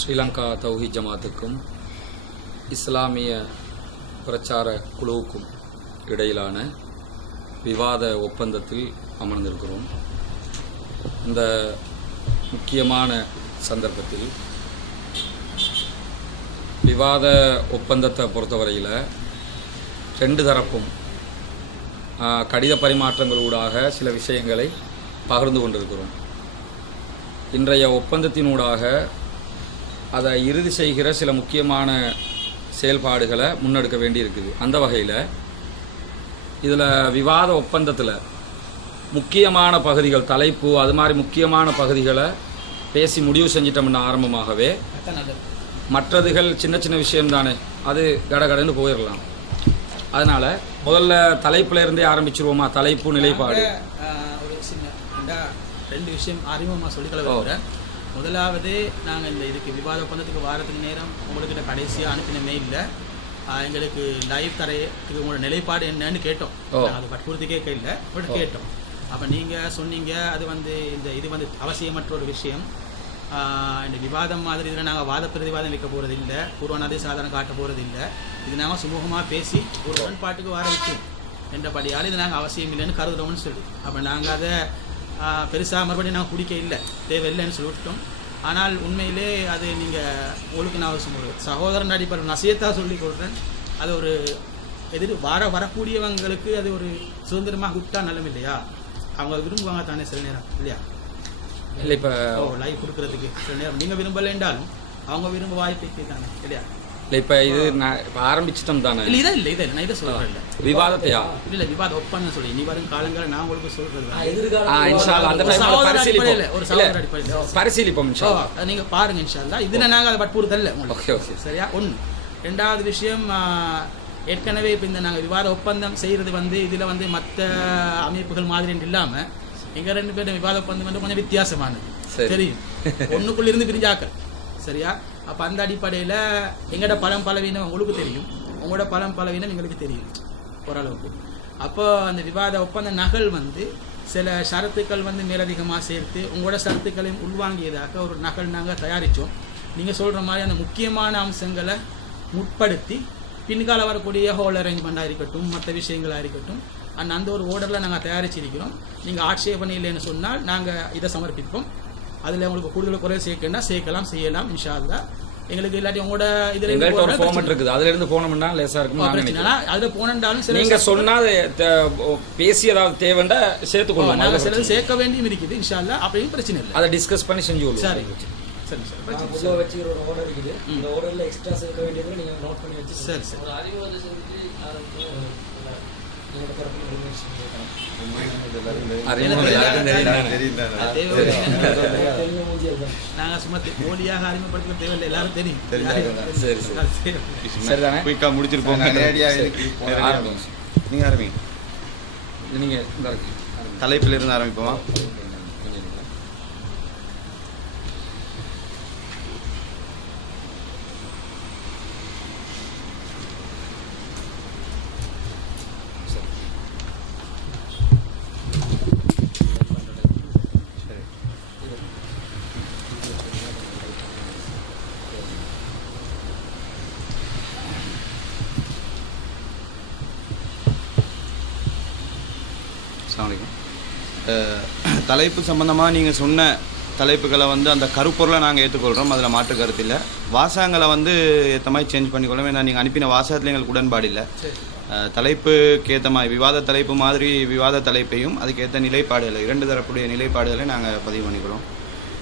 ஸ்ரீலங்கா தௌஹீத் ஜமாத்துக்கும் இஸ்லாமிய பிரச்சார குழுவுக்கும் இடையிலான விவாத ஒப்பந்தத்தில் அமர்ந்திருக்கிறோம். இந்த முக்கியமான சந்தர்ப்பத்தில் விவாத ஒப்பந்தத்தை பொறுத்தவரையில் ரெண்டு தரப்பும் கடித பரிமாற்றங்களூடாக சில விஷயங்களை பகிர்ந்து கொண்டிருக்கிறோம். இன்றைய ஒப்பந்தத்தினூடாக அதை இறுதி செய்கிற சில முக்கியமான செயல்பாடுகளை முன்னெடுக்க வேண்டியிருக்குது. அந்த வகையில் இதில் விவாத ஒப்பந்தத்தில் முக்கியமான பகுதிகள், தலைப்பு, அது மாதிரி முக்கியமான பகுதிகளை பேசி முடிவு செஞ்சிட்டோம்னா ஆரம்பமாகவே மற்றதுகள் சின்ன சின்ன விஷயம்தானே, அது கடகடன்னு போயிடலாம். அதனால் முதல்ல தலைப்புல இருந்தே ஆரம்பிச்சிருவோமா? தலைப்பு, நிலைப்பாடு. ஒரு சின்ன ரெண்டு விஷயம் அறிமுகமாக சொல்லிக்கல விரும்புகிறேன். முதலாவது, நாங்கள் இந்த இதுக்கு விவாத ஒப்பந்தத்துக்கு வாரத்துக்கு நேரம் உங்கள்கிட்ட கடைசியாக அனுப்பின மெயிலில் எங்களுக்கு லைவ் தரையத்துக்கு உங்களோட நிலைப்பாடு என்னன்னு கேட்டோம். அது வற்புறுத்தி கேட்க இல்லை, பட் கேட்டோம். அப்போ நீங்கள் சொன்னீங்க அது வந்து இது வந்து அவசியமற்ற ஒரு விஷயம். இந்த விவாதம் மாதிரி இதில் நாங்கள் வாத பிரதிவாதம் வைக்க போகிறது இல்லை, பூர்வநாதை சாதனம் காட்ட போகிறது இல்லை. இது நாங்கள் சுமூகமாக பேசி ஒரு உடன்பாட்டுக்கு வார வைக்கும் என்றபடியால் இது நாங்கள் அவசியம் இல்லைன்னு கருதுறோம்னு சொல்லி, அப்போ நாங்கள் அதை பெருசாக மறுபடியும் நாங்கள் குடிக்க இல்லை, தேவையில்லைன்னு சொல்லிவிட்டோம். ஆனால் உண்மையிலே அது நீங்கள் உங்களுக்கு நான் ஒரு சகோதரன் அடிப்படை நசியத்தாக சொல்லி கொடுறேன். அது ஒரு வரக்கூடியவங்களுக்கு அது ஒரு சுதந்திரமாக விட்டா நல்லம் இல்லையா? அவங்க விரும்புவாங்க தானே சில நேரம், இல்லையா? இல்லை, இப்போ லைவ் கொடுக்கறதுக்கு சில நேரம் நீங்கள் விரும்பலை என்றாலும் அவங்க விரும்ப வாய்ப்பு தானே, இல்லையா? இல்லை, இப்போ இது நான் இப்போ ஆரம்பிச்சிட்டோம் தானே. இல்லை நான் இதை சொல்கிறேன். இல்லை விவாதத்தையா? இல்லை, விவாத ஒப்பந்தம் சொல்லி இனி வரும் காலங்களை நான் உங்களுக்கு சொல்கிறது பரிசீலிப்போம். நீங்கள் பாருங்க இன்ஷால்லா. இதில் நாங்கள் அதை வற்புறுத்தல உங்களுக்கு, சரியா? ஒன்று. ரெண்டாவது விஷயம், ஏற்கனவே இப்போ இந்த நாங்கள் விவாத ஒப்பந்தம் செய்கிறது வந்து இதில் வந்து மற்ற அமைப்புகள் மாதிரி இல்லாமல் எங்கள் ரெண்டு பேரும் விவாத ஒப்பந்தம் வந்து கொஞ்சம் வித்தியாசமானது, தெரியும். ஒன்றுக்குள்ளிருந்து பிரிஞ்சாக்கள், சரியா? அப்போ அந்த அடிப்படையில் எங்களோட பலவீனம் உங்களுக்கு தெரியும், உங்களோட பலவீனம் எங்களுக்கு தெரியும் ஓரளவுக்கு. அப்போ அந்த விவாத ஒப்பந்த நகல் வந்து சில ஷரத்துக்கள் வந்து மேலதிகமாக சேர்த்து உங்களோட ஷரத்துக்களையும் உள்வாங்கியதாக ஒரு நகல் நாங்கள் தயாரித்தோம். நீங்கள் சொல்கிற மாதிரி அந்த முக்கியமான அம்சங்களை முற்படுத்தி பின்கால வரக்கூடிய ஹோல் அரேஞ்ச்மெண்ட்டாக இருக்கட்டும், மற்ற விஷயங்களாக இருக்கட்டும், அந்த ஒரு ஓர்டரில் நாங்கள் தயாரிச்சிருக்கிறோம். நீங்கள் ஆட்சேபனை இல்லைன்னு சொன்னால் நாங்கள் இதை சமர்ப்பிப்போம். அதில் உங்களுக்கு கூடுதல் குறை சேர்க்கணும்னா சேர்க்கலாம், செய்யலாம் இன்ஷா அல்லாஹ். எங்களுக்கு இல்லாட்டி உங்களோட இதில் ஒரு ஃபார்மட் இருக்குது, அதுல இருந்து போனோம்னா லேசா இருக்கும். அதில் போனாலும் நீங்க சொன்னா பேசி ஏதாவது தேவைண்டா சேர்த்துக்கொள்ளும். நாங்கள் சிலது சேர்க்க வேண்டியும் இருக்குது இன்ஷா அல்லாஹ். அப்படின்னு பிரச்சனை இல்லை, அதை டிஸ்கஸ் பண்ணி செஞ்சு. சரி சரி வச்சு ஒரு ஆர்டர் இருக்குது. இந்த ஆர்டர்ல எக்ஸ்ட்ரா சேர்க்க வேண்டியது நீங்க நோட் பண்ணி வச்சு சரி சரி நாங்கள் சும்மா போலியாக அறிமுகப்படுத்த தேவையில்லை, எல்லாரும் தெரியும். சரிதானே? குயிக்காக முடிச்சிருப்போம். நீங்க ஆரம்பிங்க. நீங்க தலைப்பில் இருந்து ஆரம்பிப்போமா? தலைப்பு சம்பந்தமாக நீங்கள் சொன்ன தலைப்புகளை வந்து அந்த கருப்பொருளை நாங்கள் ஏற்றுக்கொள்கிறோம், அதில் மாற்று கருத்து இல்லை. வாசகங்களை வந்து ஏற்ற மாதிரி சேஞ்ச் பண்ணிக்கொள்ளும். ஏன்னா நீங்கள் அனுப்பின வாசகத்தில் எங்களுக்கு உடன்பாடு இல்லை. தலைப்புக்கு ஏற்ற மாதிரி விவாத தலைப்பு மாதிரி விவாத தலைப்பையும் அதுக்கேற்ற நிலைப்பாடுகளை, இரண்டு தரப்புடைய நிலைப்பாடுகளை நாங்கள் பதிவு பண்ணிக்கிறோம்.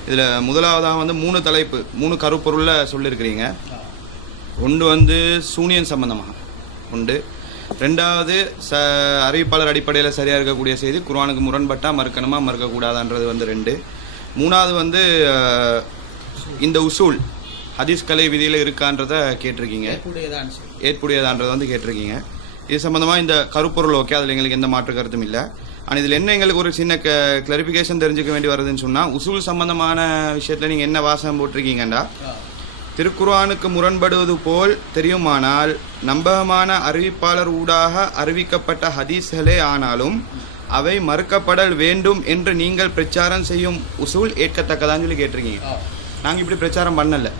இதில் முதலாவதாக வந்து 3 தலைப்பு 3 கருப்பொருளில் சொல்லியிருக்கிறீங்க. ஒன்று வந்து சூனியன் சம்பந்தமாக உண்டு. ரெண்டாவது அறிவிப்பாளர் அடிப்படையில் சரியாக இருக்கக்கூடிய செய்தி குர்ஆனுக்கு முரண்பட்டால் மறுக்கணுமா மறுக்கக்கூடாதான்றது வந்து 2. மூணாவது வந்து இந்த உசூல் ஹதீஸ் கலை விதியில் இருக்கான்றதை கேட்டிருக்கீங்க, ஏற்புடையதான்றதை வந்து கேட்டிருக்கீங்க. இது சம்மந்தமாக இந்த கருப்பொருள் ஓகே, அதில் எங்களுக்கு எந்த மாற்று கருத்தும் இல்லை. ஆனால் இதில் என்ன எங்களுக்கு ஒரு சின்ன கிளாரிஃபிகேஷன் தெரிஞ்சுக்க வேண்டி வருதுன்னு சொன்னால், உசூல் சம்பந்தமான விஷயத்தில் நீங்கள் என்ன வாசகம் போட்டிருக்கீங்கண்டா, திருக்குர்ஆனுக்கு முரண்படுவது போல் தெரியுமானால் நம்பகமான அறிவிப்பாளர் ஊடாக அறிவிக்கப்பட்ட ஹதீஸ்களே ஆனாலும் அவை மறுக்கப்படல் வேண்டும் என்று நீங்கள் பிரச்சாரம் செய்யும் உசூல் ஏற்கத்தக்கதான்னு சொல்லி கேட்டிருக்கீங்க. நாங்கள் இப்படி பிரச்சாரம் பண்ணலை.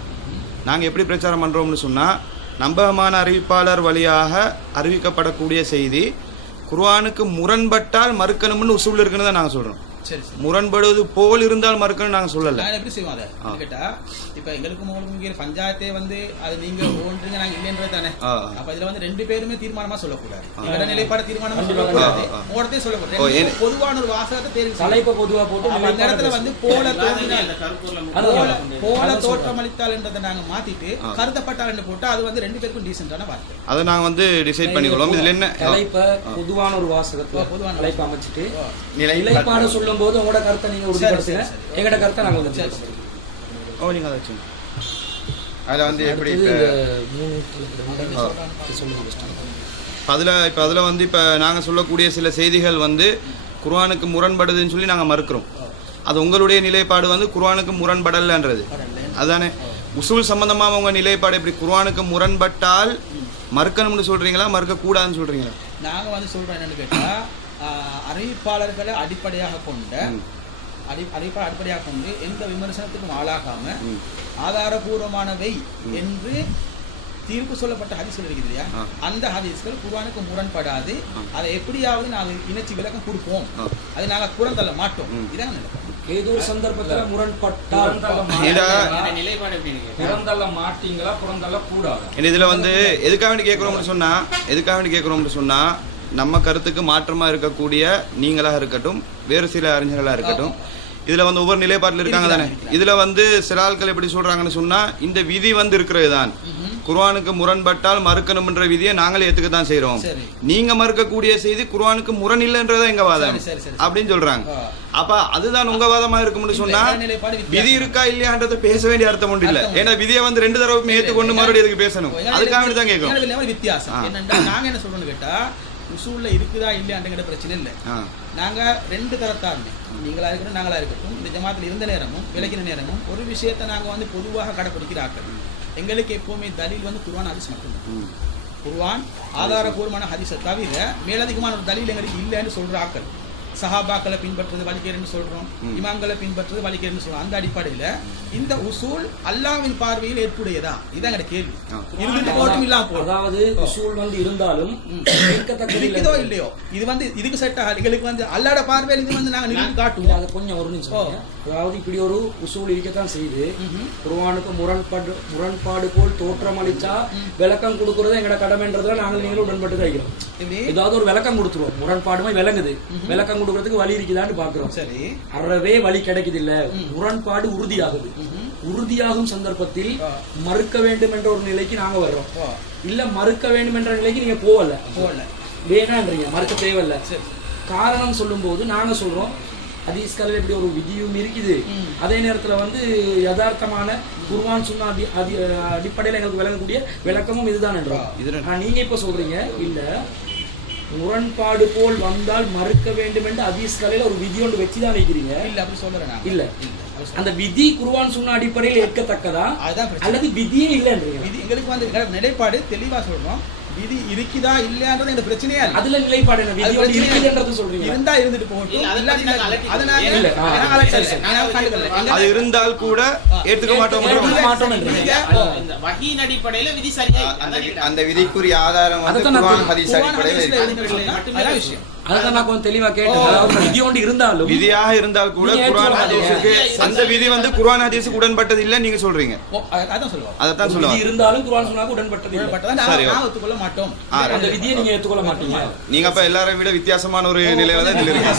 நாங்கள் எப்படி பிரச்சாரம் பண்ணுறோம்னு சொன்னால் நம்பகமான அறிவிப்பாளர் வழியாக அறிவிக்கப்படக்கூடிய செய்தி குர்ஆனுக்கு முரண்பட்டால் மறுக்கணும்னு உசூல் இருக்குன்னு தான் நாங்கள் சொல்கிறோம். சரி சரி. முரண்படுவது போல் இருந்தால் மறுக்கணும் நாங்கள் சொல்லலை. நான் எப்படி செய்வோம் அதை கேட்டா இப்போ எங்களுக்கும் உங்களுக்கு பஞ்சாயத்தே வந்து அது நீங்க ஓன்றுங்க நாங்க இல்லைன்றது தானே. அப்ப இதுல வந்து ரெண்டு பேருமே தீர்மானமா சொல்லக்கூடாது. எங்கட நிலைப்பாடு தீர்மானமா சொல்லக்கூடாது. ஓடத்தே சொல்லக்கூடாது. பொதுவான ஒரு வாசகத்தை தேர்வு தலைப்ப பொதுவா போட்டு அந்த இடத்துல வந்து போல தோற்றமளித்தால்ன்றதை நாங்க மாத்திட்டு கருதப்பட்டால் போட்டு அது வந்து ரெண்டு பேருக்கும் டீசென்டான வார்த்தை. அதை நாங்க வந்து டிசைட் பண்ணிக்கலாம். இதுல என்ன தலைப்ப பொதுவான ஒரு வாசகத்தை பொதுவான தலைப்பு அமைச்சிட்டு நிலைப்பாடு சொல்லும் போது உங்களோட கருத்தை நீங்க உறுதிப்படுத்துங்க, எங்கட கருத்தை நாங்க வந்து நீங்க அதை வச்சுங்க. அதில் வந்து எப்படி அதில் வந்து இப்போ நாங்கள் சொல்லக்கூடிய சில செய்திகள் வந்து குர்ஆனுக்கு முரண்படுதுன்னு சொல்லி நாங்கள் மறுக்கிறோம். அது உங்களுடைய நிலைப்பாடு வந்து குர்ஆனுக்கு முரண்படலைன்றது அதுதானே. உசூல் சம்பந்தமாக உங்கள் நிலைப்பாடு எப்படி குர்ஆனுக்கு முரண்பட்டால் மறுக்கணும்னு சொல்கிறீங்களா மறுக்கக்கூடாதுன்னு சொல்கிறீங்களா? நாங்கள் வந்து சொல்கிறோம் என்னென்னு கேட்டால் அறிவிப்பாளர்களை அடிப்படையாக கொண்ட அடிப்படையாக கொண்டு எந்த விமர்சனத்துக்கும் ஆளாகாம ஆதாரபூர்வமானவை என்று தீர்ப்பு சொல்லப்பட்ட ஹதீஸ்கள் இருக்குது இல்லையா, அந்த ஹதீஸ்கள் குர்ஆனுக்கு முரண்படாது. அதை எப்படியாவது நாங்கள் இணைச்சி விளக்கம் கொடுப்போம், அதை நாங்கள் புறந்தள்ள மாட்டோம். இதான் ஏதோ ஒரு சந்தர்ப்பத்தில் முரண்பட்டால் மாட்டீங்களா புறந்தள்ள கூடாது. இதில் வந்து எதுக்காக வேண்டி கேட்குறோம்னு சொன்னால் நம்ம கருத்துக்கு மாற்றமாக இருக்கக்கூடிய நீங்களாக இருக்கட்டும் வேறு சில அறிஞர்களாக இருக்கட்டும் இதில் வந்து ஒவ்வொரு நிலைப்பாட்டில் இருக்காங்க தானே. இதில் வந்து சில ஆட்கள் எப்படி சொல்கிறாங்கன்னு சொன்னால் இந்த விதி வந்து இருக்கிறது தான் குர்ஆனுக்கு முரண்பட்டால் மறுக்கணும்ன்ற விதியை நாங்களே ஏற்றுக்க தான் செய்கிறோம். நீங்கள் மறுக்கக்கூடிய செய்தி குர்ஆனுக்கு முரண் இல்லைன்றதான் எங்கள் வாதம் அப்படின்னு சொல்கிறாங்க. அப்போ அதுதான் உங்கள் வாதமாக இருக்கும்னு சொன்னால் விதி இருக்கா இல்லையான்றதை பேச வேண்டிய அர்த்தம் ஒன்றும் இல்லை. ஏன்னா விதியை வந்து ரெண்டு தடவை ஏற்றுக்கொண்டு மறுபடியும் எதுக்கு பேசணும், அதுக்காக தான் கேட்கும். வித்தியாசம் என்னன்னா நாங்கள் என்ன சொல்கிறோன்னு கேட்டால் உசூல்ல இருக்குதா இல்லையாங்கிற பிரச்சனை இல்லை. நாங்க ரெண்டு தரத்தாருமே நீங்களா இருக்கட்டும் நாங்களா இருக்கட்டும் இந்த ஜமாத்தில் இருந்த நேரமும் விளக்கின நேரமும் ஒரு விஷயத்தை நாங்க வந்து பொதுவாக கடைப்பிடிக்கிறார்கள். எங்களுக்கு எப்பவுமே தலீல் வந்து குர்ஆன் ஹதீஸ் மட்டும்தான். குர்ஆன் ஆதாரபூர்வமான ஹதீஸை தவிர மேலதிகமான ஒரு தலீல் எங்களுக்கு இல்லைன்னு சொல்ற ஆக்கள். சஹாபாக்களை பின்பற்றுறது வலிக்கிறேன்னு சொல்றோம், இமாம்களை பின்பற்றுறது வலிக்கிறேன்னு சொல்றோம். அந்த அடிப்படையில இந்த உசூல் அல்லாஹ்வின் பார்வையில் ஏற்புடையதா இதான் எங்க கேள்வி. இருந்துட்டு போட்டும் இல்லாம போதும். அதாவது உசூல் வந்து இருந்தாலும் இருக்குதோ இல்லையோ இது வந்து இதுக்கு செட் ஆகல. எங்களுக்கு வந்து அல்லாஹ்வோட பார்வையில் இது வந்து நாங்க நிரூபித்து காட்டுவோம். அது கொஞ்சம் ஒரு நிமிஷம். அதாவது இப்படி ஒரு உசூல் இருக்கத்தான் செய்து குர்ஆனுக்கு முரண்பாடு போல் தோற்றமளிச்சா விளக்கம் கொடுக்கறது எங்கட கடமைன்றதுல நாங்கள் நீங்களும் உடன்பட்டு வைக்கிறோம். ஏதாவது ஒரு விளக்கம் கொடுத்துருவோம், முரண்பாடுமே விளங்குது, விளக்கம் கொடுக்கறதுக்கு வழி இருக்குதான்னு பாக்குறோம். சரி, அறவே வழி கிடைக்குது இல்ல, முரண்பாடு உறுதியாகுது. உறுதியாகும் சந்தர்ப்பத்தில் மறுக்க வேண்டும் என்ற ஒரு நிலைக்கு நாங்க வர்றோம். இல்ல மறுக்க வேண்டும் என்ற நிலைக்கு நீங்க போகல வேணான்றீங்க, மறுக்க தேவையில்ல. காரணம் சொல்லும் போது நாங்க சொல்றோம் ஹதீஸ்கள் எப்படி ஒரு விதியும் இருக்குது, அதே நேரத்துல வந்து யதார்த்தமான குர்ஆன் சுன்னா அடிப்படையில் எங்களுக்கு விளங்கக்கூடிய விளக்கமும் இதுதான் என்றோம். நீங்க இப்ப சொல்றீங்க இல்ல முரண்பாடு போல் வந்தால் மறுக்க வேண்டும் என்று ஹதீஸ்களில் ஒரு விதி ஒன்று வச்சுதான் வைக்கிறீங்க. இல்ல அப்படி சொல்றேன் இல்ல அந்த விதி குர்ஆன் சுன்னா அடிப்படையில் ஏற்கத்தக்கதா அல்லது விதியே இல்லைன்றீங்க. விதி எங்களுக்கு வந்து நிலைப்பாடு தெளிவா சொல்றோம். விதி இருக்குதா இல்லையான்றது இந்த பிரச்சனையா அதுல நிலைப்பாடு என்ன விதி இருக்குன்றது சொல்றீங்க. இருந்தா இருந்துட்டு போகட்டும், அது இருந்தால் கூட ஏத்துக்க மாட்டோம் வஹீன் அடிப்படையில விதி சரியா அந்த விதிக்குரிய ஆதாரம் வந்து குர்ஆன் ஹதீஸ் அடிப்படையில விஷயம். அதான் நான் கொஞ்சம் தெளிவா கேட்டேன். விதி ஒன்று இருந்தாலும் விதியாக இருந்தால் கூட குர்ஆன் ஹதீஸுக்கு அந்த விதி வந்து குர்ஆன் ஹதீஸுக்கு உடன்பட்டது இல்ல நீங்க சொல்றீங்க. அதான் சொல்லுவாங்க. அதான் சொல்லுவாங்க. விதி இருந்தாலும் குர்ஆன் சுன்னாக்கு உடன்பட்டது நான் ஒத்துக்கொள்ள மாட்டோம். அந்த விதியை நீங்க ஏத்துக்கொள்ள மாட்டீங்க. நீங்க அப்ப எல்லாரையும் விட வித்தியாசமான ஒரு நிலையில தான் இதுல இருக்கீங்க.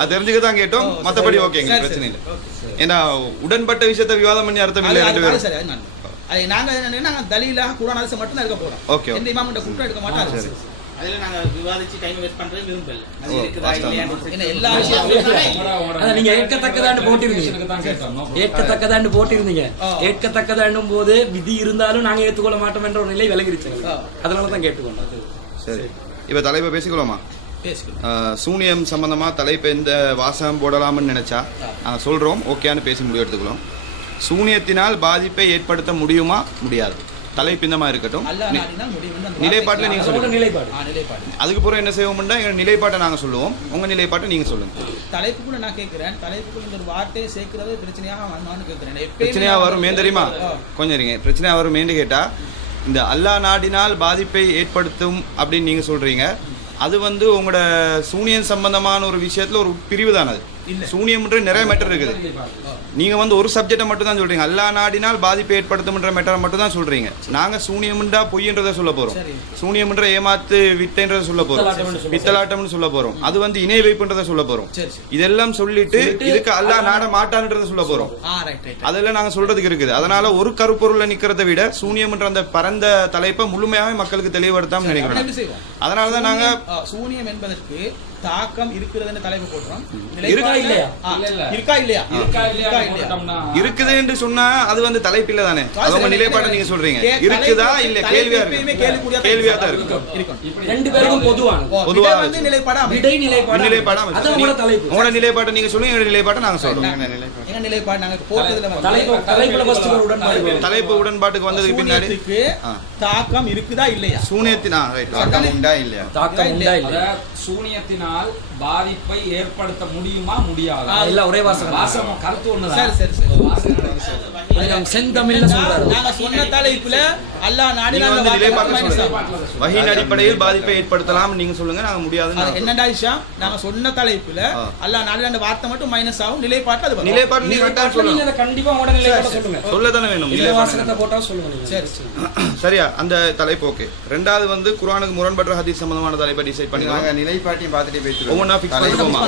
அது தெரிஞ்சுக்க தான் கேட்டோம். மத்தபடி ஓகேங்க, பிரச்சனை இல்லை. ஏன்னா உடன்பட்ட விஷயத்தை விவாதம் பண்ணி அர்த்தம் இல்லை. ரெண்டு பேரும் நாங்க என்ன தலீலாக குர்ஆன் ஹதீஸ் மட்டும் தான் எடுக்க போறோம். ஓகே, எந்த இமாம்கிட்ட குற்றம் எடுக்க மாட்டாங்க. அதுல நாங்க விவாதிச்சு டைம் வேஸ்ட் பண்றது விரும்பல. அது இருக்குதா இல்லையான்னு எல்லா விஷயத்தையும் அத நீங்க ஏற்கத்தக்கதான்னு போட்டிருந்தீங்க. ஏற்கத்தக்கதான்னும் போது விதி இருந்தாலும் நாங்க ஏத்துக்கொள்ள மாட்டோம் என்ற ஒரு நிலை விலகிருச்சு. அதனால தான் கேட்டுக்கொண்டோம். சரி, இப்ப தலைப்பை பேசிக்கலாமா? சூனியம் சம்பந்தமா தலைப்பை எந்த வாசகம் போடலாம்னு நினைச்சா நாங்க சொல்றோம், ஓகேன்னு பேசி முடிவு எடுத்துக்கலாம். சூனியத்தினால் பாதிப்பை ஏற்படுத்த முடியுமா முடியாது? தலைப்பு இந்த மாதிரி இருக்கட்டும். அல்லாஹ் நாடினால் முடியும் வந்து அந்த நிலைப்பாட்டில் நீங்கள் அதோட சொல்லுங்கள். நிலைப்பாடு நிலைப்பாடு. அதுக்கு பிறகு என்ன செய்வோம்னா எங்கள் நிலைப்பாட்டை நாங்கள் சொல்லுவோம், உங்கள் நிலைப்பாட்டை நீங்கள் சொல்லுங்கள். தலைப்புக்குள்ள நான் கேட்கிறேன், தலைப்புக்குள்ள இந்த ஒரு வார்த்தையை சேர்க்கிறது பிரச்சனையாக நான் கேட்கிறேன். பிரச்சனையாக வரும் ஏன் தெரியுமா? கொஞ்சம் இருங்க. பிரச்சனையாக வரும் ஏன்னு கேட்டால், இந்த அல்லாஹ் நாடினால் பாதிப்பை ஏற்படுத்தும் அப்படின்னு நீங்கள் சொல்கிறீங்க. அது வந்து உங்களோட சூனியன் சம்பந்தமான ஒரு விஷயத்தில் ஒரு பிரிவு தான். அது சூனியம்ன்ற நிறைய மேட்டர் இருக்குது. நீங்கள் வந்து ஒரு சப்ஜெக்டை மட்டும் தான் சொல்கிறீங்க. அல்லாஹ் நாடினால் பாதிப்பை ஏற்படுத்தும்ன்ற மேட்டரை மட்டும் தான் சொல்கிறீங்க. நாங்கள் சூனியம்ன்றா பொய்ன்றதை சொல்ல போகிறோம், சூனியம்ன்ற ஏமாத்து வித்தைன்றதை சொல்ல போகிறோம், பித்தலாட்டம்னு சொல்ல போகிறோம், அது வந்து இணை வைப்புன்றதை சொல்ல போகிறோம். இதெல்லாம் சொல்லிட்டு இதுக்கு அல்லாஹ் நாட மாட்டான்றதை சொல்ல போகிறோம். அதெல்லாம் நாங்கள் சொல்கிறதுக்கு இருக்குது. அதனால் ஒரு கருப்பொருளை நிற்கிறத விட சூனியம்ன்ற அந்த பரந்த தலைப்பை முழுமையாக மக்களுக்கு தெளிவுபடுத்தாமல் நினைக்கிறோம். அதனால தான் நாங்கள் சூனியம் என்பதற்கு தாக்கம் இருக்கிறதுன்னு தலைப்பு போடுறோம். இருக்கா இல்லையா? இருக்கா இல்லையா? இருக்குது என்று சொன்னா அது வந்து தலைப்பில்ல தானே. அவங்க நிலைப்பாட்டை நீங்க சொல்றீங்க. இருக்குதா இல்ல கேள்வியா இருக்கு. கேள்வியா தான் இருக்கு. ரெண்டு பேருக்கும் பொதுவா வந்து நிலைப்பாடா விடை நிலைப்பாடா அது உங்களோட தலைப்பு. உங்களோட நிலைப்பாட்டை நீங்க சொல்லுங்க, எங்க நிலைப்பாட்டை நாங்க சொல்றோம். எங்க நிலைப்பாடு நாங்க போட்டதுல தலைப்புல ஃபர்ஸ்ட் ஒரு உடன்பாடு. தலைப்பு உடன்பாட்டுக்கு வந்ததுக்கு பின்னாடி தாக்கம் இருக்குதா இல்லையா? சூனியத்தினா ரைட். தாக்கம் உண்டா இல்லையா? தாக்கம் உண்டா இல்லையா? சூனியத்தினால் பாதிப்பை ஏற்படுத்த முடியுமா முடியாதா? இல்ல ஒரே வாசகம் கருத்து ஒண்ணுதான். சரி செந்தமிழ்ல சொல்றாரு. நாங்க சொன்ன தலைப்புல அல்லாஹ் நாடினால் வஹீன் அடிப்படையில் பாதிப்பை ஏற்படுத்தலாம் நீங்க சொல்லுங்க, நாங்க முடியாதுன்னு. என்னடா விஷயம்? நாங்க சொன்ன தலைப்புல அல்லாஹ் நாடினால் வார்த்தை மட்டும் மைனஸ் ஆகும். நிலைப்பாட்டு அது நிலைப்பாட்டு நீங்க கரெக்ட்டா சொல்லுங்க. நீங்க கண்டிப்பா உங்க நிலைப்பாட்டை சொல்லுங்க. சொல்லதானே வேணும். நிலைவாசகத்தை போட்டா சொல்லுங்க. சரி சரியா? அந்த தலைப்பு ஓகே. ரெண்டாவது வந்து குர்ஆனுக்கு முரண்பட்ட ஹதீஸ் சம்பந்தமான தலைப்பை டிசைட் பண்ணி நாங்க நிலைப்பாட்டையும் பார்த்துட்டு பேசுறோம். ஒவ்வொண்ணா ஃபிக்ஸ் பண்ணிடுவோமா?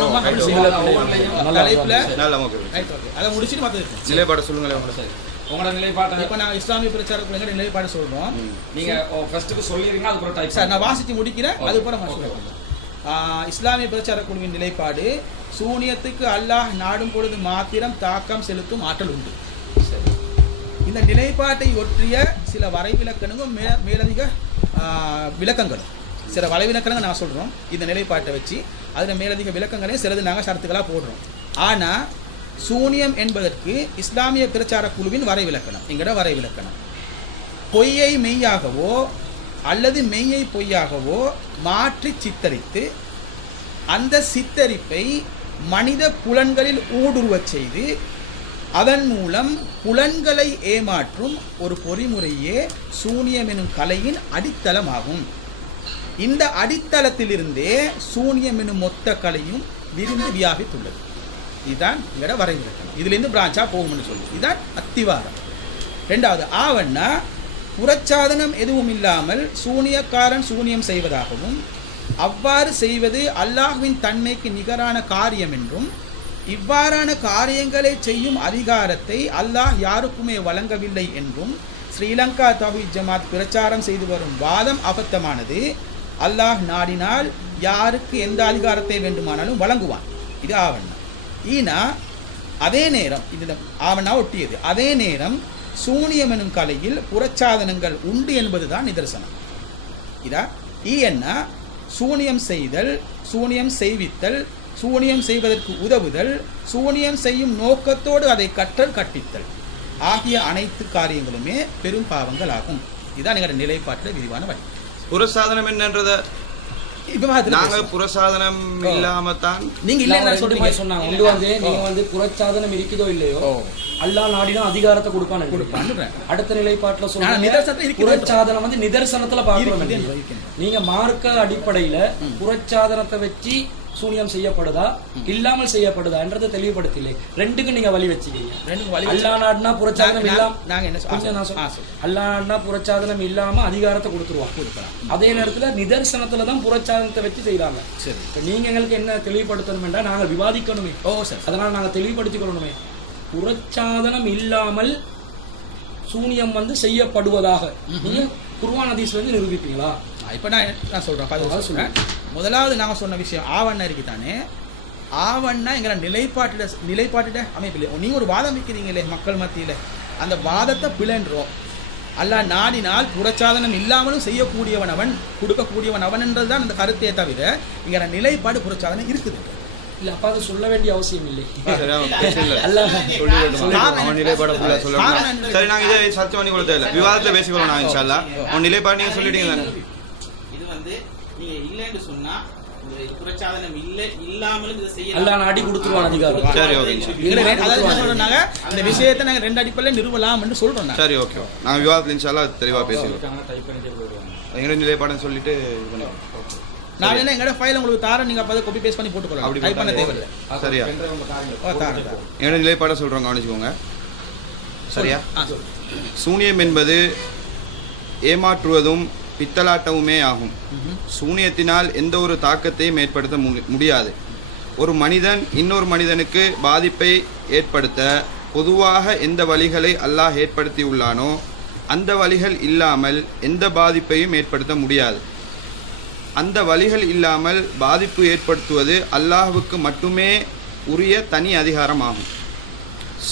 தலைப்புல நல்ல ஓகே. Right okay. அத முடிச்சிட்டு மத்த நிலைப்பாட்டை சொல்லுங்களேன் உங்களுக்கு. உங்களோட நிலைப்பாட்டை இப்போ நான் இஸ்லாமிய பிரச்சாரக்குள்ள நிலைப்பாடு சொல்றோம். நீங்க ஃபர்ஸ்ட்க்கு சொல்லிருங்க, அது அப்புறம் டைப் சார் நான் வாசிச்சு முடிக்கிறேன், அது அப்புறம் நான் சொல்றேன். இஸ்லாமிய பிரச்சார குழுவின் நிலைப்பாடு, சூனியத்துக்கு அல்லாஹ் நாடும் பொழுது மாத்திரம் தாக்கம் செலுத்தும் ஆற்றல் உண்டு. இந்த நிலைப்பாட்டை ஒற்றிய சில வரைவிலக்கணங்களும் மேலதிக விளக்கங்களும் சில வலைவிலக்கணங்கள் நான் சொல்கிறோம். இந்த நிலைப்பாட்டை வச்சு அதில் மேலதிக விளக்கங்களையும் சிலது நாங்கள் ஷரத்துக்களாக போடுறோம். ஆனால் சூனியம் என்பதற்கு இஸ்லாமிய பிரச்சார குழுவின் வரைவிலக்கணம், எங்களோட வரைவிலக்கணம், பொய்யை மெய்யாகவோ அல்லது மெய்யை பொய்யாகவோ மாற்றி சித்தரித்து அந்த சித்தரிப்பை மனித புலன்களில் ஊடுருவச் செய்து அதன் மூலம் புலன்களை ஏமாற்றும் ஒரு பொறிமுறையே சூனியம் எனும் கலையின் அடித்தளமாகும். இந்த அடித்தளத்திலிருந்தே சூனியம் எனும் மொத்த கலையும் விரிந்து வியாபித்துள்ளது. இதுதான் எங்களோட வரைவிலக்கணம். இதுலேருந்து பிரான்ச்சா போகும்னு சொல்லுவோம். இதுதான் அத்திவாரம். ரெண்டாவது ஆவண்ணா புறச்சாதனம் எதுவும் இல்லாமல் சூனியக்காரன் சூனியம் செய்வதாகவும் அவ்வாறு செய்வது அல்லாஹ்வின் தன்மைக்கு நிகரான காரியம் என்றும் இவ்வாறான காரியங்களை செய்யும் அதிகாரத்தை அல்லாஹ் யாருக்குமே வழங்கவில்லை என்றும் ஸ்ரீலங்கா தௌஹீத் ஜமாத் பிரச்சாரம் செய்து வரும் வாதம் அபத்தமானது. அல்லாஹ் நாடினால் யாருக்கு எந்த அதிகாரத்தை வேண்டுமானாலும் வழங்குவான். இது ஆவண்ணா. ஈனா அதே நேரம் இது ஆவண்ணா ஒட்டியது. அதே நேரம் சூனியம் எனும் கலையில் புறச்சாதனங்கள் உண்டு என்பதுதான் நிதர்சனம். இதா ஈன்னா சூனியம் செய்தல், சூனியம் செய்வித்தல், சூனியம் செய்வதற்கு உதவுதல், சூனியம் செய்யும் நோக்கத்தோடு அதை கற்றல் கற்பித்தல் ஆகிய அனைத்து காரியங்களுமே பெரும் பாவங்கள் ஆகும். இதுதான் எங்களோட நிலைப்பாட்டில் விரிவான வழி. புறசாதனம் என்னன்றத நாங்க புறசாதனம் இல்லாம தான் நீங்க இல்ல சொல்றீங்க சொன்னாங்க. ஒன்று வந்து நீங்க வந்து புறச்சாதனம் இருக்குதோ இல்லையோ அல்லாஹ் நாடினா அதிகாரத்தை கொடுப்பான்னு அடுத்த நிலைப்பாட்டுல சொல்றாங்க. புறச்சாதனம் வந்து நிதர்சனத்துல பார்க்கணும். நீங்க மார்க்க அடிப்படையில புறச்சாதனத்தை வச்சு சூனியம் செய்யப்படுதா இல்லாமல் செய்யப்படுதா என்றதை தெளிவுபடுத்தலை. ரெண்டுக்கும் நீங்க வழி வச்சுக்கீங்க. அல்லாஹ் நாடுனா புறச்சாதனம் இல்லாம அல்லாஹ் நாடுனா புறச்சாதனம் இல்லாம அதிகாரத்தை கொடுத்துருவான். அதே நேரத்துல நிதர்சனத்துலதான் புறச்சாதனத்தை வச்சு செய்யறாங்க. நீங்க எங்களுக்கு என்ன தெளிவுபடுத்தணும் என்றா நாங்க விவாதிக்கணுமே. அதனால நாங்க தெளிவுபடுத்திக்கணுமே. புறச்சாதனம் இல்லாமல் சூனியம் வந்து செய்யப்படுவதாக நீங்க குர்ஆன் ஹதீஸ்ல இருந்து நிரூபிப்பீங்களா? இப்போ நான் சொல்கிறேன். முதலாவது நாங்கள் சொன்ன விஷயம் ஆவண்ணா இருக்கு தானே. ஆவண்ணா எங்களை நிலைப்பாட்டிட அமைப்பில்லை. நீங்கள் ஒரு வாதம் வைக்கிறீங்களே மக்கள் மத்தியில், அந்த வாதத்தை பிளன்றோம். அல்லாஹ் நாடினால் புறச்சாதனம் இல்லாமலும் செய்யக்கூடியவன் அவன், கொடுக்கக்கூடியவன் அவன் என்றது தான் அந்த கருத்தையே தவிர இங்கே நிலைப்பாடு புறச்சாதனம் இருக்குது. இல்ல அப்ப அது சொல்ல வேண்டிய அவசியம் இல்லை. சரி, அவன் பேசல. அல்லாஹ் அவன் நிலைப்பாடு ஃபுல்லா சொல்லணும். சரி, நாங்க இதை சர்ச்சை பண்ணி கொடுத்தது இல்லை, விவாதத்துல பேசிக்கொள்ளணும். நாங்க இன்ஷா அல்லாஹ் உன் நிலைப்பாடு நீங்க சொல்லிட்டீங்க தானே. இது வந்து நீங்க இல்லைன்னு சொன்னா இந்த பிரச்சாதனம் இல்லாமலும் இதை செய்ய அல்லாஹ் அடி கொடுத்துருவான் அதிகாரம். சரி, ஓகே. அதாவது என்ன சொல்றோம்னாங்க, இந்த விஷயத்தை நாங்க 2 அடிப்படையில் நிறுவலாம்னு சொல்றோம். சரி, ஓகே. நாங்க விவாதத்துல இன்ஷா அல்லாஹ் தெளிவா பேசிக்கிறோம். டைப் பண்ணிட்டே போயிடுவாங்க. எங்களுடைய நிலைப்பாடுன்னு சொல்லிட்டு இது பண்ணுவோம். நான் என்ன எங்கட ஃபைல் உங்களுக்கு தாரேன், நீங்க அப்ப காப்பி பேஸ்ட் பண்ணி போட்டுக்கலாம். அப்படி டைப் பண்ண தேவையில்லை. சரியா? தாரேன். எங்களுடைய நிலைப்பாடை சொல்றோம், கவனிச்சுக்கோங்க. சரியா? சூனியம் என்பது ஏமாற்றுவதும் பித்தலாட்டமுமே ஆகும். சூனியத்தினால் எந்த ஒரு தாக்கத்தையும் ஏற்படுத்த முடியாது. ஒரு மனிதன் இன்னொரு மனிதனுக்கு பாதிப்பை ஏற்படுத்த பொதுவாக எந்த வழிகளை அல்லாஹ் ஏற்படுத்தியுள்ளானோ அந்த வழிகள் இல்லாமல் எந்த பாதிப்பையும் ஏற்படுத்த முடியாது. அந்த வழிகள் இல்லாமல் பாதிப்பு ஏற்படுத்துவது அல்லாஹ்வுக்கு மட்டுமே உரிய தனி அதிகாரமாகும்.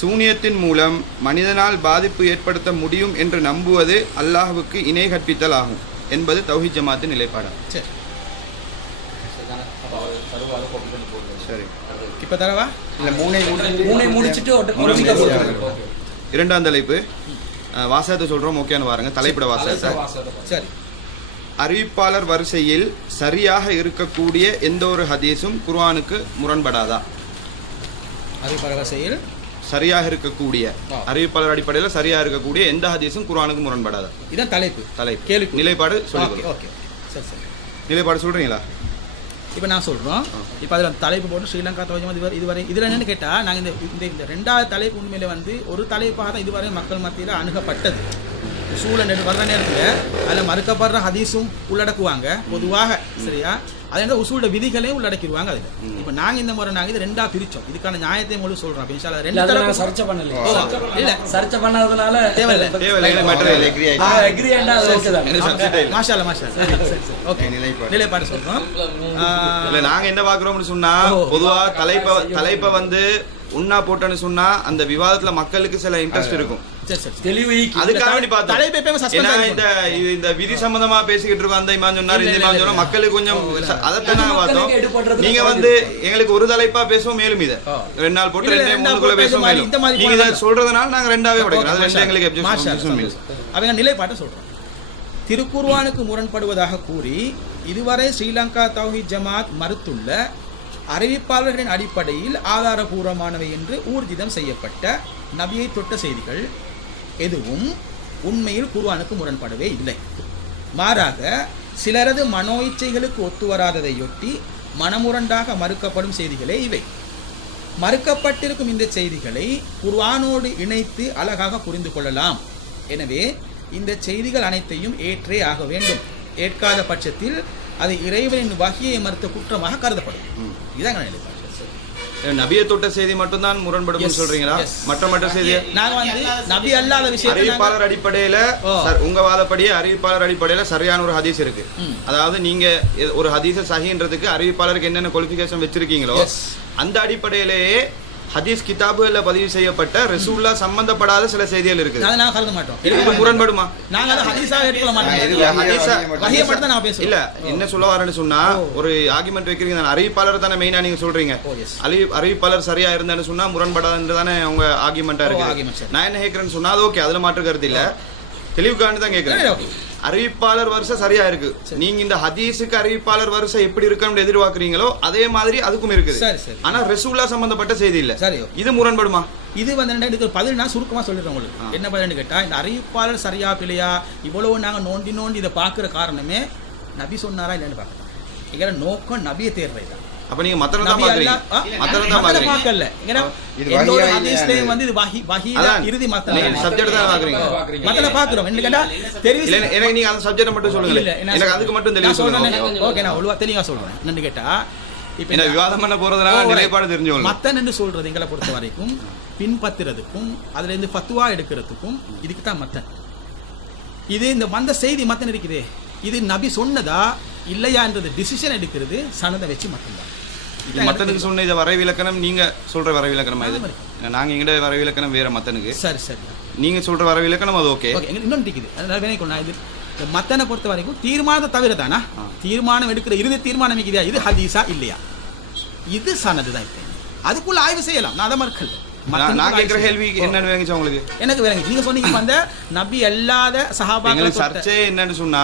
சூனியத்தின் மூலம் மனிதனால் பாதிப்பு ஏற்படுத்த முடியும் என்று நம்புவது அல்லாஹ்வுக்கு இணை கற்பித்தல் ஆகும் என்பது தௌஹீத் ஜமாத்தின் நிலைப்பாடு. சரி, இப்ப தரவா இல்ல மூணை முடிச்சிட்டு இரண்டாம் தலைப்பு வாசகத்தை சொல்றோம். ஓகேன்னு பாருங்க, தலைப்பிட வாசகத்தை. சரி. அறிவிப்பாளர் வரிசையில் சரியாக இருக்கக்கூடிய எந்த ஒரு ஹதீஸும் குர்ஆனுக்கு முரண்படாதா? அறிவிப்பாளர் வரிசையில் சரியாக இருக்கக்கூடிய அறிவிப்பாளர் அடிப்படையில் சரியாக இருக்கக்கூடிய எந்த ஹதீஸும் குர்ஆனுக்கு முரண்படாதா? இதான் தலைப்பு. கேள்வி நிலைப்பாடு சொல்லுங்க. ஓகே, சரி சரி. நிலைப்பாடு சொல்றீங்களா? இப்போ நான் சொல்கிறோம். இப்போ அதில் தலைப்பு போட்டு ஸ்ரீலங்கா தௌஹீத் இதுவரை இதில் என்னென்னு கேட்டால், நாங்கள் இந்த 2வது தலைப்பு உண்மையில வந்து ஒரு தலைப்பாக தான் இதுவரை மக்கள் மத்தியில் அணுகப்பட்டது. சூழல் வர்ற நேரத்தில் அதில் மறுக்கப்படுற ஹதீஸும் உள்ளடக்குவாங்க பொதுவாக. சரியா? அதே நேரம் உசூலோட விதிகளையும் உள்ளடக்கிடுவாங்க அதில். இப்போ நாங்கள் இந்த முறை நாங்கள் இது 2ஆக பிரித்தோம். இதுக்கான நியாயத்தை மூலம் சொல்கிறோம். அப்போ இன்ஷால்லா 2 தலைப்பு சர்ச்சை பண்ணல. இல்லை சர்ச்சை பண்ணாதனால தேவையில்லை. மாஷா அல்லாஹ், மாஷா அல்லாஹ். ஓகே, நிலைப்பாடு சொல்கிறோம். இல்லை, நாங்கள் என்ன பார்க்குறோம்னு சொன்னா பொதுவா தலைப்பை வந்து உண்ணா போட்டோன்னு சொன்னா அந்த விவாதத்துல மக்களுக்கு சில இன்ட்ரெஸ்ட் இருக்கும். அதுக்காக இந்த விதி சம்பந்தமா பேசிக்கிட்டு இருக்கோம். அந்த இமாம் சொன்னார், இந்த இமாம் சொன்னா மக்களுக்கு கொஞ்சம் அதைத்தான் நாங்க பார்த்தோம். நீங்க வந்து எங்களுக்கு ஒரு தலைப்பா பேசுவோம், மேலும் இதை 2 நாள் போட்டு 2-3 பேசுவோம். மேலும் நீங்க இதை சொல்றதுனால நாங்க 2ஆவே உடைக்கிறோம். அது 2 எங்களுக்கு அவங்க நிலைப்பாட்டை சொல்றோம். திருக்குர்ஆனுக்கு முரண்படுவதாக கூறி இதுவரை ஸ்ரீலங்கா தௌஹீத் ஜமாத் மறுத்துள்ள அறிவிப்பாளர்களின் அடிப்படையில் ஆதாரபூர்வமானவை என்று ஊர்ஜிதம் செய்யப்பட்ட நபியை தொட்ட செய்திகள் எதுவும் உண்மையில் குர்ஆனுக்கு முரண்படவே இல்லை. மாறாக சிலரது மனோ இச்சைகளுக்கு ஒத்து வராததையொட்டி மனமுரண்டாக மறுக்கப்படும் செய்திகளே இவை. மறுக்கப்பட்டிருக்கும் இந்த செய்திகளை குர்ஆனோடு இணைத்து அழகாக புரிந்து கொள்ளலாம். எனவே இந்த செய்திகள் அனைத்தையும் ஏற்றே ஆக வேண்டும். ஏற்காத பட்சத்தில் அது இறைவனின் வஹியை மறுத்த குற்றமாக கருதப்படும். இதான் நிலைப்பாடு. நபியை தொட்ட செய்தி மட்டும்தான் முரண்படும் சொல்றீங்களா? மற்ற செய்தி நாங்க வந்து நபி அல்லாத விஷயம் அறிவிப்பாளர் அடிப்படையில உங்க வாதப்படியே அறிவிப்பாளர் அடிப்படையில சரியான ஒரு ஹதீஸ் இருக்கு. அதாவது நீங்க ஒரு ஹதீஸ சஹீன்றதுக்கு அறிவிப்பாளருக்கு என்னென்ன குவாலிஃபிகேஷன் வச்சிருக்கீங்களோ அந்த அடிப்படையிலேயே ஹதீஸ் கிதாபுகள்ல பதிவு செய்யப்பட்ட ரசூலுல்லாஹ் சம்பந்தப்படாத சில செய்திகள் இருக்குது. அதை நாங்க கருத மாட்டோம். இது முரண்படுமா? நாங்க அதை ஹதீஸா எடுக்க மாட்டோம். வஹியை மட்டும் தான் நான் பேசுறேன். இல்ல, என்ன சொல்ல வரேன்னு சொன்னா ஒரு ஆர்குமெண்ட் வைக்கிறீங்க. அறிவிப்பாளர் தானே மெயினா நீங்க சொல்றீங்க. அறிவிப்பாளர் சரியா இருந்தான்னு சொன்னா முரண்படாதுன்னு தானே உங்க ஆர்குமெண்டா இருக்கு. நான் என்ன கேட்கறேன்னு சொன்னா அது ஓகே, அதுல மாற்று கருத்து இல்ல, தெளிவுக்காண்டி தான் கேட்கிறேன். அறிவிப்பாளர் வரிசை சரியா இருக்கு. நீங்க இந்த ஹதீஸுக்கு அறிவிப்பாளர் வரிசை எப்படி இருக்குன்னு எதிர்பார்க்கறீங்களோ அதே மாதிரி அதுக்கும் இருக்குது. ஆனா ரசூலுல்லாஹ் சம்பந்தப்பட்ட செய்தி இல்ல. இது முரண்படுமா? இது வந்து இதுக்கு பதில் நான் சுருக்கமா சொல்லிடுறேன் உங்களுக்கு. என்ன பதில்னு கேட்டா, இந்த அறிவிப்பாளர் சரியா பிள்ளையா இவ்வளவு நாங்க நோண்டி இதை பாக்குற காரணமே நபி சொன்னாரா இல்லன்னு பாக்குறோம். எங்க நோக்கம் நபியை தேர்றதுதான். அப்ப நீங்க மத்தன தான் பாக்குறீங்க. மத்தன தான் பாக்குறீங்க. ஏன்னா எந்த ஹதீஸ்லயே வந்து இது வஹீல இறுதி மத்தன சப்ஜெக்ட் தான் பாக்குறீங்க. மத்தன பாக்குறோம். என்ன கேட்டா தெரியும். இல்ல, எனக்கு நீங்க அந்த சப்ஜெக்ட் மட்டும் சொல்லுங்க. எனக்கு அதுக்கு மட்டும் தெளிவா சொல்லுங்க. ஓகே, நான் ஒழுங்கா தெளிவா சொல்றேன். என்னன்னு கேட்டா, இப்ப இந்த விவாதம் பண்ண போறதுனால நிலைப்பாடு தெரிஞ்சுக்கணும். மத்தன் என்று சொல்றது எங்களை பொறுத்த வரைக்கும் பின்பற்றுறதுக்கும் அதுல இருந்து ஃபத்வா எடுக்கிறதுக்கும் இதுக்கு தான் மத்தன். இது இந்த வந்த செய்தி மத்தன் இருக்குதே, இது நபி சொன்னதா இல்லையான்றது டிசிஷன் எடுக்கிறது சனதை வச்சு மட்டும்தான். மத்தனுக்கு சொன்ன இதை வரைவிலக்கணம் நீங்க சொல்ற வரைவிலக்கணமா? இது நாங்க எங்கிட்ட வரைவிலக்கணம் வேற மத்தனுக்கு. சரி சரி, நீங்க சொல்ற வரைவிலக்கணம் அது ஓகே. இன்னொன்று இருக்குது. அதனால இது மத்தனை பொறுத்த வரைக்கும் தீர்மானத்தை தவிர தானா தீர்மானம் எடுக்கிற இறுதி தீர்மானம் இருக்குதா இது ஹதீஸா இல்லையா? இது சனது தான் இப்போ அதுக்குள்ள ஆய்வு செய்யலாம் நான் அதை மறுக்கல நான் கேட்குற கேள்வி என்னன்னு வேணுச்சு உங்களுக்கு எனக்கு வேற நீங்க சொன்னீங்க இப்ப அந்த நபி அல்லாத சஹாபாக்கள் எங்களுக்கு சர்ச்சை என்னன்னு சொன்னா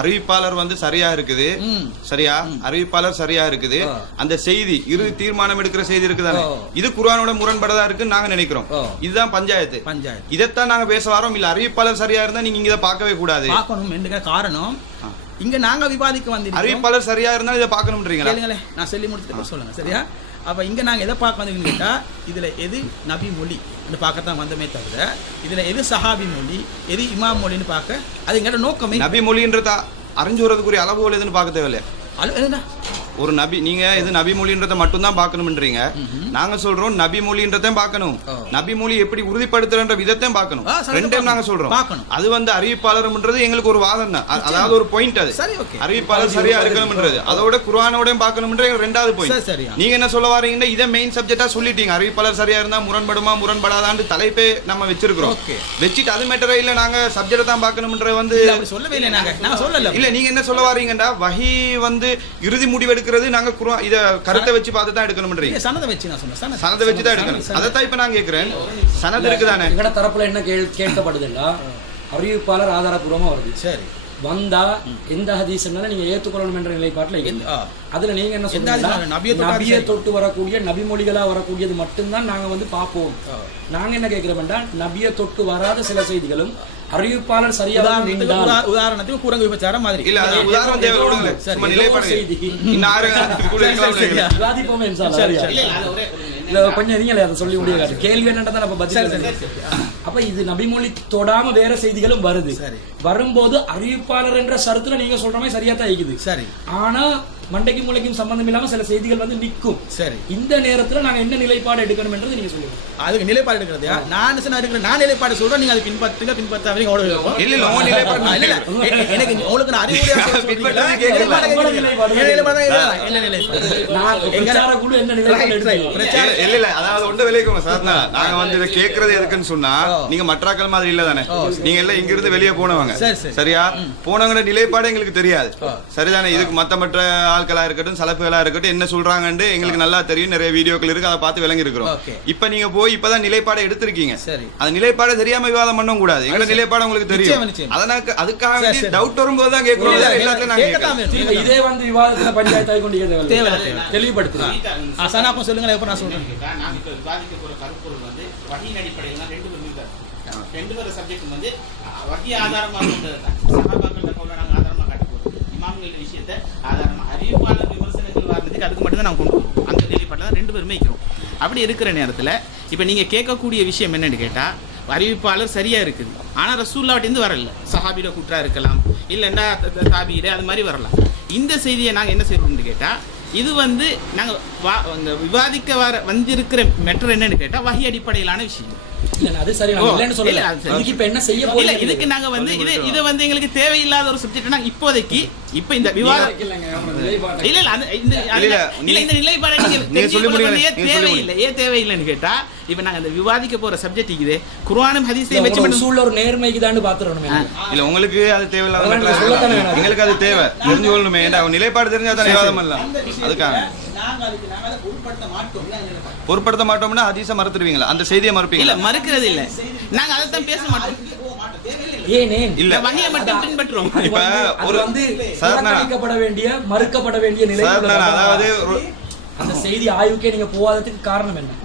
அறிவிப்பாளர் வந்து சரியா இருக்குது சரியா அறிவிப்பாளர் சரியா இருக்குது அந்த செய்தி இறுதி தீர்மானம் எடுக்கிற செய்தி இருக்குதானே இது குர்ஆனோட முரண்படதா இருக்குன்னு நாங்க நினைக்கிறோம் இதுதான் பஞ்சாயத்து இதைத்தான் நாங்க பேச வரோம் இல்ல அறிவிப்பாளர் சரியா இருந்தா நீங்க இதை பார்க்கவே கூடாது பார்க்கணும் என்ற காரணம் இங்க நாங்க விவாதிக்க வந்து அறிவிப்பாளர் சரியா இருந்தா இதை பார்க்கணும்ன்றீங்களா கேளுங்களே நான் சொல்லி முடிச்சுட்டு சொல்லுங்க சரியா அப்ப இங்க நாங்க எதை பார்க்க வந்தீங்கன்னு கேட்டா இதுல எது நபி மொழி பார்க்கத்தான் வந்தமே தவிர இதுல எது சஹாபி மொழி எது இமாம் மொழின்னு பார்க்க அது எங்களோட நோக்கமே நபி மொழின்றத அறிஞ்சு வரதுக்குரிய அளவுகள் எதுன்னு பார்க்க தேவையில்லை ஒரு நபி நீங்க இது நபி மொழின்றத மட்டும் தான் பார்க்கணும்ன்றீங்க நாங்க சொல்றோம் நபி மொழின்றதையும் பார்க்கணும் நபி மொழி எப்படி உறுதிப்படுத்துற விதத்தையும் பார்க்கணும் ரெண்டையும் நாங்க சொல்றோம் அது வந்து அறிவிப்பாளர்ன்றது எங்களுக்கு ஒரு வாதம் தான் அதாவது ஒரு பாயிண்ட் அது அறிவிப்பாளர் சரியா இருக்கணும்ன்றது அதோட குர்ஆனோட பார்க்கணும்ன்ற ரெண்டாவது பாயிண்ட் நீங்க என்ன சொல்ல வரீங்கன்னா இதை மெயின் சப்ஜெக்டா சொல்லிட்டீங்க அறிவிப்பாளர் சரியா இருந்தா முரண்படுமா முரண்படாதான்னு தலைப்பே நம்ம வச்சிருக்கிறோம் வச்சுட்டு அது மேட்டரே இல்ல நாங்க சப்ஜெக்ட் தான் பார்க்கணும்ன்ற வந்து சொல்லவே இல்லை நாங்க சொல்லல இல்ல நீங்க என்ன சொல்ல வரீங்கடா வஹி வந்து இறுதி முடிவு எடுக்கிறது நாங்க குர்ஆன் இத கருத்தை வச்சு பார்த்து தான் எடுக்கணும்ன்றீங்க சனதை வச்சு நான் சொன்னேன் சனதை வச்சு தான் எடுக்கணும் அதை தான் இப்ப நான் கேக்குறேன் சனது இருக்குதானே எங்கட தரப்புல என்ன கேட்கப்படுதுன்னா அறிவிப்பாளர் ஆதாரபூர்வமா வருது சரி வந்தா எந்த ஹதீஸ்னால நீங்க ஏத்துக்கொள்ளணும் என்ற நிலைப்பாட்டுல அதுல நீங்க என்ன சொல்றீங்க நபியை தொட்டு வரக்கூடிய நபிமொழிகளா வரக்கூடியது மட்டும்தான் நாங்க வந்து பார்ப்போம் நாங்க என்ன கேட்கிறோம்னா நபியை தொட்டு வராத சில செய்திகளும் அறிவிப்பாளர் சரியா உதாரணத்துக்கு குரங்கு விபச்சாரம் மாதிரி இல்ல அது உதாரணம் தேவையில்லை சும்மா நிலைப்பாடு செய்தி கூட இருக்கலாம் விவாதிப்போமே இல்ல கொஞ்சம் இருங்களே அதை சொல்லி முடியாது கேள்வி என்னன்றதை நம்ம பதில் அப்ப இது நபிமொழி தொடாம வேற செய்திகளும் வருது வரும்போது அறிவிப்பாளர் என்ற சரத்துல நீங்க சொல்ற மாதிரி சரியா தான் இருக்குது சரி ஆனா மண்டைக்கும் மூளைக்கும் சம்பந்தம் இல்லாம சில செய்திகள் வந்து நிக்கும் சரி இந்த நேரத்துல நாங்க என்ன நிலைப்பாடு எடுக்கணும் என்றது நீங்க சொல்லுங்க அதுக்கு நிலைப்பாடு எடுக்கிறது நான் நிலைப்பாடு சொல்றேன் நீங்க அது பின்பற்றாம ஓட இல்ல இல்ல உங்க நிலைப்பாடு இல்ல எனக்கு உங்களுக்கு நான் அறிவுரையா பின்பற்றது கேக்குறேன் என்ன நிலைப்பாடு நான் எங்களார கூட என்ன நிலைப்பாடு எடுக்கிறேன் இல்ல இல்ல அதாவது ஒன்று விளைவிக்கோங்க சார்னா நாங்க வந்து இதை கேட்கறது எதுக்குன்னு சொன்னா நீங்க மற்றாக்கள் மாதிரி இல்ல தானே நீங்க எல்லாம் இங்க இருந்து வெளியே போனவங்க சரியா போனவங்க நிலைப்பாடு எங்களுக்கு தெரியாது சரிதானே இதுக்கு மற்ற ஆட்களா இருக்கட்டும் சலப்புகளா இருக்கட்டும் என்ன சொல்றாங்கன்னு எங்களுக்கு நல்லா தெரியும் நிறைய வீடியோக்கள் இருக்கு அதை பார்த்து விளங்கி இருக்கிறோம் இப்ப நீங்க போய் இப்பதான் நிலைப்பாடு எடுத்திருக்கீங்க அந்த நிலைப்பாடு தெரியாம விவாதம் பண்ண கூடாது எங்க நிலைப்பாடு உங்களுக்கு தெரியும் அதனால அதுக்காக டவுட் வரும்போது தான் கேட்கணும் எல்லாத்தையும் நாங்க இதே வந்து விவாதத்துல பஞ்சாயத்து கொண்டு தெளிவுபடுத்துறேன் சொல்லுங்க எப்ப நான் சொல்றேன் நான் இப்ப விவாதிக்க போற கருப்பொருள் வந்து வஹீன் அடிப்படையில் தான் ரெண்டு பேரும் சப்ஜெக்ட் வந்து வஹீ ஆதாரமாக கொண்டதுதான் சஹாபாக்கள் கவுல நாங்க ஆதாரமா காட்ட போறோம் இமாம்கள் விஷயத்தை ஆதாரமா அறிவிப்பாளர் விமர்சனங்கள் வர்றதுக்கு அதுக்கு மட்டும் தான் நாங்க கொண்டு போறோம் அந்த நிலைப்பாட்டில் தான் ரெண்டு பேருமே வைக்கிறோம் அப்படி இருக்கிற நேரத்தில் இப்போ நீங்க கேட்கக்கூடிய விஷயம் என்னன்னு கேட்டா அறிவிப்பாளர் சரியா இருக்குது ஆனா ரசூலுல்லாஹ்விலிருந்து வரல சஹாபில குற்றா இருக்கலாம் இல்லைன்னா தாபியில அது மாதிரி வரலாம் இந்த செய்தியை நாங்க என்ன செய்யறோம்னு கேட்டா இது வந்து நாங்க விவாதிக்க வந்திருக்கிற மெட்டர் என்னன்னு கேட்டா வஹி அடிப்படையிலான விஷயம் அது சரி நான் இல்லன்னு சொல்லல இதுக்கு இப்ப என்ன செய்ய போறீங்க இல்ல இதுக்கு நாங்க வந்து இது வந்து எங்களுக்கு தேவையில்லாத ஒரு சப்ஜெக்ட் நாங்க இப்போதைக்கு இப்ப இந்த விவாதம் இல்ல இந்த நிலைப்பாடு நீங்க சொல்லி முடியல ஏன் தேவையில்லைன்னு கேட்டா இப்ப நாங்க அந்த விவாதிக்க போற சப்ஜெக்ட் இருக்குது குர்ஆனும் ஹதீஸையும் வெச்சு மட்டும் சூழல் ஒரு நேர்மைக்கு தான் பாத்துறோமே இல்ல உங்களுக்கு அது தேவையில்லாத எங்களுக்கு அது தேவை தெரிஞ்சு கொள்ளணுமே ஏன்னா நிலைப்பாடு தெரிஞ்சா தான் விவாதம் பண்ணலாம் அதுக்காக பொருட்படுத்த மாட்டோம்னா ஹதீஸை மறுத்துடுவீங்களா அந்த செய்தியை மறுப்பீங்க இல்ல மறுக்கிறது இல்ல நாங்க அதை தான் பேச மாட்டோம் இல்ல வஹியை மட்டும் பின்பற்றுறோம் இப்ப ஒரு வந்து சாதாரணப்பட வேண்டிய மறுக்கப்பட வேண்டிய நிலை அதாவது அந்த செய்தி ஆய்வுக்கே நீங்க போகாததுக்கு காரணம் என்ன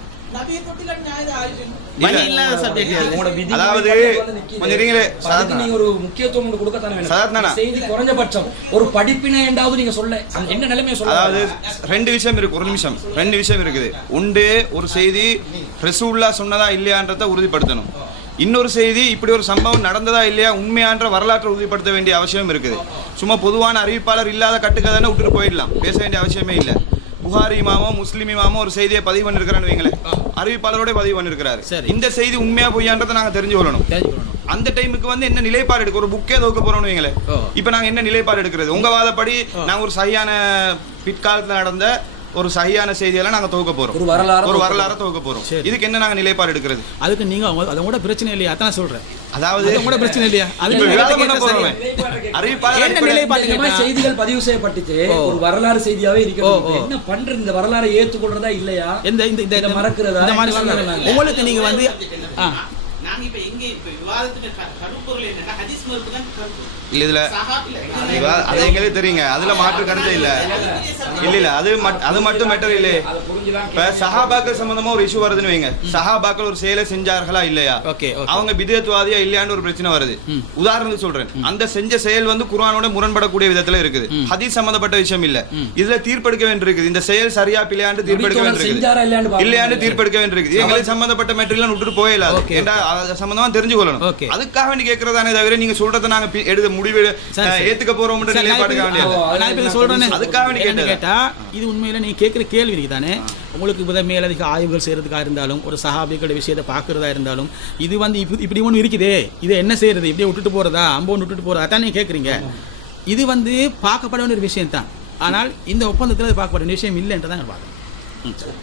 அதாவது நீங்க ஒரு முக்கியத்துவம் கொடுக்கத்தானே வேணும் செய்தி குறைஞ்சபட்சம் ஒரு படிப்பினை என்றாவது நீங்க சொல்ல என்ன நிலைமையை சொல்ல அதாவது ரெண்டு விஷயம் இருக்கு ஒரு நிமிஷம் ரெண்டு விஷயம் இருக்குது ஒன்று ஒரு செய்தி ரசூலுல்லாஹ் சொன்னதா இல்லையான்றதை உறுதிப்படுத்தணும் இன்னொரு செய்தி இப்படி ஒரு சம்பவம் நடந்ததா இல்லையா உண்மையான்ற வரலாற்றை உறுதிப்படுத்த வேண்டிய அவசியம் இருக்குது சும்மா பொதுவான அறிவிப்பாளர் இல்லாத கட்டுக்கதைன்னு விட்டுட்டு போயிடலாம் பேச வேண்டிய அவசியமே இல்லை புகாரி இமாமோ முஸ்லிம் இமாமோ ஒரு செய்தியை பதிவு பண்ணிருக்கிறான்னு வைங்களேன் அறிவிப்பாளரோட பதிவு பண்ணிருக்கிறாரு இந்த செய்தி உண்மையா பொய்யான்றதை நாங்க தெரிஞ்சு கொள்ளணும் அந்த டைமுக்கு வந்து என்ன நிலைப்பாடு எடுக்க ஒரு புக்கே தொகுக்க போறோம்னு வைங்களேன் இப்ப நாங்க என்ன நிலைப்பாடு எடுக்கிறது உங்க வாதப்படி நாங்க ஒரு சரியான பிற்காலத்துல நடந்த ஒரு சரியான செய்தியெல்லாம் நாங்க தொகுக்க போறோம், ஒரு வரலாறு தொகுக்க போறோம். இதுக்கு என்ன நாங்க நிலைப்பாடு எடுக்கிறது? அதுக்கு நீங்க அதை கூட பிரச்சனை இல்லையா? அதான் சொல்றேன். அதாவது கூட பிரச்சனை இல்லையா? அது அறிவிப்பாளர் என்ன நிலைப்பாடு? செய்திகள் பதிவு செய்யப்பட்டுச்சு, ஒரு வரலாறு செய்தியாவே இருக்கிறது. என்ன பண்றது? இந்த வரலாறை ஏற்றுக்கொள்றதா இல்லையா? இந்த மறக்கிறதா? இந்த மாதிரி வரலாறு உங்களுக்கு நீங்க வந்து நாங்க இப்ப எங்க இப்ப விவாதத்துக்கு கருப்பொருள் என்னன்னா ஹதீஸ் மறுப்பு தான் கருப்பொருள். இல்ல இதுல அது எங்களுக்கு தெரியுங்க, அதுல மாற்று கருத்து இல்ல. இல்ல அது மட்டும் மேட்டர் இல்ல. இப்ப சஹாபாக்கள் சம்பந்தமா ஒரு இஷ்யூ வருதுன்னு வைங்க, சஹாபாக்கள் ஒரு செயலை செஞ்சார்களா இல்லையா, அவங்க பிதத்வாதியா இல்லையான்னு ஒரு பிரச்சனை வருது. உதாரணத்துக்கு சொல்றேன், அந்த செஞ்ச செயல் வந்து குர்ஆனோட முரண்படக்கூடிய விதத்துல இருக்குது, ஹதீஸ் சம்பந்தப்பட்ட விஷயம் இல்ல. இதுல தீர்ப்பெடுக்க வேண்டியிருக்கு, இந்த செயல் சரியா பிள்ளையாண்டு தீர்ப்பெடுக்க வேண்டியிருக்கு, இல்லையாண்டு தீர்ப்பெடுக்க வேண்டியிருக்கு. எங்களுக்கு சம்பந்தப்பட்ட மேட்டர்லாம் விட்டுட்டு போயிடலாம், ஏன்னா அது சம்பந்தமா தெரிஞ்சுக்கொள்ளணும். அதுக்காக வேண்டி கேட்கறதானே தவிர நீங்க சொல்றதை நாங்க எடுத்து முடிவு ஏத்துக்க போறோம் கேட்டா இது உண்மையில நீங்க கேட்கிற கேள்வி தானே. உங்களுக்கு மேலதிக ஆய்வுகள் செய்யறதுக்காக இருந்தாலும், ஒரு சஹாபிகளோட விஷயத்தை பாக்குறதா இருந்தாலும், இது வந்து இப்படி ஒண்ணு இருக்குதே, இதை என்ன செய்யறது, இப்படியே விட்டுட்டு போறதா, அம்போ விட்டுட்டு போறதா தான் நீங்க கேட்கறீங்க. இது வந்து பார்க்கப்பட வேண்டிய ஒரு விஷயம் தான். ஆனால் இந்த ஒப்பந்தத்தில் அது பார்க்கப்பட வேண்டிய விஷயம் இல்லைன்றதான் பார்க்கணும்.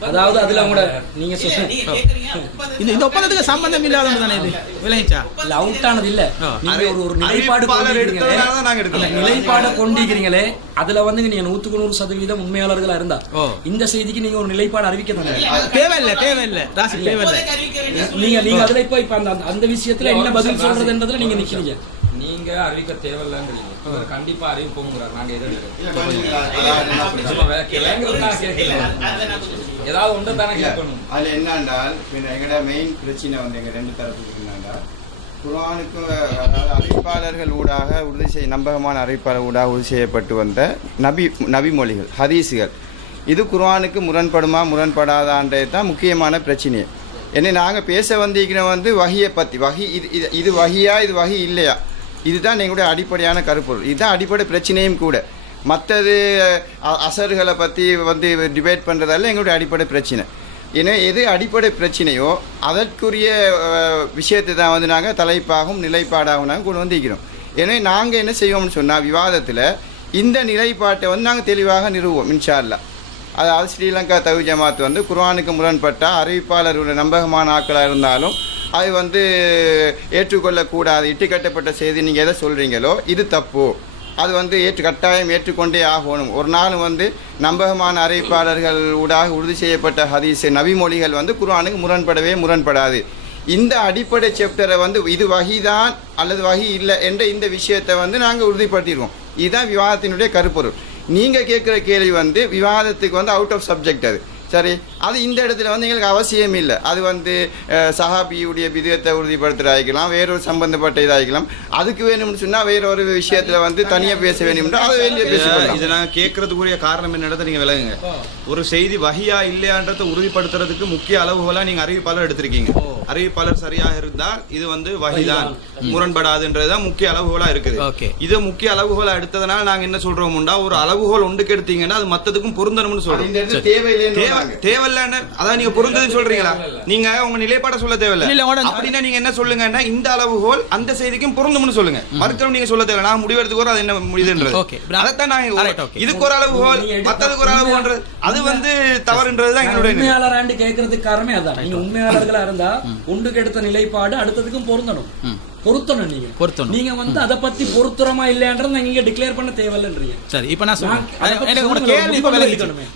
அதாவது அதுல கூட நீங்க இந்த ஒப்பந்தத்துக்கு சம்பந்தம் இல்லாதவங்க தானே இது விளைச்சா இல்ல அவுட் ஆனது இல்ல. நீங்க ஒரு நிலைப்பாடு கொண்டிருக்கிறீங்களே, அதுல வந்து நீங்க 100% உண்மையாளர்களா இருந்தா இந்த செய்திக்கு நீங்க ஒரு நிலைப்பாடு அறிவிக்க தானே தேவையில்லை ராசி, தேவையில்லை. நீங்க அதுல இப்ப அந்த விஷயத்துல என்ன பதில் சொல்றதுன்றதுல நீங்க நிக்கிறீங்க. நீங்க அறிவிக்க தேவையில்லைங்கிறீங்க, கண்டிப்பா அறிவிப்போங்கிறார். நாங்க ஏதாவது ஒன்று தானே கேட்கணும். அதுல என்னன்றால் எங்களோட மெயின் பிரச்சனை வந்து எங்க ரெண்டு தரப்புக்கு என்னன்னா, குர்ஆனுக்கு அறிவிப்பாளர்கள் ஊடாக நம்பகமான அறிவிப்பாளர் ஊடாக உறுதி செய்யப்பட்டு வந்த நபிமொழிகள், ஹதீஸுகள், இது குர்ஆனுக்கு முரண்படுமா முரண்படாதான்றது தான் முக்கியமான பிரச்சனையே. ஏன்னா நாங்கள் பேச வந்திருக்கிற வந்து வஹியை பற்றி, வஹி இது வஹியா இது வஹி இல்லையா, இதுதான் எங்களுடைய அடிப்படையான கருப்பொருள். இதுதான் அடிப்படை பிரச்சனையும் கூட. மற்றது அசர்களை பற்றி வந்து டிபேட் பண்ணுறதால எங்களுடைய அடிப்படை பிரச்சனை. ஏன்னா எது அடிப்படை பிரச்சனையோ அதற்குரிய விஷயத்தை தான் வந்து நாங்கள் தலைப்பாகவும் நிலைப்பாடாகவும் நாங்கள் கொண்டு வந்திருக்கிறோம். ஏன்னா நாங்கள் என்ன செய்வோம்னு சொன்னால், விவாதத்தில் இந்த நிலைப்பாட்டை வந்து நாங்கள் தெளிவாக நிறுவோம் இன்ஷா அல்லாஹ். அதாவது ஸ்ரீலங்கா தவ்ஹீத் ஜமாத் வந்து குர்ஆனுக்கு முரண்பட்ட அறிவிப்பாளருடைய நம்பகமான ஆட்களாக இருந்தாலும் அது வந்து ஏற்றுக்கொள்ளக்கூடாது, இட்டுக்கட்டப்பட்ட செய்தி நீங்கள் எதை சொல்கிறீங்களோ இது தப்பு, அது வந்து கட்டாயம் ஏற்றுக்கொண்டே ஆகணும். ஒரு நாள் வந்து நம்பகமான அறிவிப்பாளர்கள் ஊடாக உறுதி செய்யப்பட்ட ஹதீஸ் நபிமொழிகள் வந்து குர்ஆனுக்கு முரண்படாது. இந்த அடிப்படை சாப்டரை வந்து இது வஹிதான் அல்லது வஹி இல்லை என்ற இந்த விஷயத்தை வந்து நாங்கள் உறுதிப்படுத்திடுவோம். இதுதான் விவாதத்தினுடைய கருப்பொருள். நீங்கள் கேட்குற கேள்வி வந்து விவாதத்துக்கு வந்து அவுட் ஆஃப் சப்ஜெக்ட். அது சரி, அது இந்த இடத்துல வந்து எங்களுக்கு அவசியம் இல்லை. அது வந்து சஹாபியுடைய விதத்தை உறுதிப்படுத்துகிறாய்க்கலாம், வேறொரு சம்பந்தப்பட்ட இதாகிக்கலாம். அதுக்கு வேணும்னு சொன்னால் வேறொரு விஷயத்தில் வந்து தனியாக பேச வேணும்னா அதை வேண்டிய பேசலாம். இதை நாங்கள் கேட்கறதுக்குரிய காரணம் என்னன்றதை நீங்கள் விளங்குங்க. ஒரு செய்தி வஹியா இல்லையான்றதை உறுதிப்படுத்துறதுக்கு முக்கிய அளவுகளாக நீங்கள் அறிவிப்பாளர் எடுத்திருக்கீங்க. அறிவிப்பாளர் சரியாக இருந்தால் இது வந்து வஹிதான், முரண்படாதுன்றதுதான் முக்கிய அளவுகோலாக இருக்குது. இது முக்கிய அளவுகோலாக எடுத்ததுனால நாங்கள் என்ன சொல்றோம்னா, ஒரு அளவுகோல் ஒன்றுக்கு எடுத்தீங்கன்னா அது மற்றதுக்கும் பொருந்தணும்னு சொல்றோம். தேவையில்லை அதான் நீங்க பொருந்ததுன்னு சொல்றீங்களா? நீங்க உங்க நிலைப்பாட சொல்ல தேவையில்லை. அப்படின்னா நீங்க என்ன சொல்லுங்கன்னா, இந்த அளவுகோல் அந்த செய்திக்கும் பொருந்தும்னு சொல்லுங்க. மறுக்கிறோம் நீங்க சொல்ல தேவையில்லை. நான் முடிவெடுத்துக்கோ அது என்ன முடியுதுன்றது. அதைத்தான் நாங்க இதுக்கு ஒரு அளவுகோல் மற்றதுக்கு ஒரு அளவுகோல், அது வந்து தவறுன்றதுதான் எங்களுடைய உண்மையாளராண்டு கேட்கறதுக்கு காரணமே அதான். நீங்க உண்மையாளர்களா இருந்தா ஒன்றுக்கு எடுத்த நிலைப்பாடு அடுத்ததுக்கும் பொருந்தணும். நீங்க வந்து அதை பத்தி பொருத்தரமா இல்லையன்றது நீங்க டிக்ளேர் பண்ண தேவையில்லைன்றீங்க. சரி, இப்ப நான் சொல்றேன்,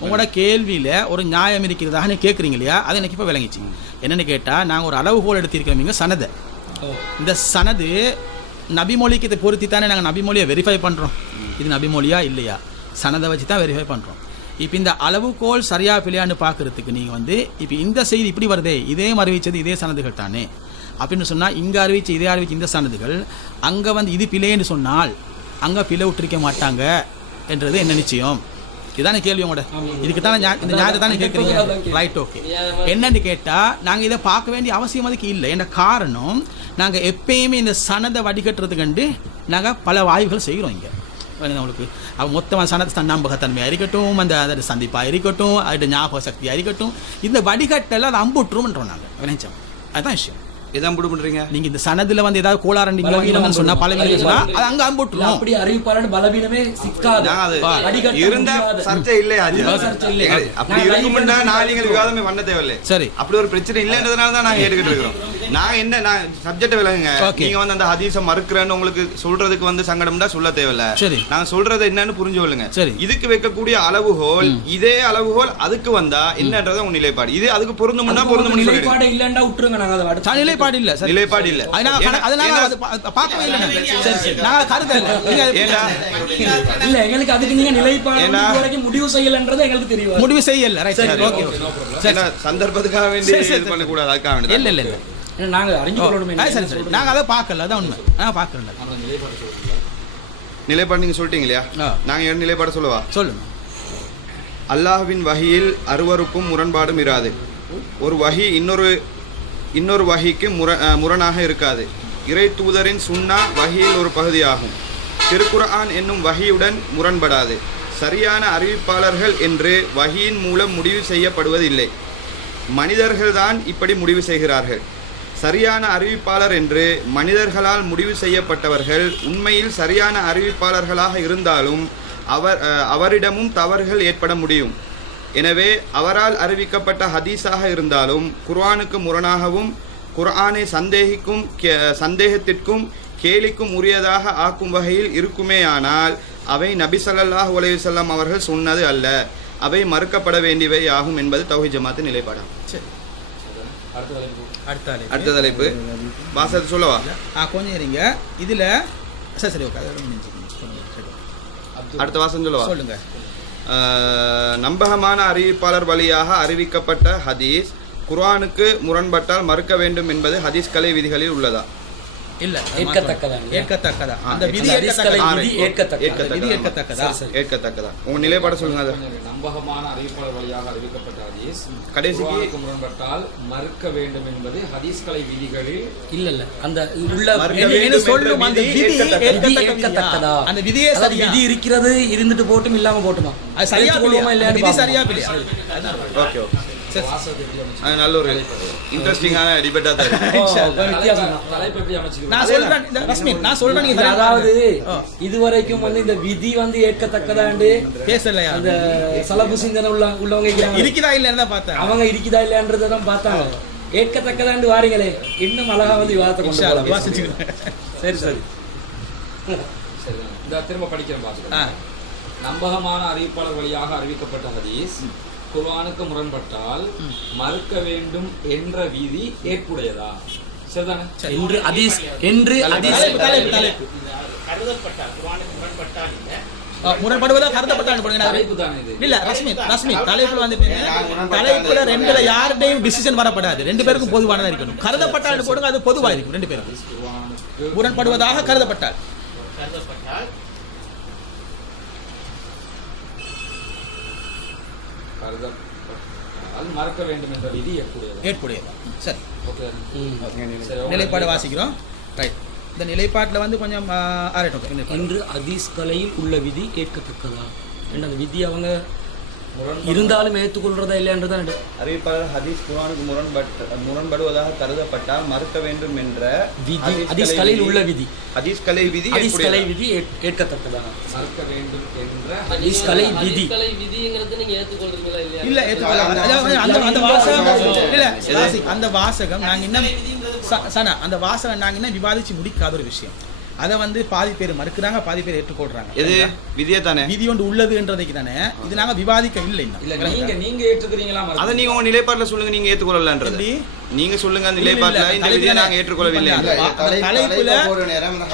உங்களோட கேள்வியில ஒரு நியாயம் இருக்கிறதாக கேட்குறீங்க இல்லையா, அது எனக்கு இப்ப விளங்கிச்சு. என்னன்னு கேட்டா, நாங்க ஒரு அளவுகோல் எடுத்திருக்கிறோம் சனதை. இந்த சனது நபிமொழிக்கு இதை பொருத்தி தானே நாங்கள் நபிமொழியை வெரிஃபை பண்றோம். இது நபிமொழியா இல்லையா சனதை வச்சு தான் வெரிஃபை பண்றோம். இப்போ இந்த அளவுகோல் சரியா பிள்ளையான்னு பார்க்கறதுக்கு நீங்க வந்து இப்போ இந்த செய்தி இப்படி வருதே, இதே அறிவிச்சது இதே சனதுகள் தானே அப்படின்னு சொன்னால், இங்கே அறிவிச்சு இதே அறிவிச்சு இந்த சனதுகள் அங்கே வந்து இது பிழைன்னு சொன்னால் அங்கே பிழை விட்டுருக்க மாட்டாங்க என்றது என்ன நிச்சயம்? இதுதானே கேள்வி உங்களோட. இதுக்கு தானே இந்த ஞாயிறு தானே கேட்குறீங்க. Right, okay. என்னன்னு கேட்டால் நாங்கள் இதை பார்க்க வேண்டிய அவசியம் அதுக்கு இல்லை. என்ற காரணம், நாங்கள் எப்பயுமே இந்த சனதை வடிகட்டுறதுக்கண்டு நாங்கள் பல ஆய்வுகள் செய்கிறோம் இங்கே. உங்களுக்கு மொத்தமாக சனத்தை நம்பகத்தன்மையாக இருக்கட்டும், அந்த சந்திப்பாக இருக்கட்டும், அதோட ஞாபக சக்தியாக இருக்கட்டும், இந்த வடிகட்டெல்லாம் அதை அம்புட்டுரும்ன்றோம் நாங்கள் விளைச்சோம். அதுதான் விஷயம். எதான் புடு பண்றீங்க நீங்க இந்த சனதுல வந்து ஏதாவது கோளாறு நீங்க வந்து சொன்னா பலவீனம் சொன்னா அது அங்க அம்புட்டுரும். அப்படி அறிவிப்பாளர் பலவீனமே சிக்காது. நான் அது அடிக்கடி இருந்த சர்ச்சை இல்லையா அது? சர்ச்சை இல்லை. அப்படி இருக்கும்னா நான் நீங்கள் விவாதமே பண்ண தேவையில்லை. சரி, அப்படி ஒரு பிரச்சனை இல்லைன்றதுனால தான் நாங்க எடுத்துட்டு இருக்கிறோம். நான் சப்ஜெக்ட் விளங்குங்க. நீங்க வந்து அந்த ஹதீஸை மறுக்கிறேன்னு உங்களுக்கு சொல்றதுக்கு வந்து சங்கடம்டா சொல்ல தேவையில்ல. சரி, நாங்க சொல்றது என்னன்னு புரிஞ்சு கொள்ளுங்க. சரி, இதுக்கு வைக்கக்கூடிய அளவுகோல் இதே அளவுகோல் அதுக்கு வந்தா என்னன்றத உங்க நிலைப்பாடு. இது அதுக்கு பொருந்தும்னா பொருந்தும். நிலைப்பாடு இல்லைன்னா விட்டுருங்க. நாங்க அதை அடுத்த நிலைப்பாடு இல்ல, நிலைப்பாடு இல்ல. இல்ல எங்களுக்கு அதுக்கு நீங்க நிலைப்பாடு வரைக்கும் முடிவு செய்யலன்றது எங்களுக்கு தெரியும். முடிவு செய்யல. சந்தர்ப்பத்துக்காக வேண்டி இது பண்ண கூடாது. அதுக்காக வேண்டி இல்ல இல்ல இல்ல நாங்க அறிஞ்சு கொள்ளணுமே. நாங்க அதை பார்க்கல. அதான் உண்மை. பார்க்கல. நிலைப்பாடு நீங்க சொல்லிட்டீங்க இல்லையா? நாங்க என்ன நிலைப்பாடு சொல்லவா? சொல்லுங்க. அல்லாஹ்வின் வஹியில் அருவருப்பும் முரண்பாடும் இராது. ஒரு வஹி இன்னொரு வஹிக்கு முரணாக இருக்காது. இறை தூதரின் சுன்னா வஹியில் ஒரு பகுதியாகும். திருக்குர்ஆன் என்னும் வஹியுடன் முரண்படாது. சரியான அறிவிப்பாளர்கள் என்று வஹியின் மூலம் முடிவு செய்யப்படுவதில்லை. மனிதர்கள்தான் இப்படி முடிவு செய்கிறார்கள். சரியான அறிவிப்பாளர் என்று மனிதர்களால் முடிவு செய்யப்பட்டவர்கள் உண்மையில் சரியான அறிவிப்பாளர்களாக இருந்தாலும் அவரிடமும் தவறுகள் ஏற்பட முடியும். எனவே அவரால் அறிவிக்கப்பட்ட ஹதீஸாக இருந்தாலும் குர்ஆனுக்கு முரணாகவும் குர்ஆனை சந்தேகத்திற்கும் கேலிக்கும் உரியதாக ஆக்கும் வகையில் இருக்குமேயானால் அவை நபி ஸல்லல்லாஹு அலைஹி வஸல்லம் அவர்கள் சொன்னது அல்ல, அவை மறுக்கப்பட வேண்டியவை ஆகும் என்பது தௌஹீத் ஜமாத்தின் நிலைப்பாடாகும். அடுத்த தலைப்பு வாசத்தை சொல்லவா? கொஞ்சம் இருங்க. இதுல சரி அடுத்த வாசம் சொல்லவா? சொல்லுங்க. நம்பகமான அறிவிப்பாளர் வழியாக அறிவிக்கப்பட்ட ஹதீஸ் குர்ஆனுக்கு முரண்பட்டால் மறுக்க வேண்டும் என்பது ஹதீஸ் கலை விதிகளில் உள்ளதா? இல்ல, ஏற்கத்தக்கதா. அந்த விதி ஏற்கத்தக்கதா. உங்க நிலைப்பாடு சொல்லுங்க. நம்பகமான அறிவிப்பாளர் வழியாக அறிவிக்கப்பட்ட ஹதீஸ் கடைசிக்கு முரண்பட்டால் மறுக்க வேண்டும் என்பது ஹதீஸ் கலை விதிகளில் இல்ல அந்த உள்ள சொல்லும். அந்த விதி ஏற்கத்தக்கதா. அந்த விதியே சரி. விதி இருக்கிறது இருந்துட்டு போட்டும் இல்லாம போட்டுமா? அது சரியா கொள்ளுமா இல்ல? விதி சரியா இல்லையா? Okay okay. நல்ல ஒரு இன்ட்ரெஸ்டிங்கான டிபேட்டா தான் இருக்கு. அதாவது இதுவரைக்கும் வந்து இந்த விதி வந்து ஏற்கத்தக்கதாண்டு பேசலையா? அந்த சலபு சிந்தனை உள்ளவங்க இருக்குதா இல்லைன்னு பார்த்தேன். அவங்க இருக்குதா இல்லைன்றதான் பார்த்தாங்க. ஏற்கத்தக்கதாண்டு வாரீங்களே, இன்னும் அழகா வந்து விவாதத்தை கொண்டு. சரி சரி இந்த திரும்ப படிக்கிறேன். நம்பகமான அறிவிப்பாளர் வழியாக அறிவிக்கப்பட்ட ஹதீஸ் குர்ஆனுக்கு முரண்பட்டால் மறுக்க வேண்டும் என்ற விதி ஏற்புடையதா? சரிதானே? என்று ஹதீஸ் என்று ஹதீஸ் கருதப்பட்டால் குர்ஆனுக்கு முரண்பட்டால் இல்ல முரண்படுவதா கருதப்பட்டால் இல்ல. ரஸ்மி தலைப்புல வந்து தலைப்புல ரெண்டுல யாருடையும் டிசிஷன் வரப்படாது. ரெண்டு பேருக்கும் பொதுவானதா இருக்கணும். கருதப்பட்டால் போடுங்க, அது பொதுவா இருக்கும். ரெண்டு பேருக்கும் முரண்படுவதாக கருதப்பட்டால் மறக்க வேண்டும் என்ற விதி ஏற்புடையது. சரி, நிலைப்பாடு வாசிக்கிறோம். ரைட். இந்த நிலைப்பாட்டில் வந்து கொஞ்சம் என்று ஹதீஸ் கலையில் உள்ள விதி ஏற்கத்தக்கதா? அந்த விதி அவங்க இருந்தாலும் ஏற்றுக்கொள்றதா இல்லையான்றதான் அறிவிப்பாளர் ஹதீஸ் குர்ஆனுக்கு முரண்படுவதாக கருதப்பட்டால் மறுக்க வேண்டும் என்ற ஹதீஸ் கலையில் உள்ள விதி. ஹதீஸ் கலை விதி ஏற்கத்தக்கதா? மறுக்க வேண்டும் என்ற ஹதீஸ் கலை விதி இல்ல அந்த வாசகம் நாங்க இன்னும் அந்த வாசகம் நாங்க இன்னும் விவாதிச்சு முடிக்காத ஒரு விஷயம். அதை வந்து பாதி பேர் மறுக்கிறாங்க, பாதி பேர் ஏற்றுக்கொள்றாங்க. இது விதியே தானே, விதி ஒன்று உள்ளதுன்றதைக்கு தானே இது நாங்க விவாதிக்க இல்லை. நீங்க ஏற்றுக்கிறீங்களா? அதை நீங்க உங்க நிலைப்பாட்டுல சொல்லுங்க. நீங்க ஏற்றுக்கொள்ளலன்றது நீங்க சொல்லுங்க. அந்த நிலைப்பாட்டுல இந்த விதியை நாங்க ஏற்றுக்கொள்ளவில்லை. தலைப்புல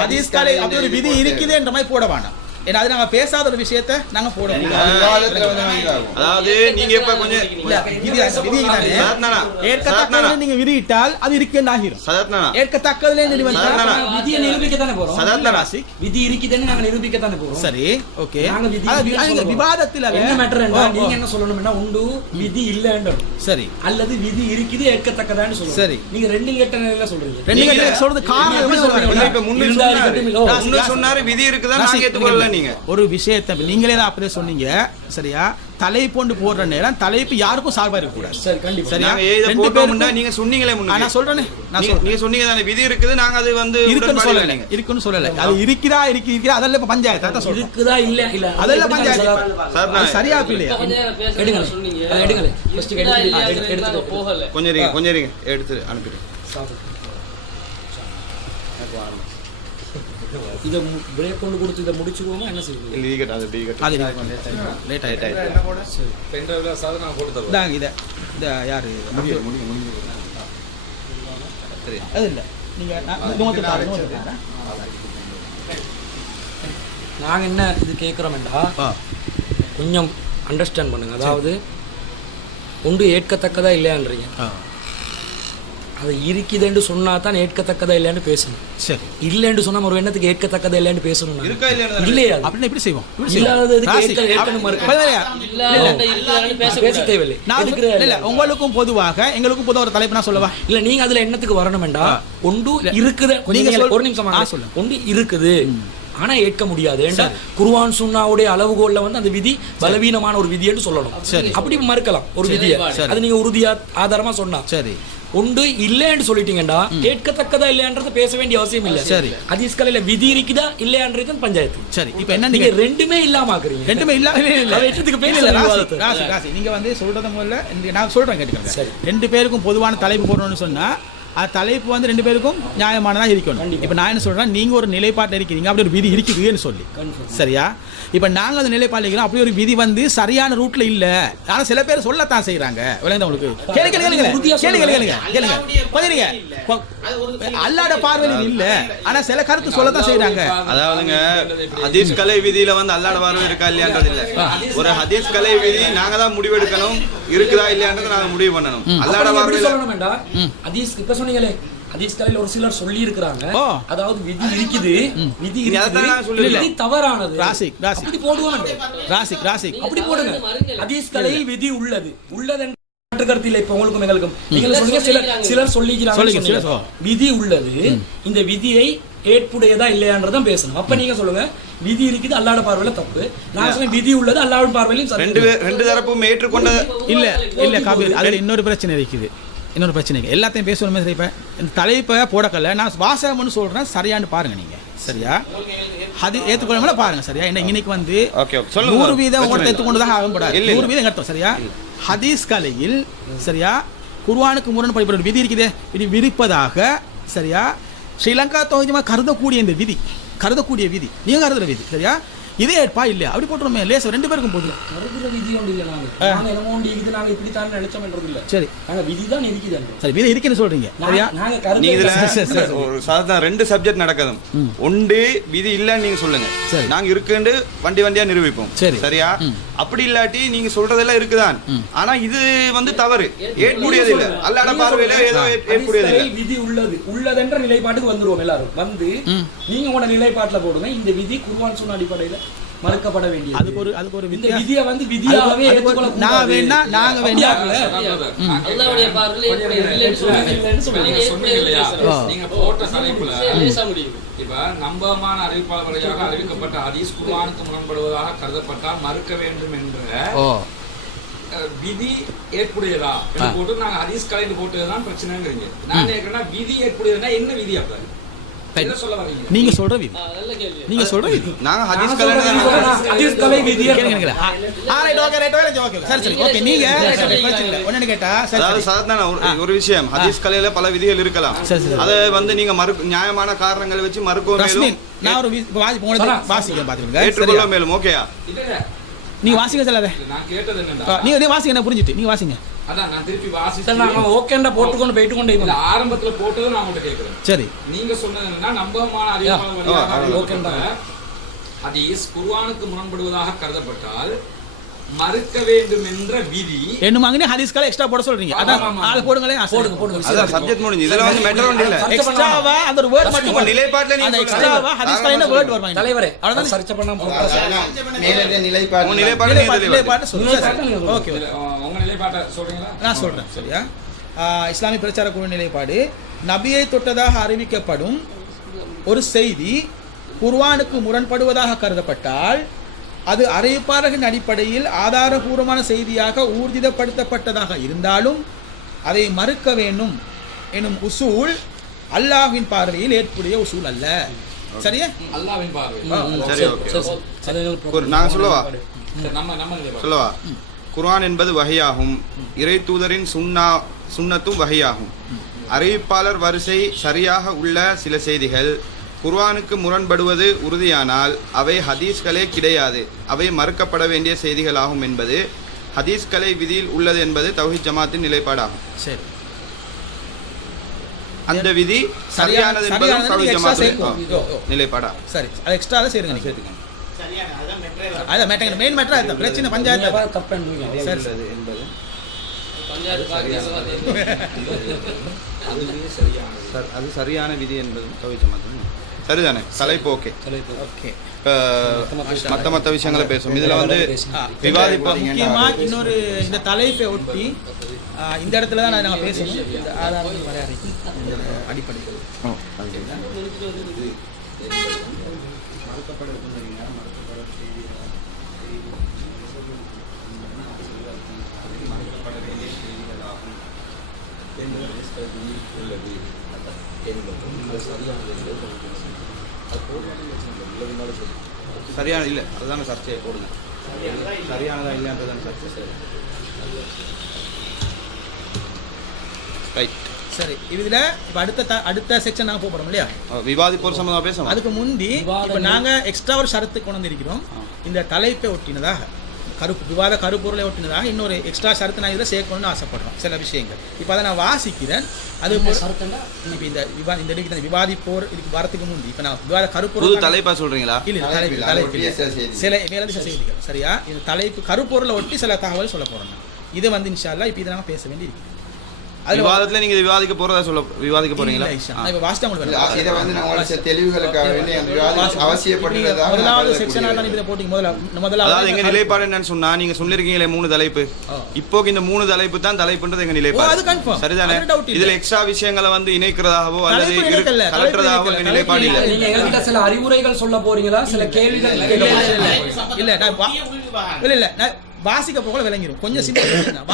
ஹதீஸ் கலை அப்படி ஒரு விதி இருக்குது என்ற மாதிரி போட வேண்டாம். ஏன்னா அது நாங்க பேசாத ஒரு விஷயத்தை நாங்க போடுவோம். அதாவது நீங்க இப்ப கொஞ்சம் ஏற்கத்தக்கதுல நீங்க விதியிட்டால் அது இருக்கேன்னு ஆகிரும். ஏற்கத்தக்கதுல விதியை நிரூபிக்கத்தானே போறோம். விதி இருக்குதுன்னு நாங்க நிரூபிக்கத்தானே போறோம். சரி, ஓகே. விவாதத்துல என்ன மேட்டர் என்ன நீங்க என்ன சொல்லணும்னா உண்டு விதி இல்லன்னு சரி, அல்லது விதி இருக்குது ஏற்கத்தக்கதான்னு சொல்லுங்க. சரி, நீங்க ரெண்டு கெட்ட நிலையில சொல்றீங்க. ரெண்டு கெட்ட சொல்றது காரணம் எப்படி சொல்றீங்க? இப்ப முன்ன சொன்னாரு விதி இருக்குதா, நாங்க ஏத்துக்கொள்ளல. நீங்க ஒரு விஷயத்தை நீங்களே தான் அப்படியே சொன்னீங்க. சரியா? தலைப்பு கொண்டு போடுற நேரம் தலைப்பு யாருக்கும் சார்பா இருக்க கூடாது. சரி கண்டிப்பா. சரியா? நாங்க ஏத ரெண்டு போட்டோம்னா பேருக்கும் நீங்க சொன்னீங்களே முன்ன. நான் சொல்றேனே. நீங்க சொன்னீங்க தானே விதி இருக்குது, நாங்க அது வந்து இருக்குன்னு சொல்லல. நீங்க இருக்குன்னு சொல்லல. அது இருக்கிறா அதெல்லாம் இப்ப பஞ்சாயத்து அதான் சொல்றோம். இருக்குதா இல்ல அதெல்லாம் பஞ்சாயத்து. சார் அது நான் சரியா இல்லையா? எடுங்க ஃபர்ஸ்ட் எடுத்து போகல. கொஞ்சம் இருங்க எடுத்து அனுப்பிடுங்க. இத பிரேக் கொண்டு கொடுத்து இத முடிச்சுக்குவோமா என்ன செய்வீங்க? லீகட் அது லீகட் அது லேட் ஆயிட்டு. பென்ட்ரைவ்ல சாதனை நான் போட்டு தருவேன். இதாங்க இத யாரு முடிங்க. அது இல்ல நீங்க நோட்டு தாங்க. நாங்க என்ன இது கேக்குறோம்டா கொஞ்சம் அண்டர்ஸ்டாண்ட் பண்ணுங்க. அதாவது ஒன்று ஏற்கத்தக்கதா இல்லையான்றீங்க. அது இருக்குதுன்னு சொன்னா தான் ஏற்கத்தக்கதா இல்லையான்னு பேசணும். சரி இல்லைன்னு சொன்னா ஒரு எண்ணத்துக்கு ஏற்கத்தக்கதா இல்லையான்னு பேசணும். இருக்கா இல்லையா? இல்லையா அப்படின்னு எப்படி செய்வோம்? பேச தேவையில்லை. இல்ல உங்களுக்கும் பொதுவாக எங்களுக்கும் பொதுவாக ஒரு தலைப்பு நான் சொல்லவா? இல்ல நீங்க அதுல எண்ணத்துக்கு வரணும் வேண்டாம். ஒன்று இருக்குது. ஒரு நிமிஷம். ஒன்று இருக்குது ஆனா ஏற்க முடியாது. ஏண்டா குர்ஆன் சுன்னாவுடைய அளவுகோல்ல வந்து அந்த விதி பலவீனமான ஒரு விதி என்று சொல்லணும். அப்படி மறுக்கலாம் ஒரு விதியை. அது நீங்க உறுதியா ஆதாரமா சொன்னா சரி. ஒன்று இல்லைன்னு சொல்லிட்டீங்கடா கேட்கத்தக்கதா இல்லையான்றத பேச வேண்டிய அவசியம் இல்லை. சரி ஹதீஸ்கலையில விதி இருக்குதா இல்லையான்றது பஞ்சாயத்து. சரி இப்போ என்ன நீங்க ரெண்டுமே இல்லாம ஆக்குறீங்க. ரெண்டுமே இல்லாம இல்ல. நீங்க வந்து சொல்றத முதல்ல நான் சொல்றேன் கேட்டுக்கோங்க. ரெண்டு பேருக்கும் பொதுவான தலைப்பு போடணும்னு சொன்னா அது தலைப்பு வந்து ரெண்டு பேருக்கும் நியாயமானதா இருக்கணும். இப்போ நான் என்ன சொல்றேன், நீங்க ஒரு நிலைப்பாட்டில் இருக்கிறீங்க, அப்படி ஒரு விதி இருக்குதுன்னு சொல்லி சரியா? இப்போ நாங்கள் அந்த நிலைப்பாட்டில் இருக்கிறோம், அப்படி ஒரு விதி வந்து சரியான ரூட்ல இல்ல. ஆனால் சில பேர் சொல்லத்தான் செய்யறாங்க. உங்களுக்கு அல்லாட பார்வையில் இல்ல, ஆனா சில கருத்து சொல்லத்தான் செய்யறாங்க. அதாவதுங்க ஹதீஸ் கலை விதியில வந்து அல்லாட பார்வை இருக்கா இல்லையான்றது இல்ல. ஒரு ஹதீஸ் கலை விதி நாங்க தான் முடிவெடுக்கணும், இருக்குதா இல்லையான்றதை நாங்க முடிவு பண்ணணும். அல்லாட பார்வை சொல்லணும் வேண்டாம். ஹதீஸ் இப்ப சொன்னீங்களே ஹதீஸ் கலையில ஒரு சிலர் சொல்லி இருக்கிறாங்க. அதாவது விதி இருக்குது, விதி தவறானது. அப்படி போடுவோம். அப்படி போடுங்க. ஹதீஸ் கலையில் விதி உள்ளது மாற்று கருத்து இல்லை. இப்ப உங்களுக்கும் எங்களுக்கும் நீங்க சொல்லுங்க. சிலர் சொல்லிக்கிறாங்க விதி உள்ளது, இந்த விதியை ஏற்புடையதா இல்லையான்றதான் பேசணும். அப்ப நீங்க சொல்லுங்க விதி இருக்குது அல்லாஹ் பார்வையில தப்பு, நான் சொல்றேன் விதி உள்ளது அல்லாஹ் பார்வையிலும் ரெண்டு தரப்பும் ஏற்றுக்கொண்ட இல்ல காபீர். அதுல இன்னொரு பிரச்சனை இருக்குது. எல்லாத்தையும் பேசணுமே. சரி இப்ப இந்த தலைப்பை போடக்கல நான் வாசகம்னு சொல்றேன், சரியான்னு பாருங்க நீங்க. சரியா? அது ஏற்றுக்கொள்ள பாருங்க. சரியா? இன்னைக்கு வந்து 100% உங்கள்ட்ட ஏற்றுக்கொண்டுதான் ஆகக்கூடாது. 100% கட்டும். சரியா? ஹதீஸ் கலையில் சரியா குர்ஆனுக்கு முரண் படிப்பட ஒரு விதி இருக்குது, இது விதிப்பதாக சரியா ஸ்ரீலங்கா தொகுதிமா கருதக்கூடிய இந்த விதி, கருதக்கூடிய விதி நீங்க கருதுற விதி சரியா? இதே ஏற்பா இல்லையா? அப்படி போட்டுருமே லேச ரெண்டு பேருக்கும் போதும். கருதுற விதி ஒன்று இல்லை. நாங்க என்னமோ இது நாங்க இப்படி தான் நினைச்சோம்ன்றது இல்லை. சரி நாங்க விதி தான் இருக்குது. சரி விதி இருக்குன்னு சொல்றீங்க சரியா? நீங்க ஒரு சாதாரண ரெண்டு சப்ஜெக்ட் நடக்குது. ஒன்று விதி இல்லன்னு நீங்க சொல்லுங்க, நாங்க இருக்குன்னு வண்டியா நிரூபிப்போம். சரியா? அப்படி இல்லாட்டி நீங்க சொல்றதெல்லாம் இருக்குதான், ஆனா இது வந்து தவறு, ஏற்புடையது இல்ல. அல்லாஹ் பார்வையில ஏதோ ஏற்புடையது இல்ல. விதி உள்ளதென்ற நிலைப்பாட்டுக்கு வந்துருவோம் எல்லாரும். வந்து நீங்க உங்க நிலைப்பாட்டுல போடுங்க இந்த விதி குர்ஆன் சுன்னா அடிப்படையில மறுக்கப்பட வேண்டியது. அதுக்கு ஒரு விதியை வந்து விதியாகவே ஏற்றுக்கொள்ள நான் வேணா நாங்க வேணா அல்லாஹ்வுடைய பார்வையில இல்லைன்னு சொல்லுங்க. நீங்க போட்ட தலைப்புல இப்ப நம்பகமான அறிவிப்பாளர் வழியாக அறிவிக்கப்பட்ட ஹதீஸ் குர்ஆனுக்கு முரண்படுவதாக கருதப்பட்டால் மறுக்க வேண்டும் என்ற விதி ஏற்புடையதா போட்டு நாங்க ஹதீஸ் கலைந்து போட்டதுதான் பிரச்சனைங்கிறீங்க. நான் கேட்கிறேன்னா விதி ஏற்புடையதுன்னா என்ன விதி? அப்ப நீங்க சொல்ற விதி, நீங்க சொல்ற விதி நாங்க ஹதீஸ் கலை விதி கேளுங்க. சரி சரி ஓகே. நீங்க ஒன்னு கேட்டா சாதாரண ஒரு விஷயம், ஹதீஸ் கலையில பல விதிகள் இருக்கலாம். அதை வந்து நீங்க நியாயமான காரணங்களை வச்சு மறுக்கவும் நான் ஒரு வாசிக்க பாத்துக்கோங்க. ஏற்றுக்கொள்ள மேலும் ஓகேயா? நீங்க வாசிங்க சொல்லாத. நான் கேட்டது என்னடா நீங்க வாசிங்க, என்ன புரிஞ்சிட்டு நீங்க வாசிங்க. அதான் நான் திருப்பி வாசிச்சேன். நான் ஓகேண்டா போட்டுக்கொண்டு போயிட்டு கொண்டே இல்ல ஆரம்பத்துல போட்டது நான் உங்கள்ட்ட கேக்குறேன். சரி நீங்க சொன்னது என்னன்னா நம்பகமான அறிவிப்பாளர் ஓகேண்டா ஹதீஸ் குர்ஆனுக்கு முரண்படுவதாக கருதப்பட்டால் மறுக்க வேண்டும் என்ற விதி என்னமாங்கனே ஹதீஸ் கலை எக்ஸ்ட்ரா போட சொல்றீங்க. அதான் ஆளு போடுங்களே. போடுங்க. அத சப்ஜெக்ட் முடிஞ்சு. இதெல்லாம் வந்து மேட்டர் ஒண்ணு இல்ல. எக்ஸ்ட்ராவா அந்த ஒரு வேர்ட் மட்டும் நிலைப்பாட்டுல நீங்க எக்ஸ்ட்ராவா ஹதீஸ் கலை என்ன வேர்ட் வருவாங்க தலைவரே. அவ்வளவுதான் சர்ச்சை பண்ணாம மேலே நிலைப்பாட்டு சொல்லுங்க. ஓகே உங்க நிலைப்பாட்டை சொல்றீங்களா? நான் சொல்றேன். சரியா? இஸ்லாமிய பிரச்சார குழு நிலைப்பாடு, நபியை தொட்டதாக அறிவிக்கப்படும் ஒரு செய்தி குர்ஆனுக்கு முரண்படுவதாக கருதப்பட்டால் அது அறிவிப்பாளர்களின் அடிப்படையில் ஆதாரபூர்வமான செய்தியாக ஊர்ஜிதப்படுத்தப்பட்டதாக இருந்தாலும் அதை மறுக்க வேண்டும் எனும் உசூல் அல்லாஹ்வின் பார்வையில் ஏற்புடைய உசூல் அல்ல. சரியா? அல்லாஹ்வின் பார்வை. சரி, ஓகே. நான் சொல்லவா? குர்ஆன் என்பது வஹியாகும். இறை தூதரின் சுன்னத்தும் வஹியாகும். அறிவிப்பாளர் வரிசை சரியாக உள்ள சில செய்திகள் குர்ஆனுக்கு முரண்படுவது உறுதியானால் அவை ஹதீஸ்களே கிடையாது, அவை மறுக்கப்பட வேண்டிய செய்திகளாகும் என்பது ஹதீஸ்களை விதியில் உள்ளது என்பது தௌஹீத் ஜமாத்தின் நிலைப்பாடாகும். சரி, அந்த விதி சரியானது என்பதும் தௌஹீத் ஜமாத்தின் நிலைப்பாடா. சரி, அது எக்ஸ்ட்ரா சேருங்க. சரியான அதான் மெட்ரே அதான் மேட்டர், மெயின் மேட்டர் அதுதான். பிரச்சனை பஞ்சாயத்து தப்புன்றீங்க. சரி என்பது அது சரியான விதி என்பது தௌஹீத் ஜமாத்தின் சரிதானே. தலைப்பு ஓகே. ஓகே. மற்ற விஷயங்களை பேசும். இதுல வந்து விவாதிப்போம். முக்கியமா இன்னொரு இந்த தலைப்பை ஒட்டி இந்த இடத்துல தான் நாங்கள் பேசணும். இந்த ஆதாரம் வரையறைக்கு அடிப்படைகள் சரியான இல்லை, அதுதான சர்ச்சையை போடுங்க. சரியானதா இல்லைன்றதான சர்ச்சை. ரைட். சரி, இதுல இப்ப அடுத்த செக்ஷன் நாங்க போறோம் இல்லையா? விவாதிப்போர் சம்பந்தமா பேசணும். அதுக்கு முந்தி இப்ப நாங்க எக்ஸ்ட்ரா ஒரு ஷரத்து கொண்டு வந்திருக்கிறோம். இந்த தலைப்பை ஒட்டினதாக விவாத கருப்பொருளை ஒட்டினதாக இன்னொரு எக்ஸ்ட்ரா ஷரத்து நான் இதில் சேர்க்கணும்னு ஆசைப்படுறோம். சில விஷயங்கள் இப்போ அதை நான் வாசிக்கிறேன். அது இப்போ இந்த விவாதிப்போர் இதுக்கு வரத்துக்கு முந்தி இப்போ நான் விவாத கருப்பொருள் தலைப்பா சொல்றீங்களா? இல்லை, தலைப்பு சில மேலதிக செய்திகள். சரியா? இந்த தலைப்பு கருப்பொருளை ஒட்டி சில தகவல் சொல்ல போறோம். இதை வந்து இன்ஷா அல்லாஹ் இப்போ இதை நாங்கள் பேச வேண்டி இருக்கு. விவாதத்துல நீங்க விவாதிக்க போறீங்களா? இப்ப வாஸ்தா உங்களுக்கு இத வந்து நான் உங்களுக்கு தெளிவுகளுக்காக வேண்டி அந்த விவாதம் அவசியப்படுகிறதா? முதலாவது செக்ஷனா தான் இத போடிங்க. முதல்ல அதாவது எங்க நிலைப்பாடு என்னன்னு சொன்னா, நீங்க சொல்லிருக்கீங்களே 3 தலைப்பு. இப்போ இந்த 3 தலைப்பு தான் தலைப்புன்றது எங்க நிலைப்பாடு. சரிதானே? இதுல எக்ஸ்ட்ரா விஷயங்களை வந்து இணைக்கிறதாவோ அல்லது கலட்டுறதாவோ எங்க நிலைப்பாடு இல்ல. நீங்க எங்ககிட்ட சில அறிவுரைகள் சொல்ல போறீங்களா? சில கேள்விகள் இல்ல நான் வாசிக்க போக விளங்கிரும். கொஞ்சம்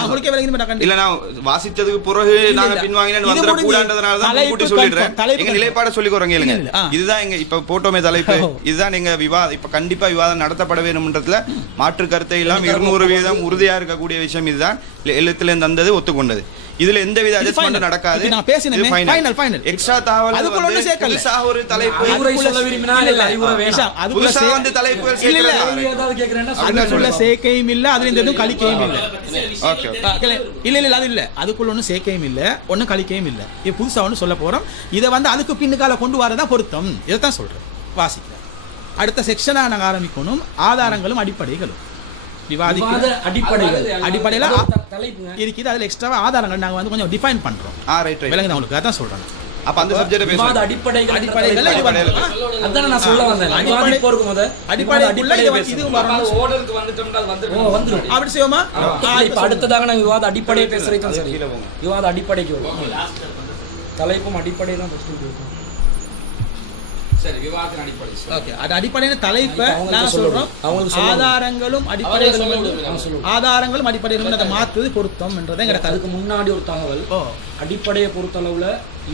உங்களுக்கு விளங்கிரும். இல்ல நான் வாசிச்சதுக்கு பிறகு நாங்க பின்வாங்கினேன்னு வந்துட கூடாதுன்றதுனால தான் கூட்டி சொல்லிடுறேன். எங்க நிலைப்பாட சொல்லிக்கோறேன் கேளுங்க. இதுதான் எங்க இப்ப போட்டோமே தலைப்பு. இதுதான் எங்க விவாதம். இப்ப கண்டிப்பா விவாதம் நடத்தப்பட வேணும்ன்றதுல மாற்று கருத்தை இல்லாம 200% உறுதியா இருக்கக்கூடிய விஷயம் இதுதான். எழுத்துல இருந்து வந்தது ஒத்துக்கொண்டது. இதுல எந்த வித அட்ஜஸ்ட்மென்ட் நடக்காது. நான் பேசினேன் ஃபைனல் எக்ஸ்ட்ரா தகவல் அதுக்குள்ள ஒண்ணு சேர்க்கல. புதுசா ஒரு தலைப்பு அறிவுரை சொல்ல விரும்பினா இல்ல அறிவுரை வேண்டாம். அதுக்குள்ள வந்து தலைப்புகள் இல்ல ஏதாவது கேக்குறேன்னா அதுக்குள்ள சேர்க்கையும் இல்ல, அதுல எதுவும் கழிக்கையும் இல்ல. ஓகே இல்ல அது இல்ல. அதுக்குள்ள ஒண்ணு சேர்க்கையும் இல்ல, ஒண்ணு கழிக்கையும் இல்ல. இது புதுசா ஒண்ணு சொல்ல போறோம். இத வந்து அதுக்கு பின்னுக்கால கொண்டு வரதா பொருத்தம். இதைத்தான் சொல்றேன். வாசிக்கிறேன். அடுத்த செக்ஷனா நாங்க ஆரம்பிக்கணும். ஆதாரங்களும் அடிப்படைகளும் விவாதிக்கிற அடிப்படையில இருக்குது. அதுல எக்ஸ்ட்ரா ஆதாரங்கள் நாங்க வந்து கொஞ்சம் டிஃபைன் பண்றோம். ரைட் விளங்குது உங்களுக்கு? அதான் சொல்றேன். அப்ப அந்த சப்ஜெக்ட் பேசுவோம். அடிப்படைகள் அதான் நான் சொல்ல வந்தேன். விவாதிப்போருக்கு அடிப்படைக்குள்ள இது ஆர்டருக்கு வந்துட்டோம்னா வந்துரும். அப்படி செய்வோமா? இப்ப அடுத்ததாக நான் விவாத அடிப்படையை பேசுறேன். தான் சரி, விவாத அடிப்படைக்கு வரும். தலைப்பும் அடிப்படை தான் ஃபர்ஸ்ட். சரி, விவாதத்தின் அடிப்படை. ஓகே, அது அடிப்படையான தலைப்பை நான் சொல்றோம். ஆதாரங்களும் அடிப்படைகளும் அதை மாத்துவது பொருத்தம் என்றதை எங்களுக்கு. அதுக்கு முன்னாடி ஒரு தகவல். அடிப்படையை பொறுத்தளவுல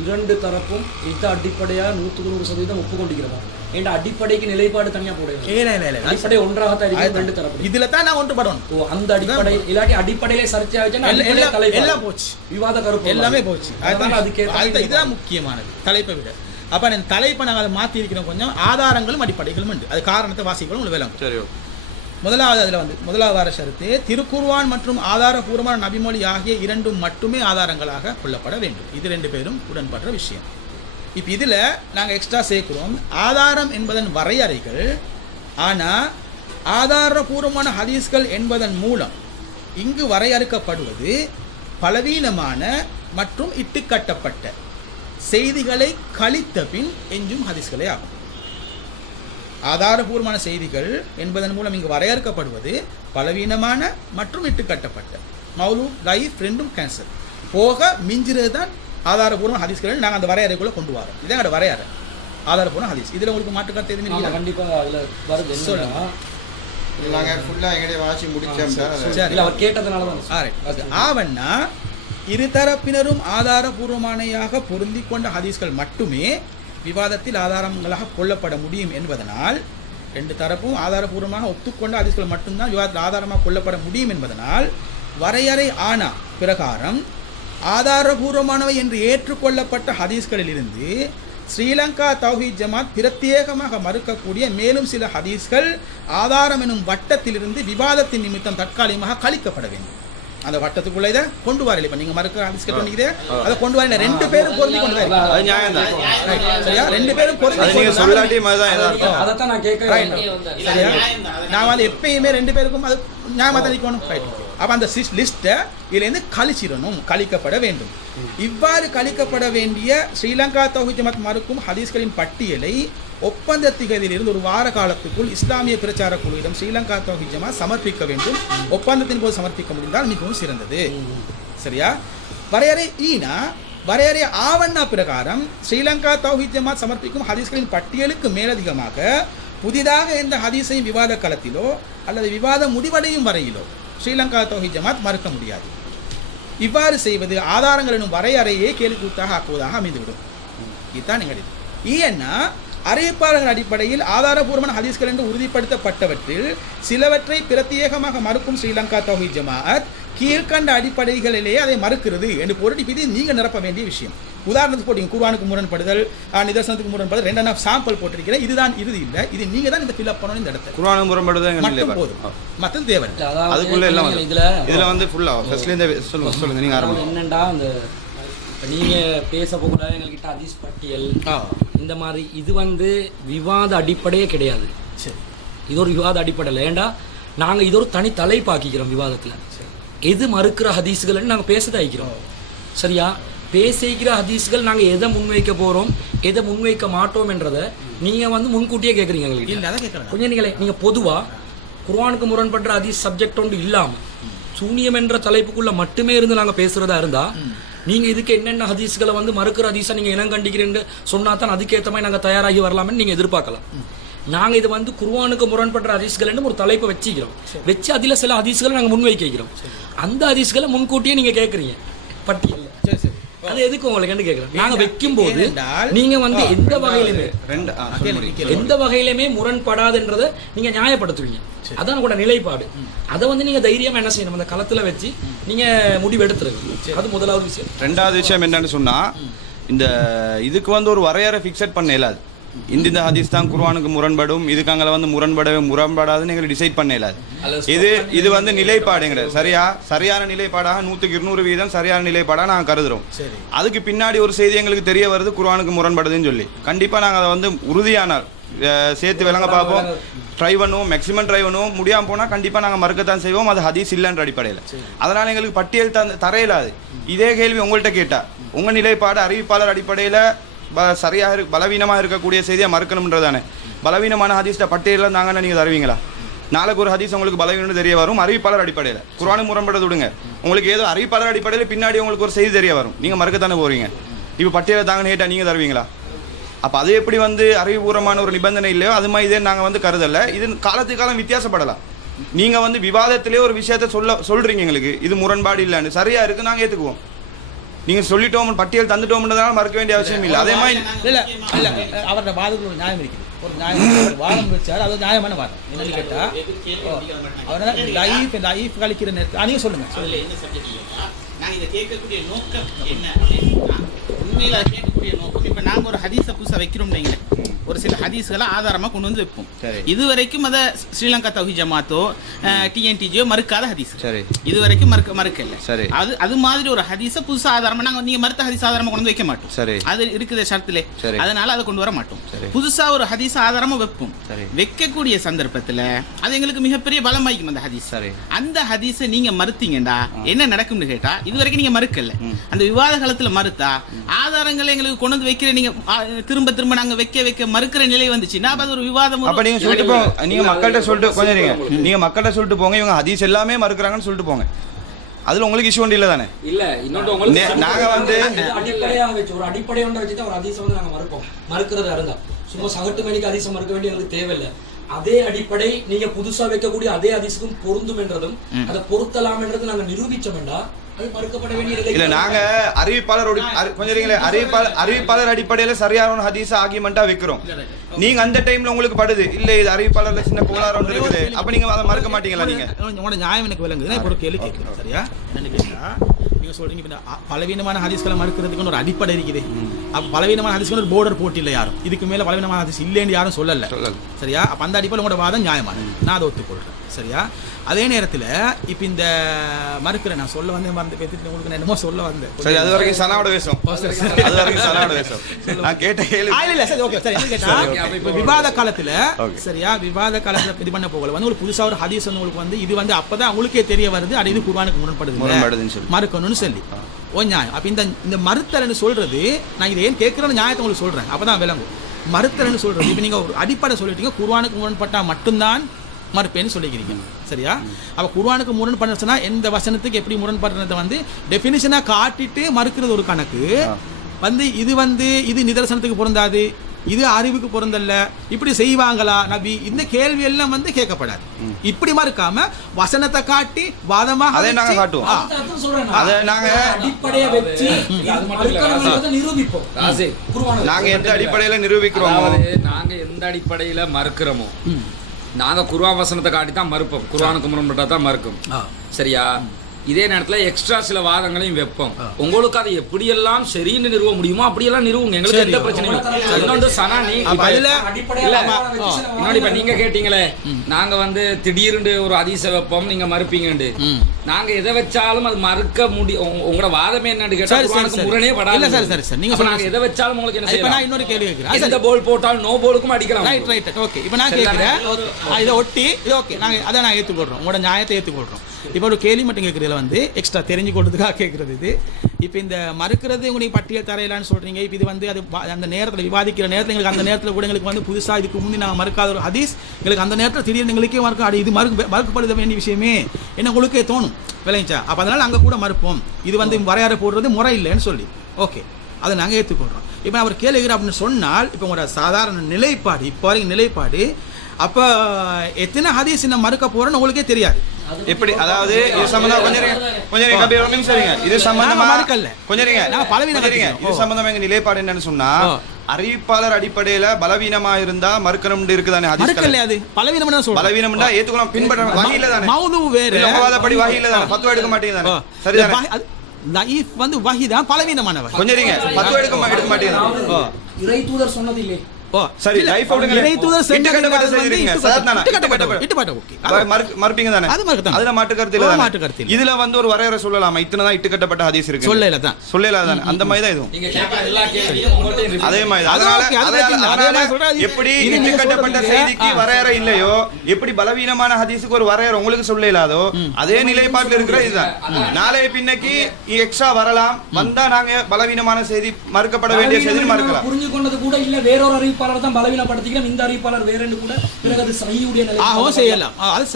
2 தரப்பும் இந்த அடிப்படையா 100% ஒப்புக்கொண்டிருக்கிறதா? ஏன்னா அடிப்படைக்கு நிலைப்பாடு தனியா போடுங்க. அடிப்படை ஒன்றாகத்தான் இருக்கு 2 தரப்பு. இதுல தான் நான் ஒன்று படணும். அந்த அடிப்படை இல்லாட்டி அடிப்படையிலே சர்ச்சை ஆச்சுன்னா எல்லாம் போச்சு. விவாத கருப்பு எல்லாமே போச்சு. இதுதான் முக்கியமானது தலைப்பை விட. அப்ப இந்த தலைப்பை நாங்கள் அதை மாற்றி இருக்கிறோம். கொஞ்சம் ஆதாரங்களும் அடிப்படைகளும் உண்டு. அது காரணத்தை வாசிகளும் உங்களுக்கு விளங்கும். சரி. முதலாவது அதில் வந்து முதலாவது ஷரத்து திருக்குர்ஆன் மற்றும் ஆதாரபூர்வமான நபிமொழி ஆகிய 2 மட்டுமே ஆதாரங்களாக கொள்ளப்பட வேண்டும். இது 2 பேரும் உடன்படுற விஷயம். இப்போ இதில் நாங்கள் எக்ஸ்ட்ரா சேர்க்கிறோம் ஆதாரம் என்பதன் வரையறைகள். ஆனால் ஆதாரபூர்வமான ஹதீஸ்கள் என்பதன் மூலம் இங்கு வரையறுக்கப்படுவது பலவீனமான மற்றும் இட்டுக்கட்டப்பட்ட செய்திகளை கழித்த பின் எஞ்சும் ஹதீஸ்களே ஆகும். ஆதாரபூர்வமான செய்திகள் என்பதன் மூலம் இங்கு வரையறுக்கப்படுவது பலவீனமான மற்றும் இட்டுக்கட்டப்பட்ட மௌலூ லைஃப் ரெண்டும் கேன்சர் போக மிஞ்சிறது தான் ஆதாரபூர்வ ஹதீஸ்கள். நாங்கள் அந்த வரையறைக்குள்ள கொண்டு வரோம். இதான் எங்களோட வரையறை ஆதாரபூர்வ ஹதீஸ். இதில் உங்களுக்கு மாற்றுக்கருத்து எதுவுமே இல்லை? கண்டிப்பாக அதில் வருது. சொல்லுங்க. நாங்க ஃபுல்லா எங்களுடைய வாசி முடிச்சோம் சார் சரி. இல்ல அவர் கேட்டதுனால தான் Alright. Okay. ஆவன்னா இருதரப்பினரும் ஆதாரபூர்வமானையாக பொருந்தி கொண்ட ஹதீஸ்கள் மட்டுமே விவாதத்தில் ஆதாரங்களாக கொள்ளப்பட முடியும் என்பதனால், ரெண்டு தரப்பும் ஆதாரபூர்வமாக ஒத்துக்கொண்ட ஹதீஸ்கள் மட்டும்தான் விவாதத்தில் ஆதாரமாக கொள்ளப்பட முடியும் என்பதனால், வரையறை ஆனா பிரகாரம் ஆதாரபூர்வமானவை என்று ஏற்றுக்கொள்ளப்பட்ட ஹதீஸ்களிலிருந்து ஸ்ரீலங்கா தௌஹீத் ஜமாத் பிரத்யேகமாக மறுக்கக்கூடிய மேலும் சில ஹதீஸ்கள் ஆதாரம் எனும் வட்டத்திலிருந்து விவாதத்தின் நிமித்தம் தற்காலிகமாக கழிக்கப்பட வேண்டும். அந்த வட்டத்துக்குள்ள இதை கொண்டு வரல. இப்ப நீங்க மறுக்கிற ஹதீஸ்கள் பண்ணிக்கிறே அதை கொண்டு வரல. ரெண்டு பேரும் பொருந்தி கொண்டு வரல. அது நியாயம் தான். சரியா? ரெண்டு பேரும் பொருந்தி அது நீங்க கொண்டு சொல்லாட்டி மாதிரி தான் அதைத்தான் நான் கேட்கிறேன். சரியா? நான் வந்து எப்பயுமே ரெண்டு பேருக்கும் அது நியாயமா தனிக்கணும். அப்ப அந்த லிஸ்ட்டை இதுலேருந்து கழிச்சிடணும், கழிக்கப்பட வேண்டும். இவ்வாறு கழிக்கப்பட வேண்டிய ஸ்ரீலங்கா தௌஹீத் ஜமாத் மறுக்கும் ஹதீஸ்களின் பட்டியலை ஒப்பந்த திகதியிலிருந்து ஒரு வார காலத்துக்குள் இஸ்லாமிய பிரச்சார குழுவிடம் ஸ்ரீலங்கா தௌஹீத் ஜமாத் சமர்ப்பிக்க வேண்டும். ஒப்பந்தத்தின் போது சமர்ப்பிக்க முடிந்தால் மிகவும் சிறந்தது. சரியா? வரையறை ஈனா வரையறை ஆவண்ணா பிரகாரம் ஸ்ரீலங்கா தௌஹீத் ஜமாத் சமர்ப்பிக்கும் ஹதீஸ்களின் பட்டியலுக்கு மேலதிகமாக புதிதாக எந்த ஹதீஸையும் விவாத களத்திலோ அல்லது விவாதம் முடிவடையும் வரையிலோ ஸ்ரீலங்கா தௌஹீத் ஜமாத் மறுக்க முடியாது. இவ்வாறு செய்வது ஆதாரங்கள் எனும் வரையறையே கேள்விக்கூத்தாக ஆக்குவதாக அமைந்துவிடும். இதுதான் நிகழ்வு. ஏன்னா அறிவிப்பாளர்கள் அடிப்படையில் ஆதாரபூர்வமான ஹதீஸ்கள் என்று உறுதிப்படுத்தப்பட்டவற்றில் சிலவற்றை பிரத்யேகமாக மறுக்கும் ஸ்ரீலங்கா தௌஹீத் ஜமாத் கீழ்கண்ட அடிப்படைகளிலேயே அதை மறுக்கிறது என்று பொருட்டி நீங்க நிரப்ப வேண்டிய விஷயம். உதாரணத்துக்கு போட்டீங்க குர்ஆனுக்கு முரண்படுதல், நிதர்சனத்துக்கு முரண்படுதல், 2 சாம்பிள் போட்டிருக்கிறேன். இதுதான் இறுதி இல்லை, இது நீங்க தான் இந்த ஃபில்அப் பண்ணணும். இந்த இடத்துல குர்ஆனுக்கு முரண்படுதல் மட்டும் போதும், மற்றது தேவை. அதுக்குள்ள எல்லாம் இதுல வந்து ஃபுல்லா ஃபர்ஸ்ட்ல இருந்து சொல்லுங்க நீங்க ஆரம்பிங்க. என்னண்டா அந்த நீங்க பேச போகல எங்ககிட்ட ஹதீஸ் பட்டியல் இந்த மாதிரி இது வந்து விவாத அடிப்படையே கிடையாது. சரி, இது ஒரு விவாத அடிப்படையில். ஏண்டா நாங்க இது ஒரு தனி தலைப்பாக்கிக்கிறோம் விவாதத்துல. எது மறுக்கிற ஹதீஸ்கள் நாங்க பேசதான் வைக்கிறோம். சரியா? பேசிக்கிற ஹதீஸ்கள் நாங்க எதை முன்வைக்க போறோம் எதை முன்வைக்க மாட்டோம் என்றதை நீங்க வந்து முன்கூட்டியே கேட்குறீங்க எங்களுக்கு. கொஞ்சம் நீங்க பொதுவா குர்ஆனுக்கு முரண்படுற ஹதீஸ் சப்ஜெக்ட் ஒன்று இல்லாம சூனியம் என்ற தலைப்புக்குள்ள மட்டுமே இருந்து நாங்க பேசுறதா இருந்தா நீங்க இதுக்கு என்னென்ன ஹதீஸ்களை வந்து மறுக்கிற ஹதீஸை நீங்க இனம் கண்டிக்கிறேன்னு சொன்னா தான் அதுக்கேற்ற மாதிரி நாங்க தயாராகி வரலாம்னு நீங்க எதிர்பார்க்கலாம். நாங்க இது வந்து குர்ஆனுக்கு முரண்படுற ஹதீஸ்கள் ஒரு தலைப்பை வச்சுக்கிறோம். வச்சு அதுல சில ஹதீஸ்களை நாங்க முன்வைக்கிறோம். அந்த ஹதீஸ்களை முன்கூட்டியே நீங்க கேட்குறீங்க பட்டியல். அது எதுக்கு உங்களுக்கு கேட்குறோம். நாங்க வைக்கும் போது நீங்க வந்து எந்த வகையிலுமே முரண்படாதுன்றதை நீங்க நியாயப்படுத்துவீங்க. அதான் கூட நிலைப்பாடு. அதை வந்து நீங்க தைரியமா என்ன செய்யணும், அந்த களத்துல வச்சு நீங்க முடிவு எடுத்துருங்க. அது முதலாவது விஷயம். ரெண்டாவது விஷயம் என்னன்னு சொன்னா, இந்த இதுக்கு வந்து ஒரு வரையறை ஃபிக்ஸட் பண்ண இயலாது. இந்த ஹதீஸ் தான் குர்ஆனுக்கு முரண்படும், இதுக்கு அங்கே வந்து முரண்படாதுன்னு எங்களை டிசைட் பண்ண இயலாது. இது வந்து நிலைப்பாடுங்கிற சரியான நிலைப்பாடாக 100% சரியான நிலைப்பாடாக நாங்கள் கருதுறோம். அதுக்கு பின்னாடி ஒரு செய்தி எங்களுக்கு தெரிய வருது குர்ஆனுக்கு முரண்படுதுன்னு சொல்லி, கண்டிப்பாக நாங்கள் அதை வந்து உறுதியானால் சேர்த்து விளங்க பார்ப்போம், ட்ரை பண்ணுவோம், மேக்ஸிமம் ட்ரை பண்ணுவோம். முடியாமல் போனால் கண்டிப்பாக நாங்கள் மறுக்கத்தான் செய்வோம். அது ஹதீஸ் இல்லைன்ற அடிப்படையில். அதனால் எங்களுக்கு பட்டியல் தரையிலாது. இதே கேள்வி உங்கள்கிட்ட கேட்டால் உங்கள் நிலைப்பாடு அறிவிப்பாளர் அடிப்படையில் சரியாக பலவீனமாக இருக்கக்கூடிய செய்தியை மறுக்கணும்ன்றதானே. பலவீனமான ஹதீஸ்ட பட்டியலில் நாங்கள் நீங்கள் தருவீங்களா? நாளைக்கு ஒரு ஹதீஸ் உங்களுக்கு பலவீனம் தெரிய வரும் அறிவிப்பாளர் அடிப்படையில். குர்ஆனுக்கு முரண்படுறது விடுங்க, உங்களுக்கு ஏதோ அறிவிப்பாளர் அடிப்படையில் பின்னாடி உங்களுக்கு ஒரு செய்தி தெரிய வரும், நீங்கள் மறுக்கத்தானே போகிறீங்க. இப்போ பட்டியலை தாங்க கேட்டால் நீங்கள் தருவீங்களா? அப்போ அது எப்படி வந்து அறிவுபூர்வமான ஒரு நிபந்தனை இல்லையோ அது மாதிரி இதே நாங்கள் வந்து கருதலை. இது காலத்துக்கு காலம் வித்தியாசப்படலாம். நீங்கள் வந்து விவாதத்திலே ஒரு விஷயத்தை சொல்கிறீங்க, எங்களுக்கு இது முரண்பாடு இல்லைன்னு சரியாக இருக்குது, நாங்கள் ஏற்றுக்குவோம். நீங்க சொல்லிட்டோம் பட்டியல் தந்துட்டோம்ன்றதால மறக்க வேண்டிய அவசியம் இல்லை. அதே மாதிரி இல்ல அவரோட வாதத்துக்கு ஒரு நியாயம் இருக்குது. ஒரு நியாயம் வாதம் வச்சார், அது நியாயமான வாதம். என்னன்னு கேட்டா அவரால் லைஃப் கழிக்கிற நேரத்தில் நீங்க சொல்லுங்க. நாங்கள் இதை கேட்கக்கூடிய நோக்கம் என்ன அப்படின்னா, உண்மையில் அதை கேட்கக்கூடிய நோக்கம் இப்போ நாங்கள் ஒரு ஹதீஸை புதுசாக வைக்கிறோம்னு வைங்களேன், ஒரு சில ஹதீஸ்களை ஆதாரமாக கொண்டு வந்து வைப்போம். இதுவரைக்கும் அதை ஸ்ரீலங்கா தௌஹீத் ஜமாத்தோ டிஎன்டிஜியோ மறுக்காத ஹதீஸ் இதுவரைக்கும் மறுக்கல. அது மாதிரி ஒரு ஹதீஸை புதுசாக ஆதாரமாக நாங்கள் நீங்கள் மறுத்த ஹதீஸ் ஆதாரமாக கொண்டு வந்து வைக்க மாட்டோம். அது இருக்குது ஷரத்திலே, அதனால அதை கொண்டு வர மாட்டோம். புதுசாக ஒரு ஹதீஸ் ஆதாரமாக வைப்போம். வைக்கக்கூடிய சந்தர்ப்பத்தில் அது எங்களுக்கு மிகப்பெரிய பலம் வாய்க்கும். அந்த ஹதீஸ் அந்த ஹதீஸை நீங்க மறுத்தீங்கடா என்ன நடக்கும்னு கேட்டா, இதுவரைக்கும் நீங்க மறுக்கல, அந்த விவாத காலத்துல மறுத்தா ஆதாரங்களை எங்களுக்கு கொண்டு வந்து வைக்கிற நீங்க திரும்ப நாங்க வைக்க மறுக்கிற நிலை வந்துச்சுன்னா அது ஒரு விவாதம். அப்ப நீங்க சொல்லிட்டு போங்க, நீங்க மக்கள்கிட்ட சொல்லிட்டு கொஞ்சம் நீங்க மக்கள்கிட்ட சொல்லிட்டு போங்க, இவங்க ஹதீஸ் எல்லாமே மறுக்கிறாங்கன்னு சொல்லிட்டு போங்க. அதுல உங்களுக்கு இஷ்யூ ஒன்று இல்லை தானே? இல்ல இன்னொன்று நாங்க வந்து அடிப்படையாக வச்சு ஒரு அடிப்படையை வச்சுதான் ஒரு ஹதீஸை வந்து நாங்க மறுக்கிறதா இருந்தா சும்மா சகட்டு மணிக்கு ஹதீஸை மறுக்க வேண்டிய எங்களுக்கு தேவையில்லை. அதே அடிப்படை நீங்க புதுசா வைக்கக்கூடிய அதே ஹதீஸுக்கும் பொருந்தும் என்றதும் அதை பொருத்தலாம் என்றது நாங்க நிரூபிச்சோம்டா அது மறுக்கப்பட வேண்டிய இல்ல நாங்க அறிவிப்பாளர் கொஞ்சம் இருங்களே, அறிவிப்பாளர் அடிப்படையில சரியான ஹதீஸ் ஆகியமெண்டா வைக்கிறோம். நீங்க அந்த டைம்ல உங்களுக்கு படுது இல்ல இது அறிவிப்பாளர்ல சின்ன கோளாறு ஒன்று இருக்குது, அப்ப நீங்க அதை மறுக்க மாட்டீங்களா? நீங்க உங்களோட நியாயம் எனக்கு விளங்குது. இப்போ ஒரு கேள்வி கேட்குறேன், சரியா? என்னன்னு கேட்டா நீங்க சொல்றீங்க இப்ப பலவீனமான ஹதீஸ்களை மறுக்கிறதுக்குன்னு ஒரு அடிப்படை இருக்குது. அப்ப பலவீனமான ஹதீஸ்க்கு ஒரு போர்டர் போட்டு இல்லை யாரும், இதுக்கு மேல பலவீனமான ஹதீஸ் இல்லைன்னு யாரும் சொல்லல, சரியா? அப்ப அந்த அடிப்படையில் உங்களோட வாதம் நியாயமானது, நான் அதை ஒத்துக்கொள்றேன், சரியா? அதே நேரத்தில் இப்போ இந்த மறுக்கிறேன் நான் சொல்ல வந்து மறந்து பேசிட்டு உங்களுக்கு நான் என்னமோ சொல்ல வந்தேன். சரி, அது வரைக்கும் சனாவோட பேசும், அது வரைக்கும் சனாவோட பேசும். நான் கேட்ட கேள்வி இல்ல சரி ஓகே சரி. என்ன கேட்டா இப்போ விவாத காலத்துல, சரியா, விவாத காலத்துல இது பண்ண போகல வந்து ஒரு புதுசா ஒரு ஹதீஸ் வந்து உங்களுக்கு வந்து இது வந்து அப்பதான் உங்களுக்கே தெரிய வருது அது இது குர்ஆனுக்கு முரண்படுதுன்னு சொல்லி மறுக்கணும்னு சொல்லி நியாயம். அப்ப இந்த மறுத்தல்னு சொல்றது நான் இதை ஏன் கேட்கிறேன்னு நியாயத்தை உங்களுக்கு சொல்றேன், அப்பதான் விளங்கும். மறுத்தல்னு சொல்றது இப்போ நீங்க ஒரு அடிப்படை சொல்லிட்டீங்க, குர்ஆனுக்கு முரண்பட்டா மட்டும்தான் மறுப்பேன்னு சொல்லிக்கிறீங்க, சரியா? அப்ப குர்ஆனுக்கு முரண்படுறதுனா எந்த வசனத்துக்கு எப்படி முரண்படுறதை வந்து டெஃபினிஷனா காட்டிட்டு மறுக்கிறது ஒரு கணக்கு வந்து இது நிதர்சனத்துக்கு பொருந்தாது, இது அறிவுக்கு பொருந்தல்ல, இப்படி செய்வாங்களா நபி, இந்த கேள்வி எல்லாம் வந்து கேட்கப்படாது. இப்படி மறுக்காம வசனத்தை காட்டி வாதமாக அதை நாங்க காட்டுவோம், அதை நாங்க அடிப்படையை வச்சு நிரூபிப்போம். நாங்க எந்த அடிப்படையில நிரூபிக்கிறோமோ, நாங்க எந்த அடிப்படையில மறுக்கிறோமோ நாங்க குர்ஆன் வசனத்தை காட்டி தான் மறுப்போம், குர்ஆனுக்கு முரண்பட்டா தான் மறுக்கும், சரியா? இதே நேரத்துல எக்ஸ்ட்ரா சில வாதங்களையும் வைப்போம். உங்களுக்கு அதை எப்படியெல்லாம் சரின்னு நிறுவ முடியுமோ அப்படியெல்லாம் நிறுவுங்க, எங்களுக்கு எந்த பிரச்சனையும் இல்லை. இன்னொன்று சனா நீ இன்னொன்று இப்ப நீங்க கேட்டீங்களே நாங்க வந்து திடீர்னு ஒரு ஹதீஸை வைப்போம் நீங்க மறுப்பீங்கன்னு, நாங்க எதை வச்சாலும் அது மறுக்க முடியும். உங்களோட வாதமே என்னன்னு கேட்டா குர்ஆனுக்கு முரணே படாது. நீங்க நாங்க எதை வச்சாலும் உங்களுக்கு என்ன செய்யலாம். நான் இன்னொரு கேள்வி கேட்கிறேன், எந்த போல் போட்டாலும் நோ போலுக்கும் அடிக்கலாம். Right right okay. இப்போ நான் கேட்கிறேன் இதை ஒட்டி இது ஓகே, நாங்க அதை நான் ஏற்றுக்கொள்றோம், உங்களோட நியாயத்தை ஏற்றுக்கொள்றோம். இப்போ ஒரு கேள்வி மட்டும் கேட்குறதுல வந்து எக்ஸ்ட்ரா தெரிஞ்சு கொடுத்ததுக்காக கேட்குறது இது. இப்போ இந்த மறுக்கிறது உங்களுக்கு பட்டியல் தரையிலான்னு சொல்கிறீங்க, இப்போ இது வந்து அது அந்த நேரத்தில் விவாதிக்கிற நேரத்தில் எங்களுக்கு அந்த நேரத்தில் கூட எங்களுக்கு வந்து புதுசாக இதுக்கு முன்னே நாங்கள் மறுக்காத ஒரு ஹதீஸ் எங்களுக்கு அந்த நேரத்தில் திடீர்னு எங்களுக்கே மறுக்க இது மறுக்கப்படுத வேண்டிய விஷயமே என்ன உங்களுக்கே தோணும், விளைஞ்சா? அப்போ அதனால் அங்கே கூட மறுப்போம், இது வந்து வரையறை போடுறது முறை இல்லைன்னு சொல்லி ஓகே, அதை நாங்கள் ஏற்றுக்கொள்கிறோம். இப்போ அவர் கேளுகிறேன் அப்படின்னு சொன்னால் இப்போ உங்களோட சாதாரண நிலைப்பாடு இப்போ வரைக்கும் நிலைப்பாடு, அப்போ எத்தனை ஹதீஸ் நம்ம மறுக்க போகிறோன்னு உங்களுக்கே தெரியாது. எப்படி? அதாவது இது சம்பந்தமா கொஞ்சம் கபீர் ஒரு நிமிஷம் இருங்க. இது சம்பந்தமா கொஞ்சம் இருங்க, நான் பலவீனம் இருங்க. இது சம்பந்தமா எங்க நிலைப்பாடு என்னன்னு சொன்னா, அறிவிப்பாளர் அடிப்படையில பலவீனமா இருந்தா மறுக்கணும்னு இருக்குதானே ஹதீஸ் மறுக்கல, அது பலவீனம் தான் சொல்றேன். பலவீனம்னா ஏத்துக்கலாம், பின்பற்ற வஹீல தானே, மௌது வேற படி வஹீல தானே, ஃபத்வா எடுக்க மாட்டீங்க தானே, சரிதானே? லைஃப் வந்து வஹி தான் பலவீனமானவர். கொஞ்சம் இருங்க, ஃபத்வா எடுக்க மாட்டீங்க. இறை தூதர் சொன்னது இல்லை. சரி லைஃப் ஓடுங்க, இறை தூதர் செஞ்ச செய்றீங்க சதனா இட்டுக்கட்ட ஓகே, மறுப்பீங்க தானே? அதுல மாட்டு கருத்து இல்ல, மாட்டு கருத்து இல்ல. இதுல வந்து ஒரு வரையறை சொல்லலாமா, இத்தனை தான் இட்டுக்கட்டப்பட்ட ஹதீஸ் இருக்கு, சொல்லல தானே? அந்த மாதிரி தான் இதுவும் நீங்க கேக்குற எல்லா கேள்வியும் உங்கள்ட்ட அதே மாதிரி. அதனால எப்படி இட்டுக்கட்டப்பட்ட செய்திக்கு வரையறை இல்லையோ, எப்படி பலவீனமான ஹதீஸுக்கு ஒரு வரையறை உங்களுக்கு சொல்லலாதோ, அதே நிலைப்பாட்டில் இருக்கிற இதுதான். நாளைய பின்னைக்கு எக்ஸ்ட்ரா வரலாம், வந்தா நாங்க பலவீனமான செய்தி மறுக்கப்பட வேண்டிய செய்தி மறுக்கலாம். புரிஞ்சு கொண்டது கூட இல்ல, வேறொரு அறிவிப்பாளர் தான் பலவீனப்படுத்திக்கலாம், இந்த அறிவிப்பாளர் வேறன்னு கூட பிறகு அது சஹீஹுடைய நிலை செய்யலாம்.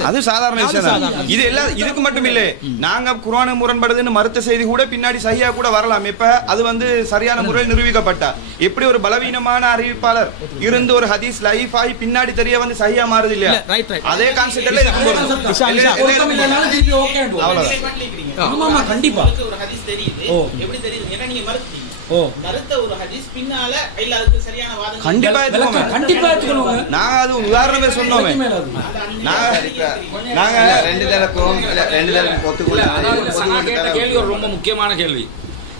அது சாதாரண விஷயம் தான். இது எல்லாம் இதுக்கு மட்டும் இல்லை, நாங்க குர்ஆன் முரண்படுதுன்னு மறுத்த செய்தி கூட பின்னாடி சஹீஹா கூட வரலாம். இப்ப அது வந்து சரியான முறையில் நிரூபிக்கப்பட்டா, எப்படி ஒரு பலவீனமான அறிவிப்பாளர் இருந்து ஒரு ஹதீஸ் லைஃப் ஆகி பின்னாடி தெரிய வந்து சஹீஹா மாறுது இல்லையா? அதே கான்செப்ட்ல இது ஆமாமா கண்டிப்பா ஒரு ஹதீஸ் தெரியுது, எப்படி தெரியுது? ஏன்னா நீங்க மறுத்தீங்க, மறுத்த ஒரு ஹதீஸ் பின்னால இல்ல அதுக்கு சரியான வாதம் கண்டிப்பா ஏத்துக்கோங்க. நாங்க அது உதாரணமே சொன்னோமே, நாங்க ரெண்டு தரப்பும் ஒத்துக்கொள்ள கேள்வி ஒரு ரொம்ப முக்கியமான கேள்வி.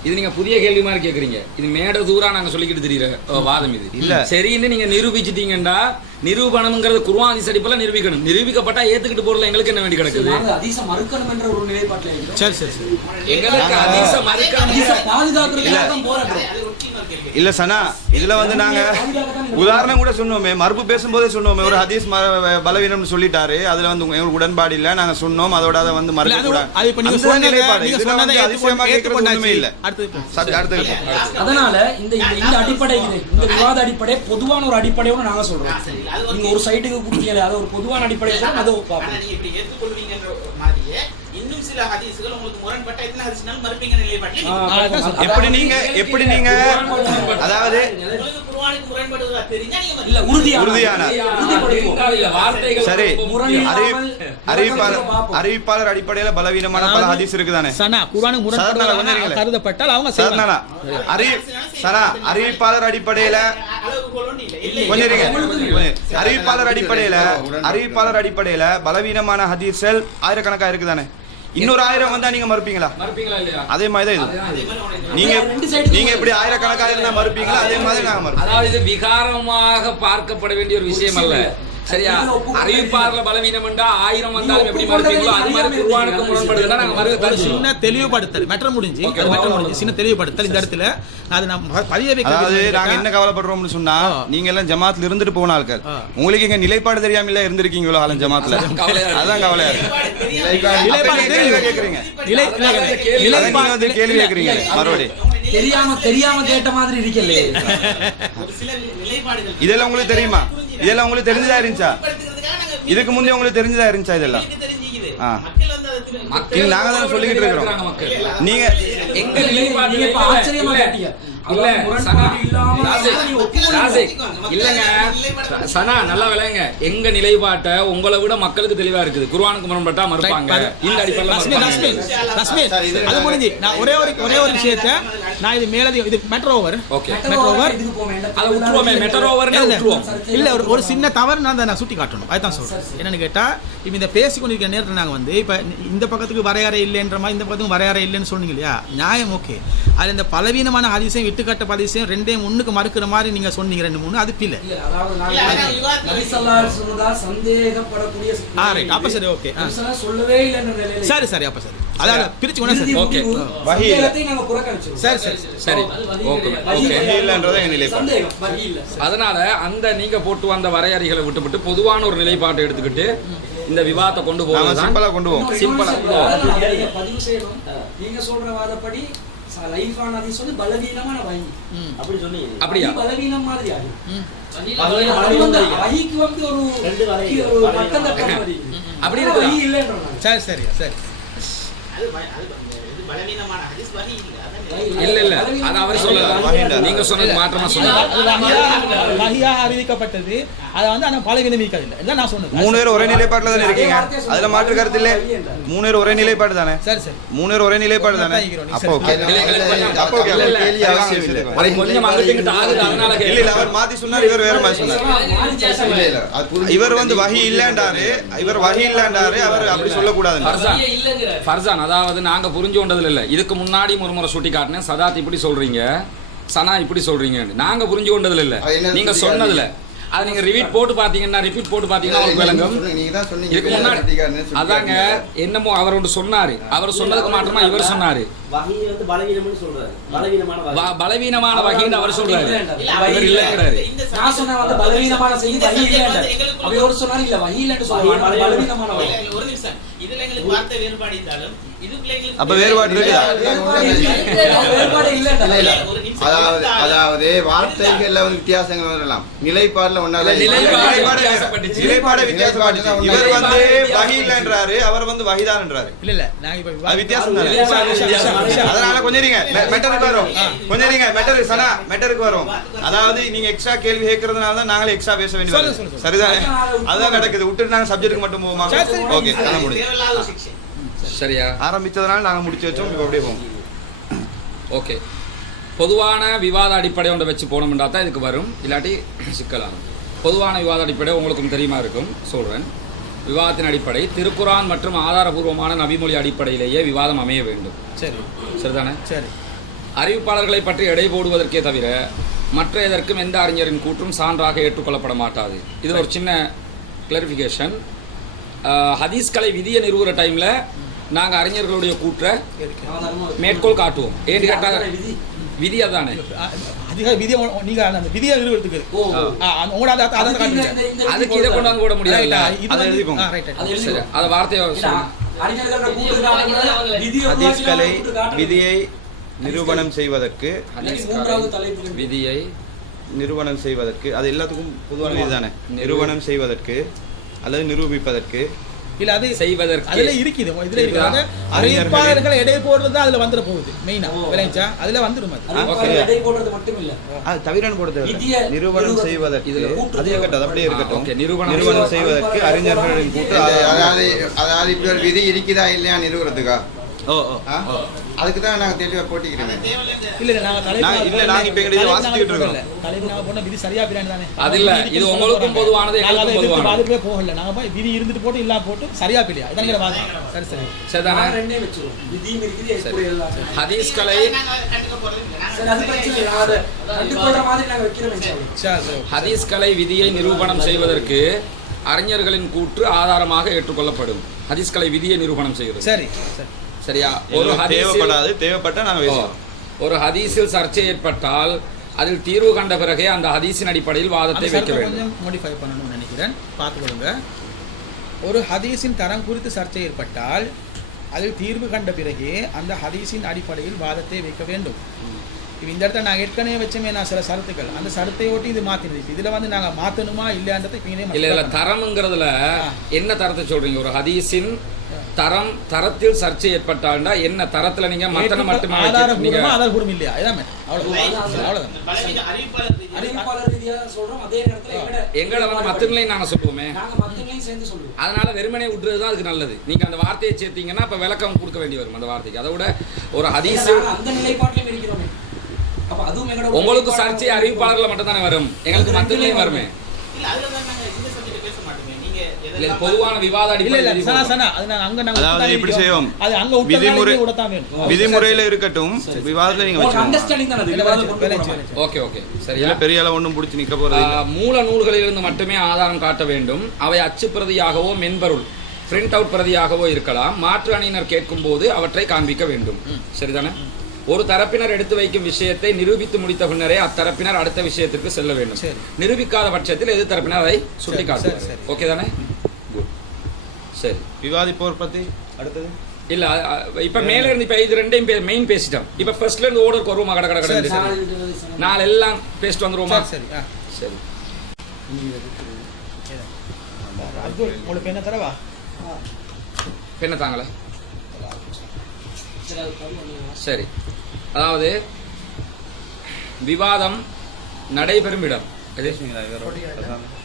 இது நீங்க புதிய கேள்வி மாதிரி கேக்குறீங்க, இது மேட தூரா நாங்க சொல்லிக்கிட்டு தெரியற வாதம் இது இல்ல. சரின்னு நீங்க நிரூபிச்சிட்டீங்கன்னா, நிரூபணம்ங்கிறது குர்ஆன் ஹதீஸ் அடிப்படையில் நிரூபிக்கணும், நிரூபிக்கப்பட்டா ஏத்துக்கிட்டு போறல எங்களுக்கு என்ன வேண்டி கிடக்குது? ஹதீஸ மறுக்கணும் என்ற ஒரு நிலைப்பாட்டில இருக்கோம். சரி எங்களுக்கு ஹதீஸ மறுக்கணும், ஹதீஸ பாதுகாக்கிறதுக்காக தான் போராடுறோம். இல்ல சனா, இதுல வந்து நாங்க உதாரணம் கூட சொன்னோமே, மறுப்பு பேசும்போதே சொன்னோமே, ஒரு ஹதீஸ் பலவீனம்னு சொல்லிட்டாரு, அதுல வந்து உங்களுக்கு உடன்பாடு இல்ல, நாங்க சொன்னோம், அதோட அதை வந்து மறுக்க கூடாது. அதனால இந்த அடிப்படை, இந்த விவாத அடிப்படை பொதுவான ஒரு அடிப்படையோட நாங்க சொல்றோம். நீங்க ஒரு சைடுக்கு கொடுக்கல, அது ஒரு பொதுவான அடிப்படை தான். அதை நீங்க இப்படி ஏற்றுக்கொள்வீங்கன்ற மாதிரியே இன்னும் சில ஹதீஸ்கள் உங்களுக்கு முரண்பட்ட எத்தனை ஹதீஸ்னாலும் மறுப்பீங்க நிலைப்பாட்டில் எப்படி நீங்க அதாவது குர்ஆனுக்கு முரண்படுவதா தெரிஞ்சா நீங்க இல்ல உறுதியான வார்த்தைகள் சரி முரணில்லாமல் அறிவிப்பாளர் அடிப்படையில பலவீனமான பல ஹதீஸ் இருக்குதானே சனா குர்ஆனுக்கு முரண்படுவதாக கருதப்பட்டால் அவங்க செய்வாங்க. அறிவிப்பாளர் அடிப்படையில அறிவிப்பாளர் அடிப்படையில பலவீனமான ஹதீஸ்கள் ஆயிரக்கணக்கா இருக்குதானே. இன்னொரு 1000 வந்தா நீங்க மறுப்பீங்களா? இல்லையா? அதே மாதிரி தான் இது. நீங்க எப்படி ஆயிரக்கணக்கா இருந்தா மறுப்பீங்களா? அதே மாதிரி நாங்க மறுப்போம். அதாவது இது விகாரமாக பார்க்கப்பட வேண்டிய ஒரு விஷயம் அல்ல. சரியா? அறிவிப்பாளர் பலவீனம் என்றா 1000 வந்தாலும் எப்படி மறுப்பீங்களோ அது மாதிரி குர்ஆனுக்கு முரண்படுதுன்னா நாங்க மறுக்க சின்ன தெளிவுபடுத்தல் மேட்டர் முடிஞ்சு சின்ன தெளிவுபடுத்தல் இந்த இடத்துல அது நம்ம பதிய அதாவது நாங்க என்ன கவலைப்படுறோம்னு சொன்னா நீங்க எல்லாம் ஜமாத்ல இருந்துட்டு போன ஆட்கள் உங்களுக்கு இங்க நிலைப்பாடு தெரியாம இல்ல இருந்திருக்கீங்களோ ஆளும் ஜமாத்ல அதான் கவலையா கேக்குறீங்க நிலைப்பாடு கேள்வி கேக்குறீங்க மறுபடியும் தெரியாம கேட்ட மாதிரி இருக்கல. இதெல்லாம் உங்களுக்கு தெரியுமா? இதெல்லாம் உங்களுக்கு தெரிஞ்சதா இருந்துச்சா? இதுக்கு முன்னே உங்களுக்கு தெரிஞ்சதா இருந்துச்சா? இதெல்லாம் நாங்க தான் சொல்லிக்கிட்டு இருக்கிறோம். நீங்க எங்க நிலைப்பாடு ஆச்சரியமா கேட்டீங்க. இல்லங்க சனா நல்லா விளையாங்க. எங்க நிலைப்பாட்டை உங்களை விட மக்களுக்கு தெளிவா இருக்குது. குர்ஆனுக்கு முரண்பட்டா மறுப்பாங்க. இந்த அடிப்படையில் அது முடிஞ்சு நான் ஒரே ஒரு விஷயத்தை நான் இது மேலதி இது மெட்ரோ ஓவர் அதை விட்டுருவோமே. மெட்ரோ ஓவர்னே விட்டுருவோம். இல்ல ஒரு சின்ன தவறு நான் சுட்டி காட்டணும். அதுதான் சொல்றேன். என்னன்னு கேட்டா இப்ப இந்த பேசிக்கொண்டிருக்கிற நேரத்தில் நாங்க வந்து இப்ப இந்த பக்கத்துக்கு வரையறை இல்லைன்ற மாதிரி இந்த பக்கத்துக்கு வரையறை இல்லைன்னு சொன்னீங்க இல்லையா? நியாயம் ஓகே. அது இந்த பலவீனமான ஹதீஸையும் விட்டுக்கட்ட ஹதீஸையும் ரெண்டையும் ஒண்ணுக்கு மறுக்கிற மாதிரி நீங்க சொன்னீங்க 2-3 அது பிள்ளை. அப்ப சரி ஓகே சரி சரி அப்ப சரி அதாவது பிரிச்சு கொண்டு ஓகே சரி சரி சரி ஓகே அதனால அந்த நீங்க போட்டு வந்த வரையறைகளை விட்டுவிட்டு பொதுவான ஒரு நிலைப்பாட்டை எடுத்துக்கிட்டு இந்த விவாதத்தை கொண்டு போவோம். சிம்பிளா கொண்டு போவோம். சிம்பிளா பதிவு செய்யணும். நீங்க சொல்ற வாதப்படி லைஃபான ஹதீஸ் வந்து பலவீனமான வஹி அப்படி சொன்னீங்க. அப்படியே பலவீனம் மாதிரி ஆகி வஹிக்கு வந்து ஒரு ரெண்டு பட்டம் தட்ட மாதிரி அப்படி இருக்கு. வஹி இல்லன்றறாங்க. சரி சரி சரி அது பலவீனமான ஹதீஸ் வஹி இல்ல அது அவர் சொல்லல. நீங்க சொன்னது மாற்றமா சொன்னீங்க. வஹியா அறிவிக்கப்பட்டது அத வந்து انا பலவீனமிக்க இல்ல. இல்ல நான் சொன்னது 3 பேர் ஒரே நிலைப்பாட்டுல தானே இருக்கீங்க. அதுல மாற்று கருத்து இல்ல. 3 பேர் ஒரே நிலைப்பாடு தானே. சரி சரி 3 பேர் ஒரே நிலைப்பாடு தானே. அப்ப ஓகே கேள்வி அவசியம் இல்லை. கொஞ்சம் அங்கட்டு ஆகுது. அதனால இல்ல அவர் மாத்தி சொன்னார். இவர் வேற மாதிரி சொன்னார். இவர் வந்து வஹி இல்லன்றாரு. இவர் வஹி இல்லன்றாரு. அவர் அப்படி சொல்ல கூடாது. ஃபர்சான் அதாவது நாங்க புரிஞ்சு கொண்டதுல இல்ல. இதுக்கு முன்னாடி ஒரு முறை சுட்டி காட்டினேன். சதாத் இப்படி சொல்றீங்க, சனா இப்படி சொல்றீங்க. நாங்க புரிஞ்சு கொண்டதுல இல்ல. நீங்க சொன்னதுல அது நீங்க ரிப்பீட் போட்டு பாத்தீங்கன்னா உங்களுக்கு விளங்கும். இதுக்கு முன்னாடி அதாங்க என்னமோ அவர் ஒன்று சொன்னாரு. அவர் சொன்னதுக்கு மாற்றமா இவர் சொன்னாரு வஹி வந்து பலவீனம்னு சொல்றாரு. பலவீனமான வஹின்னு அவர் சொல்றாரு. இவர் இல்லங்கறாரு. நான் சொன்ன வந்து பலவீனமான செய்தி வஹி இல்ல. அப்படி ஒரு சொன்னாரு இல்ல வஹி இல்லன்னு சொல்றாரு. பலவீனமான வஹி. ஒரு நிமிஷம். இதுல எங்களுக்கு வார்த்தை வேறுபாடு இருந்தாலும் இதுக்குள்ள எங்களுக்கு அப்ப வேறுபாடு இருக்குதா? வேறுபாடு இல்ல. அதாவது வார்த்தைகள்ல வந்து வித்தியாசங்கள் வரலாம். நிலைப்பாடுல ஒண்ணால நிலைப்பாடு வித்தியாசப்பட்டுச்சு. இவர் வந்து வஹி இல்லன்றாரு. அவர் வந்து வஹிதான்ன்றாரு. இல்ல நான் இப்ப வித்தியாசம் தானே. அதனால கொஞ்சம் இருங்க. மெட்டருக்கு வரோம். கொஞ்சம் இருங்க. மெட்டருக்கு வரோம். அதாவது நீங்க எக்ஸ்ட்ரா கேள்வி கேட்கறதுனால தான் நாங்களே எக்ஸ்ட்ரா பேச வேண்டி வருது. சரிதானே? அதான் நடக்குது. விட்டுட்டு நாங்க சப்ஜெக்ட்டுக்கு மட்டும் போவோமா? ஓகே அதான் முடியும். சரியா? ஆரம்பிச்சதுனால நாங்க முடிச்சு வச்சோம். இப்போ அப்படியே போவோம். ஓகே பொதுவான விவாத அடிப்படை ஒன்றை வச்சு போனோம்னா தான் இதுக்கு வரும். இல்லாட்டி சிக்கலாகும். பொதுவான விவாத அடிப்படை உங்களுக்கும் தெரியுமா இருக்கும். சொல்றேன். விவாதத்தின் அடிப்படை திருக்குரான் மற்றும் ஆதாரபூர்வமான நபிமொழி அடிப்படையிலேயே விவாதம் அமைய வேண்டும். சரி சரிதானே? சரி அறிவிப்பாளர்களை பற்றி எடை போடுவதற்கே தவிர மற்ற எதற்கும் எந்த அறிஞரின் கூற்றும் சான்றாக ஏற்றுக்கொள்ளப்பட மாட்டாது. இது ஒரு சின்ன கிளாரிஃபிகேஷன். ஹதீஸ்களை விதியை நிறுவுற டைம்ல நாங்க அறிஞர்களுடைய கூற்றை மேற்கோள் காட்டுவோம். ஏன்னு கேட்டா விதி அதானே. அதிக விதியை நீங்க அந்த விதியை நிறுவனத்துக்கு அதுக்கு இதை கொண்டாந்து போட முடியாது. அதை வார்த்தையை ஹதீஸ்களை விதியை நிரூபணம் செய்வதற்கு விதியை நிரூபணம் செய்வதற்கு அது எல்லாத்துக்கும் பொதுவான இதுதானே. நிரூபணம் செய்வதற்கு அல்லது நிரூபிப்பதற்கு இல்ல அது செய்வதற்கு அதுல இருக்குது இதுல இருக்குது அறிவிப்பாளர்களை எடை போடுறது தான் அதுல வந்துட போகுது மெயினா விளைஞ்சா அதுல வந்துடும் அது அறிவிப்பாளர் எடை போடுறது மட்டும் இல்ல அது தவிர போடுறது விதியை நிறுவனம் செய்வதற்கு இதுல அதே இருக்கட்டும் அப்படியே இருக்கட்டும் ஓகே நிறுவனம் நிறுவனம் செய்வதற்கு அறிஞர்களின் கூட்டு அதாவது இப்படி ஒரு விதி இருக்குதா இல்லையா நிறுவனத்துக்கா ஓ அதுக்கு தான் நாங்க தெளிவா போட்டிக்கிறோம் இல்ல நாங்க நாங்க இப்ப எங்க வாசிச்சுட்டு இருக்கோம் தலைவர் நாங்க போன விதி சரியா பிராண்ட் தானே அது இல்ல இது உங்களுக்கும் பொதுவானது நாங்க அதை எங்களுக்கும் எதிர்த்து பொதுவானது பாதுகாப்பே போகல நாங்க போய் விதி இருந்துட்டு போட்டு இல்லா போட்டு சரியா பிள்ளையா இதான் நீங்க வாதம் சரி சரி சரிதானே நான் ரெண்டே வெச்சிரோம் விதியும் இருக்குது எப்படி எல்லாம் ஹதீஸ்களை நாங்க கண்டுக்க போறது இல்ல சரி அது பிரச்சனை இல்ல நான் அதை கண்டுகொள்ற மாதிரி நாங்க வைக்கிறோம் இன்ஷாஅல்லாஹ் சரி ஹதீஸ்களை விதியை நிரூபணம் செய்வதற்கு அறிஞர்களின் கூற்று ஆதாரமாக ஏற்றுக்கொள்ளப்படும் ஹதீஸ்களை விதியை நிரூபணம் செய்கிறது சரி சரி சரியா ஒரு தேவைப்படாது தேவைப்பட்டா நாங்க பேசுவோம் ஒரு ஹதீஸில் சர்ச்சை ஏற்பட்டால் அதில் தீர்வு கண்ட பிறகே அந்த ஹதீஸின் அடிப்படையில் வாதத்தை அந்த வைக்க சட்டத்தை வேண்டும் கொஞ்சம் மாடிஃபை பண்ணணும்னு நினைக்கிறேன் பார்த்துக்கொள்ளுங்க ஒரு ஹதீஸின் தரம் குறித்து சர்ச்சை ஏற்பட்டால் அதில் தீர்வு கண்ட பிறகே அந்த ஹதீஸின் அடிப்படையில் வாதத்தை வைக்க வேண்டும் இப்போ இந்த இடத்துல நாங்கள் ஏற்கனவே வச்சோமே நான் சில சரத்துக்கள் அந்த சரத்தை ஒட்டி இது மாற்றினது இதில் வந்து நாங்கள் மாற்றணுமா இல்லையான்றதை இப்போ இல்ல இல்ல தரம்ங்கிறதுல என்ன தரத்தை சொல்றீங்க ஒரு ஹதீஸின் தரத்தில் சர்ச்சை ஏற்பட்டாண்டா என்ன தரத்துல நீங்க மத்தன மட்டுமே ஆதாரபூர்வமா ஆதாரபூர்வம் இல்லையா இதான் அவ்வளவுதான் பலவீன அறிவிப்பாளர் அறிவிப்பாளர் ரீதியா சொல்றோம் அதே நேரத்துல எங்களை வந்து மத்தங்களையும் நாங்க சொல்லுவோமே நாங்க மத்தவங்களையும் சேர்ந்து சொல்லுவோம் அதனால வெறுமனே விட்டுறதுதான் அதுக்கு நல்லது நீங்க அந்த வார்த்தையை சேர்த்தீங்கன்னா இப்ப விளக்கம் கொடுக்க வேண்டி வரும் அந்த வார்த்தைக்கு அதை விட ஒரு ஹதீஸ் நாங்க அந்த நிலைப்பாட்டிலும் இருக்கிறோம் அப்ப அதுவும் எங்களோட உங்களுக்கு சர்ச்சை அறிவிப்பாளர்கள் மட்டும் தானே வரும் எங்களுக்கு மத்தங்களையும் வருமே இல்ல அதுல தான் நாங்க இந்த சப்ஜெக்ட் பேச மாட்டோமே நீங்க இல்ல பொதுவான விவாத இல்ல இல்ல அடிப்படையில் சனா சனா அது நாங்க அங்க நாங்க அதாவது எப்படி செய்வோம் அது அங்க விதிமுறை விடத்தான் வேணும் விதிமுறையில இருக்கட்டும் விவாதத்துல நீங்க ஒரு வச்சுக்கோங்க அண்டர்ஸ்டாண்டிங் தான் அது விவாதம் கொண்டு போறோம். ஓகே ஓகே சரியா இதுல பெரிய அளவு ஒண்ணும் பிடிச்சி நிக்க போறது இல்ல. மூல நூல்களிலிருந்து மட்டுமே ஆதாரம் காட்ட வேண்டும் அவை அச்சு பிரதியாகவோ மென்பொருள் பிரிண்ட் அவுட் பிரதியாகவோ இருக்கலாம் மாற்று அணியினர் கேட்கும் போது அவற்றை காண்பிக்க வேண்டும் சரிதானே ஒரு தரப்பினர் எடுத்து வைக்கும் விஷயத்தை நிரூபித்து முடித்த பின்னரே அத்தரப்பினர் அடுத்த விஷயத்திற்கு செல்ல வேண்டும் சரி. நிரூபிக்காத பட்சத்தில் எதிர் தரப்பினர் அதை சுட்டி காட்டுவார் சரி. ஓகே தானே குட் சரி விவாதிப்போர் பத்தி அடுத்தது இல்ல இப்ப மேல இருந்து இப்ப இது ரெண்டையும் மெயின் பேசிட்டோம் இப்ப ஃபர்ஸ்ட்ல இருந்து ஓர்டர் வருவோமா கட கட சரி, கட சரி. நாலு எல்லாம் பேசிட்டு வந்துருவோமா சரி சரி அப்துல் உங்களுக்கு என்ன தரவா என்ன தாங்களே சரி அதாவது விவாதம் நடைபெறும் இடம் எது?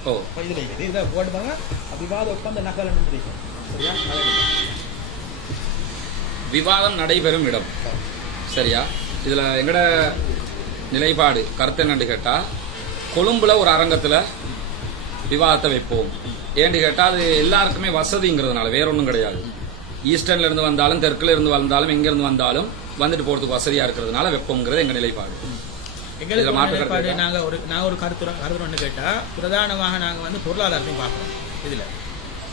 ஓ இதுல இருக்குது இதை போட்டு பாருங்க விவாத ஒப்பந்த நகல் இருக்கும் சரியா விவாதம் நடைபெறும் இடம் சரியா இதுல எங்கட நிலைப்பாடு கருத்து என்னன்னு கேட்டா கொழும்புல ஒரு அரங்கத்துல விவாதத்தை வைப்போம் ஏன்னு கேட்டா அது எல்லாருக்குமே வசதிங்கிறதுனால வேற ஒன்றும் கிடையாது ஈஸ்டர்ன்ல இருந்து வந்தாலும் தெற்குல இருந்து வந்தாலும் எங்க இருந்து வந்தாலும் வந்துட்டு போறதுக்கு வசதியா இருக்கிறதுனால வெப்பம்ங்கிறது எங்க நிலைப்பாடு எங்களுக்கு நிலைப்பாடு நாங்கள் ஒரு கருத்து கேட்டா பிரதானமாக நாங்கள் வந்து பொருளாதாரத்தையும் பார்க்குறோம் இதில்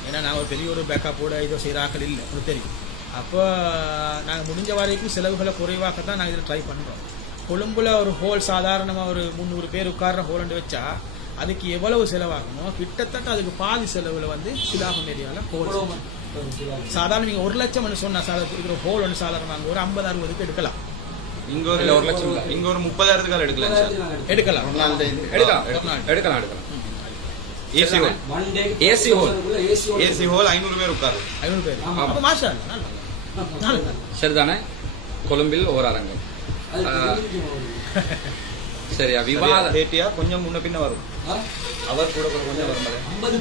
ஏன்னா நாங்கள் ஒரு பெரிய ஒரு பேக்கப்போட இதோ செய்கிற ஆக்கள் இல்லை உங்களுக்கு தெரியும் அப்போ நாங்கள் முடிஞ்ச வரைக்கும் செலவுகளை குறைவாகத்தான் நாங்கள் இதில் ட்ரை பண்ணுறோம் கொழும்புல ஒரு ஹோல் சாதாரணமாக ஒரு 300 பேர் உட்கார்ற ஹோல்ண்டு வச்சா அதுக்கு எவ்வளவு செலவாகுமோ கிட்டத்தட்ட அதுக்கு பாதி செலவில் வந்து சிலாபம் ஏரியாவில் ஹோல் சாதாரண நீங்கள் 1 லட்சம் சொன்னா இருக்கிற ஹோல் ஒன்று சாதாரணமாக ஒரு 50-60க்கு எடுக்கலாம் இங்க ஒரு 1 லட்சம் இங்க ஒரு 30,000 எடுக்கலாம் எடுக்கலாம் AC whole AC whole AC whole 500 பேர் உட்காரும் 500 பேர் அப்போ மாஷா அல்லாஹ் சரிதானே கொழும்பில் ஒரு அரங்கம் சரியா விவாத ஏட்டியா கொஞ்சம் முன்ன பின்ன வரும் அவர் கூட கொஞ்சம் வரும் 50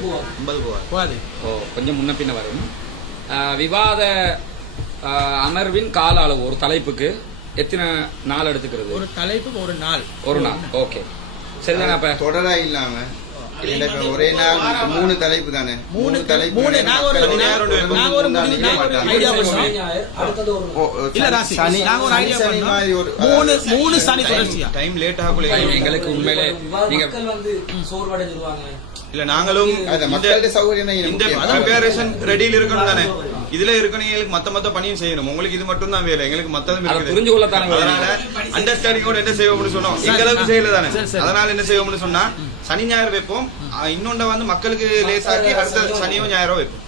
போவார் ஓ கொஞ்சம் முன்ன பின்ன வரும் விவாத அமர்வின் கால அளவு ஒரு தலைப்புக்கு எத்தனை நாள் எடுத்துக்கிறது ஒரு தலைப்புக்கு ஒரு நாள் ஓகே சரிதானே அப்ப தொடரா இல்லாம ஒரே நாள் 3 தலைப்பு தானே 3 தலைப்பு டைம் லேட் ஆகல எங்களுக்கு உண்மையிலே நீங்க வந்து சோர்வடைஞ்சிருவாங்க இல்ல நாங்களும் மக்களுடைய சௌகரியம் இந்த ப்ரிப்பரேஷன் ரெடியில் இருக்கணும் தானே இதுல இருக்கணும் எங்களுக்கு மத்த பணியும் செய்யணும் உங்களுக்கு இது மட்டும் தான் வேலை எங்களுக்கு மத்ததும் இருக்குது புரிஞ்சு கொள்ளத்தானே அதனால அண்டர்ஸ்டாண்டிங்கோட என்ன செய்வோம்னு சொன்னோம் எங்களுக்கு செய்யல தானே அதனால என்ன செய்வோம்னு சொன்னா சனி ஞாயிறு வைப்போம் இன்னொண்ட வந்து மக்களுக்கு லேசாக்கி அடுத்த சனியோ ஞாயிறோ வைப்போம்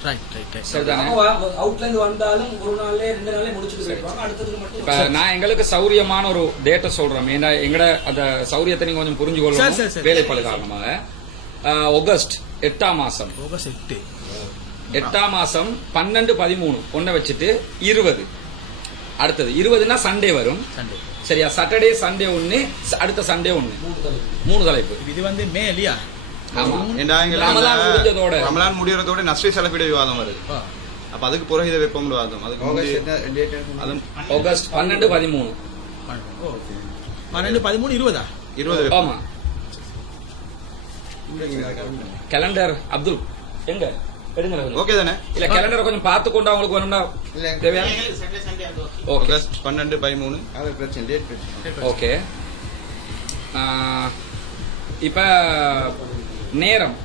அவுட்லைன் வந்தாலும் ஒரு நாள்ல 2 நாள்ல முடிச்சிட்டு போயிடுவாங்க அடுத்ததுக்கு மட்டும் இப்ப நான் எங்களுக்கு சௌரியமான ஒரு டேட்டை சொல்றேன் ஏன்னா எங்கட அந்த சௌரியத்தை நீங்க கொஞ்சம் புரிஞ்சு கொள்ளணும் வேலைப்பளு காரணமாக ஆகஸ்ட் 8ஆம் மாசம் ஆகஸ்ட் 8 8ஆம் மாசம் 12-13 ஒன்றை வச்சுட்டு 20 அடுத்தது 20னா சண்டே வரும். சண்டே சரியா? சாட்டர்டே சண்டே ஒன்று, அடுத்த சண்டே ஒன்று, 3 தலைப்பு. இது வந்து மே இல்லையா? ஆமா. ரமலான் முடிஞ்சதோட ரமலான் முடியறதோட நஸ்ரி செலவிட விவாதம் வருது. அப்ப அதுக்கு பிறகு இதை வைப்போம் விவாதம். அதுக்கு ஆகஸ்ட் 12-13. 12-13 20 20. ஆமா. கேலண்டர் அப்துல் எங்க எடுங்க. ஓகே தானே? இல்ல கேலண்டர் கொஞ்சம் பார்த்து கொண்டு அவங்களுக்கு வேணும்னா தேவையா? ஓகே. ஆகஸ்ட் 12-13 அது பிரச்சனை, டேட் பிரச்சனை. ஓகே. இப்ப நேரம்,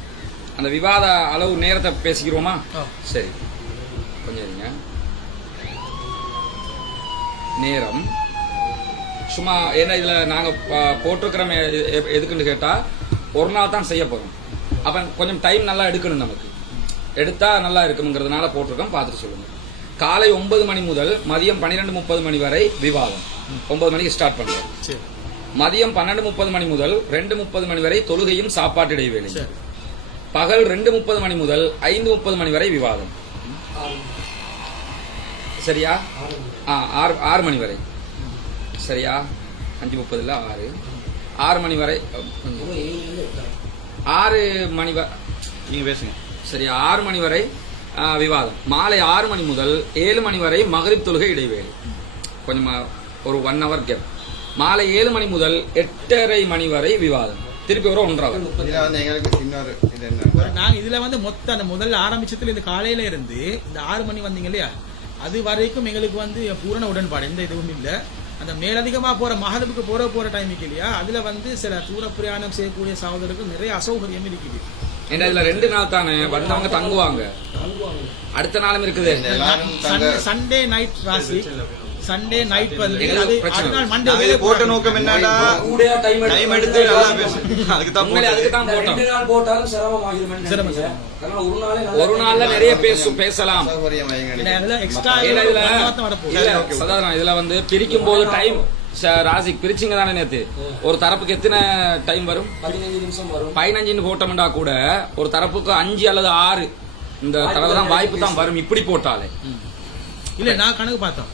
அந்த விவாத அளவு நேரத்தை பேசிக்கிறோமா? சரி, கொஞ்சம் இருங்க. நேரம் சும்மா ஏன்னா இதுல நாங்க போட்டிருக்கிறோம் எதுக்குன்னு கேட்டா ஒரு நாள் தான் செய்ய போறோம். அப்ப கொஞ்சம் டைம் நல்லா எடுக்கணும், நமக்கு எடுத்தா நல்லா இருக்குங்கிறதுனால போட்டிருக்கோம். பார்த்துட்டு சொல்லுங்க. காலை 9 மணி முதல் மதியம் 12:30 மணி வரை விவாதம். 9 மணிக்கு ஸ்டார்ட் பண்றோம். மதியம் 12:30 மணி முதல் 2:30 மணி வரை தொழுகையும் சாப்பாட்டு இடைவேளை. பகல் 2:30 மணி முதல் 5:30 மணி வரை விவாதம். சரியா? 6 மணி வரை. சரியா? 5:30 இல்ல 6 மணி வரை. 6 மணி வரை நீங்க பேசுங்க. சரியா? 6 மணி வரை விவாதம். மாலை 6 மணி முதல் 7 மணி வரை மகரிப் தொழுகை இடைவேளை. கொஞ்சம் ஒரு 1 hour கேப். மாலை 7 மணி முதல் 8:30 மணி வரை விவாதம். திருப்பி வர 1 hour. இதுல வந்து எங்களுக்கு இன்னொரு இது என்ன, நாங்க இதுல வந்து மொத்த அந்த முதல்ல ஆரம்பிச்சதுல இந்த காலையில இருந்து இந்த 6 மணி வந்தீங்க இல்லையா, அது வரைக்கும் எங்களுக்கு வந்து பூரண உடன்பாடு, எந்த இதுவும் இல்ல. அந்த மேலதிகமா போற மகரிபுக்கு போற டைமுக்கு இல்லையா, அதுல வந்து சில தூர பிரயாணம் செய்யக்கூடிய சகோதரருக்கு நிறைய அசௌகரியம் இருக்குது. ஏன்னா இதுல 2 நாள் தானே வந்தவங்க தங்குவாங்க, அடுத்த நாளும் இருக்குது. சண்டே நைட் ராசி, சண்டே நைட் வந்து பிரச்சனை. மண்டே போட்ட நோக்கம் என்னடா, டைம் எடுத்து நல்லா பேசு. அதுக்கு தான் போட்டோம். 2 நாள் போட்டாலும் சிரமமாகிரும். ஒரு நாள்ல நிறைய பேசலாம். இதுல வந்து பிரிக்கும் போது டைம் ராசிக் பிரிச்சிங்க தானே நேத்து. ஒரு தரப்புக்கு எத்தனை டைம் வரும்? 15 நிமிஷம் வரும். 15 போட்டோம்டா கூட ஒரு தரப்புக்கு 5 அல்லது 6 இந்த தடவை தான் வாய்ப்பு தான் வரும். இப்படி போட்டாலே இல்ல நான் கணக்கு பார்த்தோம்.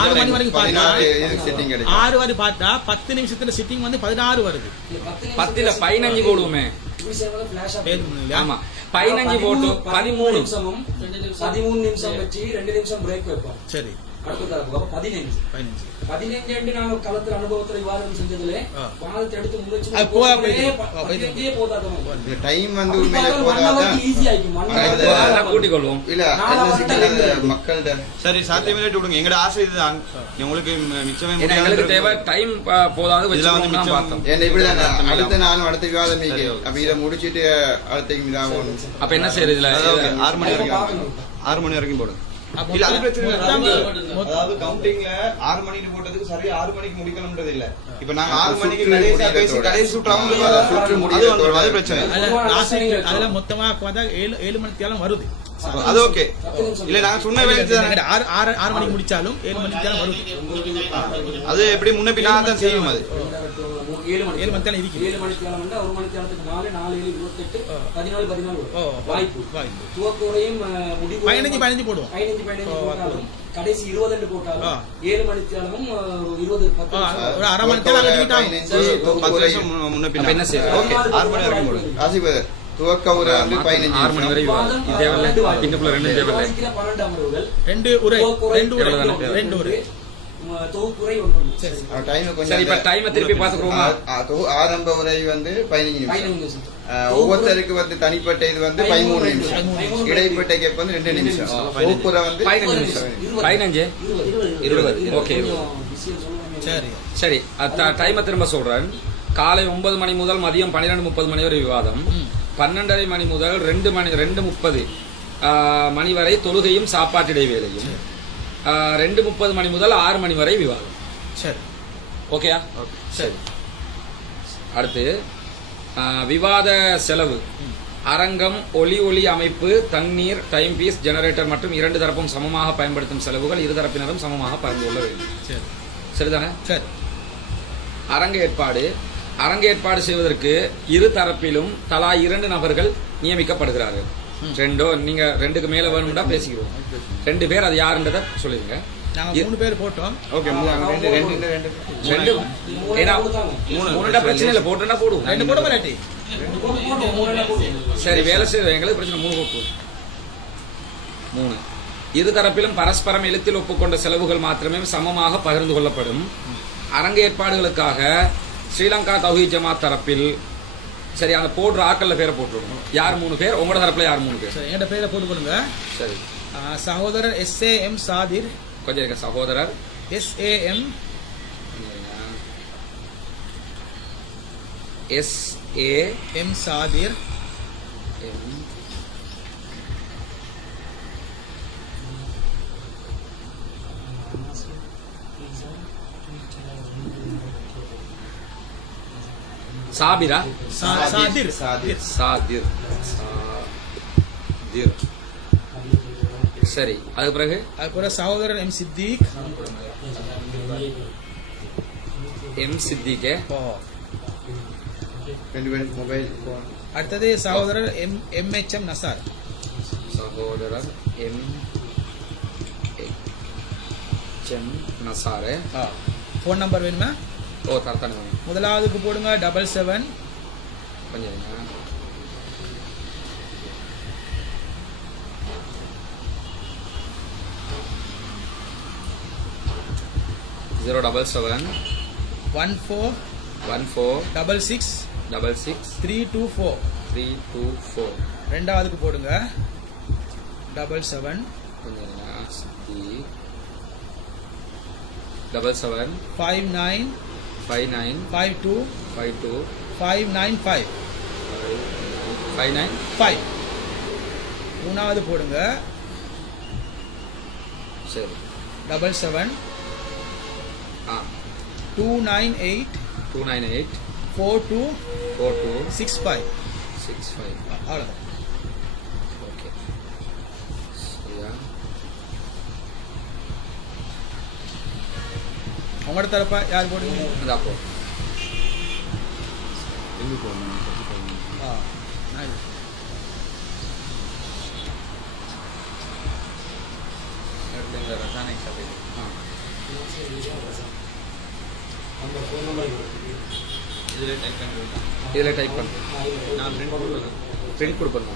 6 மணி வரைக்கும் பார்த்தா 6 வரை பார்த்தா 10 நிமிஷத்துல சிட்டிங் வந்து 16 வருது. 10 15 போடுவோமே. ஆமா 15 போட்டு 13 நிமிஷம் வச்சு 2 நிமிஷம் பிரேக் வைப்போம். சரி, அடுத்த தரப்பு 15 நாங்க களத்துல அனுபவத்துல விவாதம் செஞ்சதுல வாதத்தை எடுத்து முடிச்சு டைம் வந்து உண்மையில போதாதான் ஈஸி ஆயிக்கும். கூட்டிக் கொள்வோம். இல்ல மக்கள்கிட்ட சரி சாத்தியமே விடுங்க. எங்கட ஆசை இதுதான். உங்களுக்கு மிச்சமே எங்களுக்கு தேவை டைம் போதாது. இதுல வந்து வச்சு பார்த்தோம். இப்படிதான் அடுத்த நானும் அடுத்த விவாதம் அப்ப இதை முடிச்சிட்டு அடுத்த இதாகும். அப்ப என்ன செய்யறது? இதுல 6 மணி வரைக்கும் போடுங்க. இல்ல அது பிரச்சனை இல்ல. அதாவது கவுண்டிங்ல 6 மணிக்கு போட்டதுக்கு சரியா 6 மணிக்கு முடிக்கணும்ன்றது இல்ல. இப்ப நாங்க 6 மணிக்கு கடைசியா பேசி கடைசி சுற்று முடியறது அது பிரச்சனை. அதுல மொத்தமா பார்த்தா 7 மணிக்கு வருது. அது ஓகே. இல்ல நாங்க சொன்ன வேலை 6 மணிக்கு முடிச்சாலும் 7 மணிக்கு வருது. அது எப்படி முன்ன பின்னா தான் செய்யும். அது 7 மணிக்கு இருக்கு. 7 மணிக்கு வந்து 1 மணிக்கு 4 4 7 28 14 14 வாய்ப்பு. துவக்குறையும் முடிவு 15 போடுவோம். 15 போட்டாலும் கடைசி 20 போட்டாலும் 7 மணிக்கு 20 ஒரு அரை மணி நேரம் 10 நிமிஷம் முன்ன பின்னா என்ன செய்யறது? ஓகே 6 மணி வரைக்கும் போடுங்க. ஆசிபர் துவக்க உரை வந்து 15 6 மணி வரை தேவையில்லை. பின்னுக்குள்ள 2 தேவையில்லை. 12 அமர்வுகள் 2 உரை தொகுப்புரை ஒன்று. டைம் கொஞ்சம் சரி, இப்ப டைம் திருப்பி பாத்துக்குறோமா? ஆரம்ப உரை வந்து 15 நிமிஷம். ஒவ்வொருத்தருக்கு வந்து தனிப்பட்ட இது வந்து 13 நிமிஷம். இடைப்பட்ட கேப் வந்து 2 நிமிஷம். தொகுப்புரை வந்து 15 நிமிஷம். 15 20. ஓகே சரி. டைமை திரும்ப சொல்றேன். காலை 9 மணி முதல் மதியம் 12:30 மணி வரை விவாதம். 12:30 மணி முதல் 2:30 மணி வரை தொழுகையும் சாப்பாட்டு இடைவேளையும். 2:30 மணி முதல் 6 மணி வரை விவாதம். சரி, ஓகேயா? சரி. அடுத்து விவாத செலவு. அரங்கம், ஒலி அமைப்பு, தண்ணீர், டைம் பீஸ், ஜெனரேட்டர் மற்றும் 2 தரப்பும் சமமாக பயன்படுத்தும் செலவுகள் இரு தரப்பினரும் சமமாக பகிர்ந்து கொள்ள வேண்டும். சரிதானே? சரி. அரங்கேற்பாடு செய்வதற்கு இரு தரப்பிலும் தலா 2 நபர்கள் நியமிக்கப்படுகிறார்கள். ரெண்டோ நீங்க ரெண்டுக்கு மேல வேணும்னா பேசிக்கிறோம். 2 பேர் அது யாருன்றத சொல்லிருங்க. நாங்க 3 பேர் போட்டோம். ஓகே, ரெண்டு ஏன்னா 3 பிரச்சனை இல்லை, போட்டுன்னா போடுவோம். 2 போட மாட்டாட்டி சரி, வேலை செய்ய எங்களுக்கு பிரச்சனை 3 போட்டு 3. இரு தரப்பிலும் பரஸ்பரம் எழுத்தில் ஒப்புக்கொண்ட செலவுகள் மாத்திரமே சமமாக பகிர்ந்து கொள்ளப்படும். அரங்க ஏற்பாடுகளுக்காக ஸ்ரீலங்கா தௌஹீத் ஜமாத் தரப்பில் சரி அந்த போடுற ஆக்கல்ல பேரை போட்டுவிடணும். யார் 3 பேர்? உங்களோட தரப்புல யார் 3 பேர்? சரி, என்கிட்ட பேரை போட்டுக்கொள்ளுங்க. சரி, சகோதரர் SAM சாதிர். கொஞ்சம் இருக்க. சகோதரர் SAM சாதிர். சாபிரா சாதிர். சாதிர். சரி, அதுக்கு பிறகு அதுக்கு சகோதரர் M சித்திக். சித்திகே. Mobile phone. அடுத்தது சகோதரர் MHM நசார். சகோதரர் MHM நசாரே. ஃபோன் நம்பர் வேணுமா? ஓ, தரத்தானே வேணும். முதலாவதுக்கு போடுங்க 77 கொஞ்சம் இருங்க. 077 14 66 324. 324. ரெண்டாவதுக்கு போடுங்க 77 கொஞ்சம் இருங்க. 77 59 59 52 52 595 595. மூணாவது போடுங்க சரி. 77 298 298 42 42 65. 65. அவ்வளோதான். ஓகே, சரியா? உங்களோட தரப்பா யார் போடுவீங்க? அது அப்போ நான் இதில் டைப் பண்ணுறேன். நான் பிரிண்ட் கொடுப்பேன்.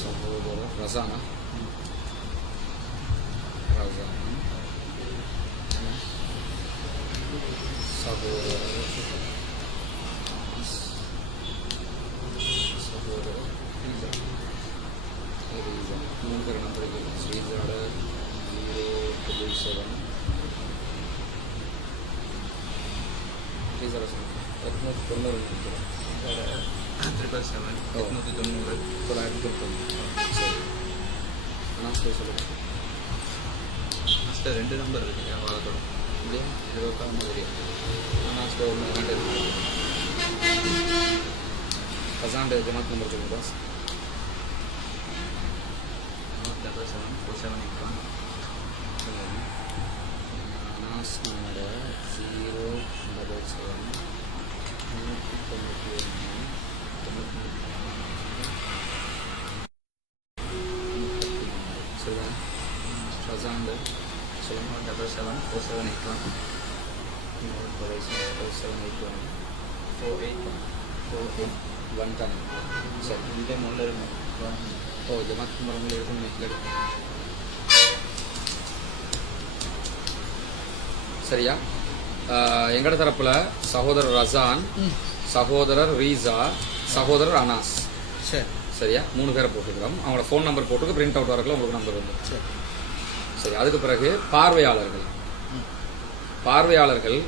சகோதரர் ரசானா சகோதரர் மூணு பேர் நம்பர் ஸ்ரீஜோட 077 2 நம்பர் இருக்கு வாழத்தோட இல்லையா? 20 ஒன்று பசாண்டு ஜமாத் நம்பர் சொல்லுங்க பாஸ். 474781 அனாஸ்னோட 077 சரிதா? பசாண்டு சொல்லுங்க. 774781 4781 48 தானே? சரி, இதே முள்ள இருக்கும். ஓ, ஜமாத் நம்பர் உங்களுக்கு இருக்குன்னு இல்லை. சரியா? எங்கட தரப்புல சகோதரர் ரசான், சகோதரர் ரீசா, சகோதரர் அனாஸ். சரி, சரியா? 3 பேரை போட்டுக்கிறோம். அவங்களோட ஃபோன் நம்பர் போட்டுக்கு பிரிண்ட் அவுட் வரக்குள்ள உங்களுக்கு நம்பர் வந்து. சரி. சரி, அதுக்கு பிறகு பார்வையாளர்கள். பார்வையாளர்கள்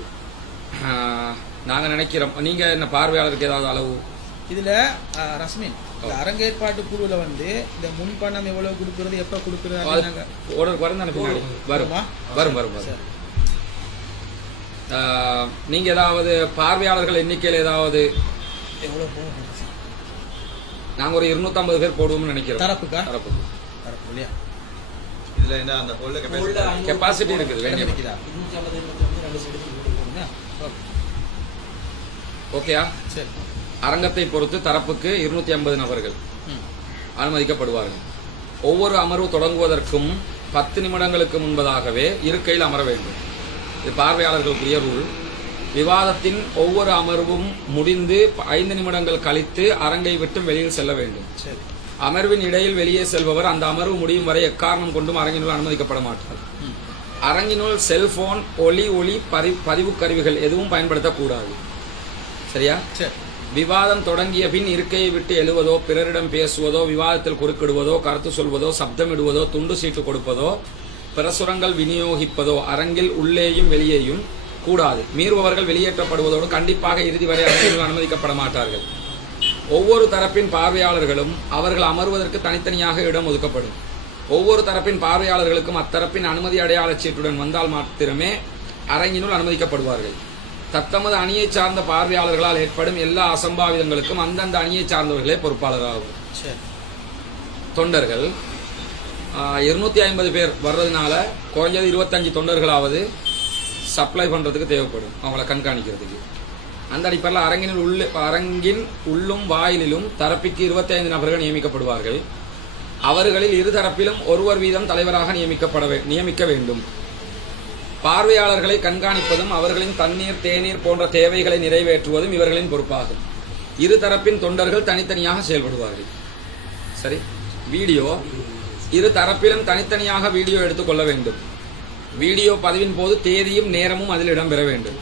நாங்கள் நினைக்கிறோம். நீங்க என்ன பார்வையாளருக்கு ஏதாவது அளவு? இதுல ரஸ்மின், இந்த அரங்கேற்பாட்டு குழுல வந்து இந்த முன்பணம் எவ்வளவு கொடுக்கறது, எப்ப கொடுக்கறது ஓர்டர் வரும் தானே பின்னாடி வருமா? வரும் வரும் வரும். நீங்க ஏதாவது பார்வையாளர்கள் எண்ணிக்கையில் ஏதாவது எவ்வளவு போகும் நாங்க ஒரு 250 பேர் போடுவோம்னு நினைக்கிறோம். தரப்புக்கா? தரப்புக்கு. தரப்பு இல்லையா? இதுல என்ன அந்த ஹோல்ல கெப்பாசிட்டி இருக்குது வேண்டிய இருக்குதா? 250 2 சைடு ஓகேயா? சரி. அரங்கத்தை பொறுத்து தரப்புக்கு 250 நபர்கள் அனுமதிக்கப்படுவார்கள். ஒவ்வொரு அமர்வு தொடங்குவதற்கும் 10 நிமிடங்களுக்கு முன்பதாகவே இருக்கையில் அமர வேண்டும். இது பார்வையாளர்களுக்குரிய ரூல். விவாதத்தின் ஒவ்வொரு அமர்வும் முடிந்து 5 நிமிடங்கள் கழித்து அரங்கை விட்டு வெளியில் செல்ல வேண்டும். சரி. அமர்வின் இடையில் வெளியே செல்பவர் அந்த அமர்வு முடியும் வரை எக்காரணம் கொண்டும் அரங்கினுள் அனுமதிக்கப்பட மாட்டார். அரங்கினுள் செல்போன், ஒளி பதிவு கருவிகள் எதுவும் பயன்படுத்தக்கூடாது. சரியா? சரி. விவாதம் தொடங்கிய பின் இருக்கையை விட்டு எழுவதோ, பிறரிடம் பேசுவதோ, விவாதத்தில் குறுக்கிடுவதோ, கருத்து சொல்வதோ, சப்தமிடுவதோ, துண்டு சீட்டு கொடுப்பதோ, பிரசுரங்கள் விநியோகிப்பதோ அரங்கில் உள்ளேயும் வெளியேயும் கூடாது. மீறுபவர்கள் வெளியேற்றப்படுவதோடு கண்டிப்பாக இறுதி வரை அரங்கில் அனுமதிக்கப்பட மாட்டார்கள். ஒவ்வொரு தரப்பின் பார்வையாளர்களும் அவர்கள் அமர்வதற்கு தனித்தனியாக இடம் ஒதுக்கப்படும். ஒவ்வொரு தரப்பின் பார்வையாளர்களுக்கும் அத்தரப்பின் அனுமதி அடையாளச் சீட்டுடன் வந்தால் மாத்திரமே அரங்கினுள் அனுமதிக்கப்படுவார்கள். தத்தமது அணியை சார்ந்த பார்வையாளர்களால் ஏற்படும் எல்லா அசம்பாவிதங்களுக்கும் அந்தந்த அணியை சார்ந்தவர்களே பொறுப்பாளராகும். தொண்டர்கள் 250 பேர் வர்றதுனால குறைஞ்சது 25 தொண்டர்களாவது சப்ளை பண்றதுக்கு தேவைப்படும், அவங்கள கண்காணிக்கிறதுக்கு. அந்த அடிப்படையில் அரங்கின் உள்ளும் வாயிலிலும் தரப்பிற்கு 25 நபர்கள் நியமிக்கப்படுவார்கள். அவர்களில் இரு தரப்பிலும் ஒருவர் வீதம் தலைவராக நியமிக்க வேண்டும். பார்வையாளர்களை கண்காணிப்பதும் அவர்களின் தண்ணீர், தேநீர் போன்ற தேவைகளை நிறைவேற்றுவதும் இவர்களின் பொறுப்பாகும். இரு தரப்பின் தொண்டர்கள் தனித்தனியாக செயல்படுவார்கள். சரி. வீடியோ, இரு தரப்பிலும் தனித்தனியாக வீடியோ எடுத்துக்கொள்ள வேண்டும். வீடியோ பதிவின் போது தேதியும் நேரமும் அதில் இடம்பெற வேண்டும்.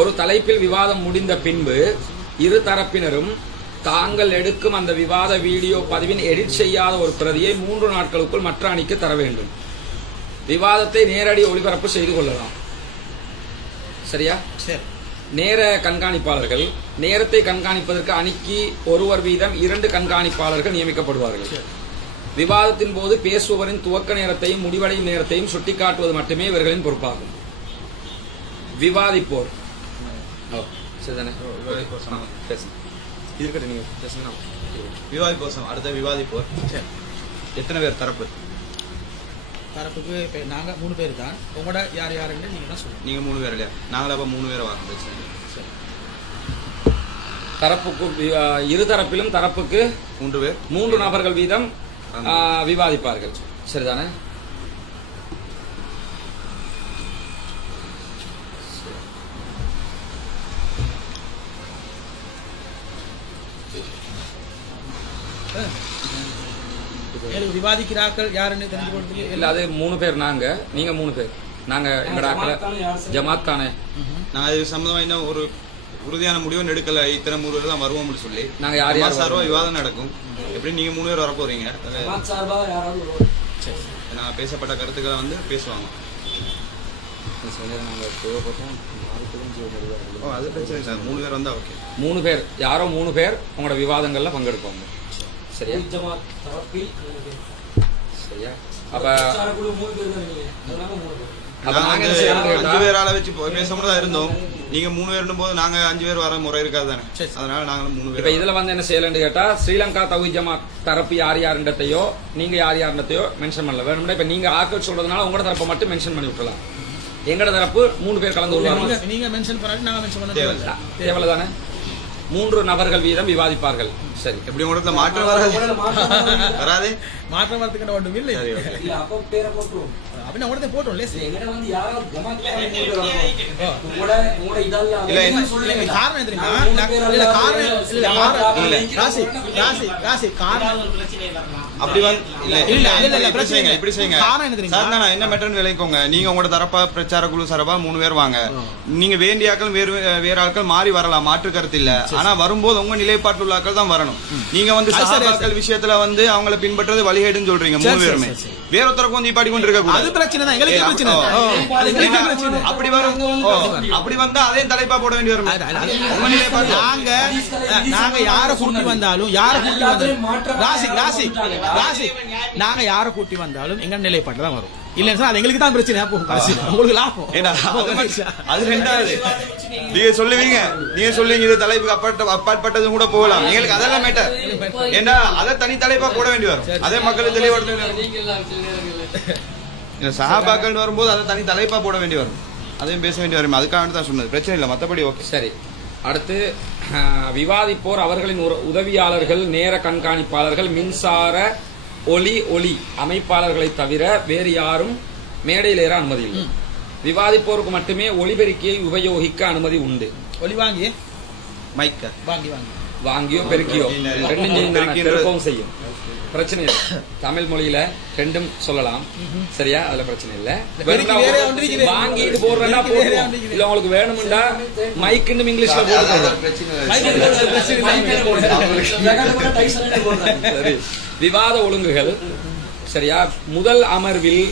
ஒரு தலைப்பில் விவாதம் முடிந்த பின்பு இரு தரப்பினரும் தாங்கள் எடுக்கும் அந்த விவாத வீடியோ பதிவின் எடிட் செய்யாத ஒரு பிரதியை 3 நாட்களுக்குள் மற்ற அணிக்கு தர வேண்டும். விவாதத்தை நேரடி ஒளிபரப்பு செய்து கொள்ளலாம். சரியா? சரி. நேர கண்காணிப்பாளர்கள், நேரத்தை கண்காணிப்பதற்கு அணிக்கு ஒருவர் வீதம் 2 கண்காணிப்பாளர்கள் நியமிக்கப்படுவார்கள். விவாதத்தின் போது பேசுபவரின் துவக்க நேரத்தையும் முடிவடையும் நேரத்தையும் சுட்டிக்காட்டுவது மட்டுமே இவர்களின் பொறுப்பாகும். விவாதிப்போர் விவாதிப்போர் அடுத்த விவாதிப்போர் எத்தனை பேர் தரப்பு? தரப்புக்கு இப்போ நாங்கள் 3 பேர் தான். உங்களோட யார் யாருன்னு நீங்கள் தான் சொல்லுங்கள். நீங்கள் 3 பேர் இல்லையா? நாங்களே அப்போ 3 பேரை வாங்க. சரி. தரப்புக்கு இரு தரப்பிலும் தரப்புக்கு 3 பேர் 3 நபர்கள் வீதம் விவாதிப்பார்கள். சரிதானே? விவாதிக்கிறார்கள் யாருன்னு தெரிஞ்சு கொடுத்து இல்ல, அது 3 பேர். நீங்க 3 பேர். நாங்க எங்கட ஜமாத் தானே. நான் இது சம்பந்தமா இன்னும் ஒரு உறுதியான முடிவு எடுக்கல. இத்தனை 3 பேர் தான் வருவோம்னு சொல்லி நாங்க யார் சார்பா விவாதம் நடக்கும். எப்படி நீங்க 3 பேர் வர போறீங்க? நான் பேசப்பட்ட கருத்துக்களை வந்து பேசுவாங்க. அது பிரச்சனை சார். 3 பேர் வந்தா ஓகே. 3 பேர் யாரோ 3 பேர் உங்களோட விவாதங்கள்ல பங்கெடுப்பாங்க. சரியா? சரியா? அப்ப 5 பேரால வச்சு பேசாமதான் இருந்தோம். நீங்க 3 பேர் போது நாங்க 5 பேர் வர முறை இருக்காது தானே. அதனால நாங்களும் 3 பேர். இப்ப இதுல வந்து என்ன செய்யலன்னு கேட்டா, ஸ்ரீலங்கா தௌஹீத் ஜமாத் தரப்பு யார் யாருன்றதையோ நீங்க யார் யாருன்றதையோ மென்ஷன் பண்ணல. வேணும்னா இப்ப நீங்க ஆட்கள் சொல்றதுனால உங்களோட தரப்பை மட்டும் மென்ஷன் பண்ணி விட்டுலாம். எங்கட தரப்பு 3 பேர் கலந்து கொள்வாங்க. நீங்க மென்ஷன் பண்ணாலும் நாங்க மென்ஷன் பண்ண தேவையில்ல தானே. 3 நபர்கள் வீதம் விவாதிப்பார்கள். சரி. எப்படி உங்களுக்கு மாற்றம் வராது? மாற்றம் வரதுக்கு ஒன்றும் இல்லை. அப்படின்னா உடனே போட்டோம். காரணம் தெரியுமா? என்ன மேட்டர்னு விளைக்கோங்க. நீங்க உங்களோட தரப்பா பிரச்சார குழு சார்பா 3 பேர் வாங்க. நீங்க வேண்டிய ஆட்கள் வேற ஆட்கள் மாறி வரலாம், மாற்று கருத்து இல்ல. ஆனா வரும்போது உங்க நிலைப்பாட்டு உள்ள ஆட்கள் தான் வரணும். நீங்க வந்து சஹாபாக்கள் விஷயத்துல வந்து அவங்கள பின்பற்றது வழிகேடுன்னு சொல்றீங்க. 3 பேருமே வேற ஒருத்தருக்கு வந்து பாடி கொண்டு இருக்க கூடாது. பிரச்சனை தான், எங்களுக்கு பிரச்சனை. அப்படி வரும். அப்படி வந்தா அதே தலைப்பா போட வேண்டி வரும். நாங்க யார கூட்டி வந்தாலும் நாங்க யார கூட்டி வந்தாலும் எங்க நிலைப்பாட்டு தான் வரும். இல்லைன்னு சொன்னா அது எங்களுக்கு தான் பிரச்சனை போகும் கடைசியில் உங்களுக்கு லாபம் ஏன்னா அது ரெண்டாவது நீங்க சொல்லுவீங்க இது தலைப்புக்கு அப்பாற்பட்டது கூட போகலாம் எங்களுக்கு அதெல்லாம் மேட்டர் ஏன்னா அதை தனி தலைப்பா போட வேண்டி வரும் அதே மக்களுக்கு தெளிவுபடுத்த சஹாபாக்கள் வரும்போது அதை தனி தலைப்பா போட வேண்டி வரும் அதையும் பேச வேண்டி வரும் அதுக்காக தான் சொன்னது பிரச்சனை இல்லை மற்றபடி ஓகே சரி. அடுத்து விவாதிப்போர் அவர்களின் உதவியாளர்கள் நேர கண்காணிப்பாளர்கள் மின்சார ஒளி அமைப்பாளர்களை தவிர வேறு யாரும் மேடையில் ஏற அனுமதி இல்லை. விவாதிப்போருக்கு மட்டுமே ஒளிபெருக்கியை உபயோகிக்க அனுமதி உண்டு. ஒளி வாங்கி மைக்க வாங்கியோ பெருக்கியோ ரெண்டும் செய்யும் பிரச்சனை இல்லை. தமிழ் மொழியில ரெண்டும் சொல்லலாம் சரியா, அதுல பிரச்சனை இல்ல. வாங்கிட்டு போடுறா போடுவோம் இல்ல உங்களுக்கு வேணும்டா மைக்குன்னு இங்கிலீஷ்ல போட்டு விவாத ஒழுங்குகள் சரியா. முதல் அமர்வில்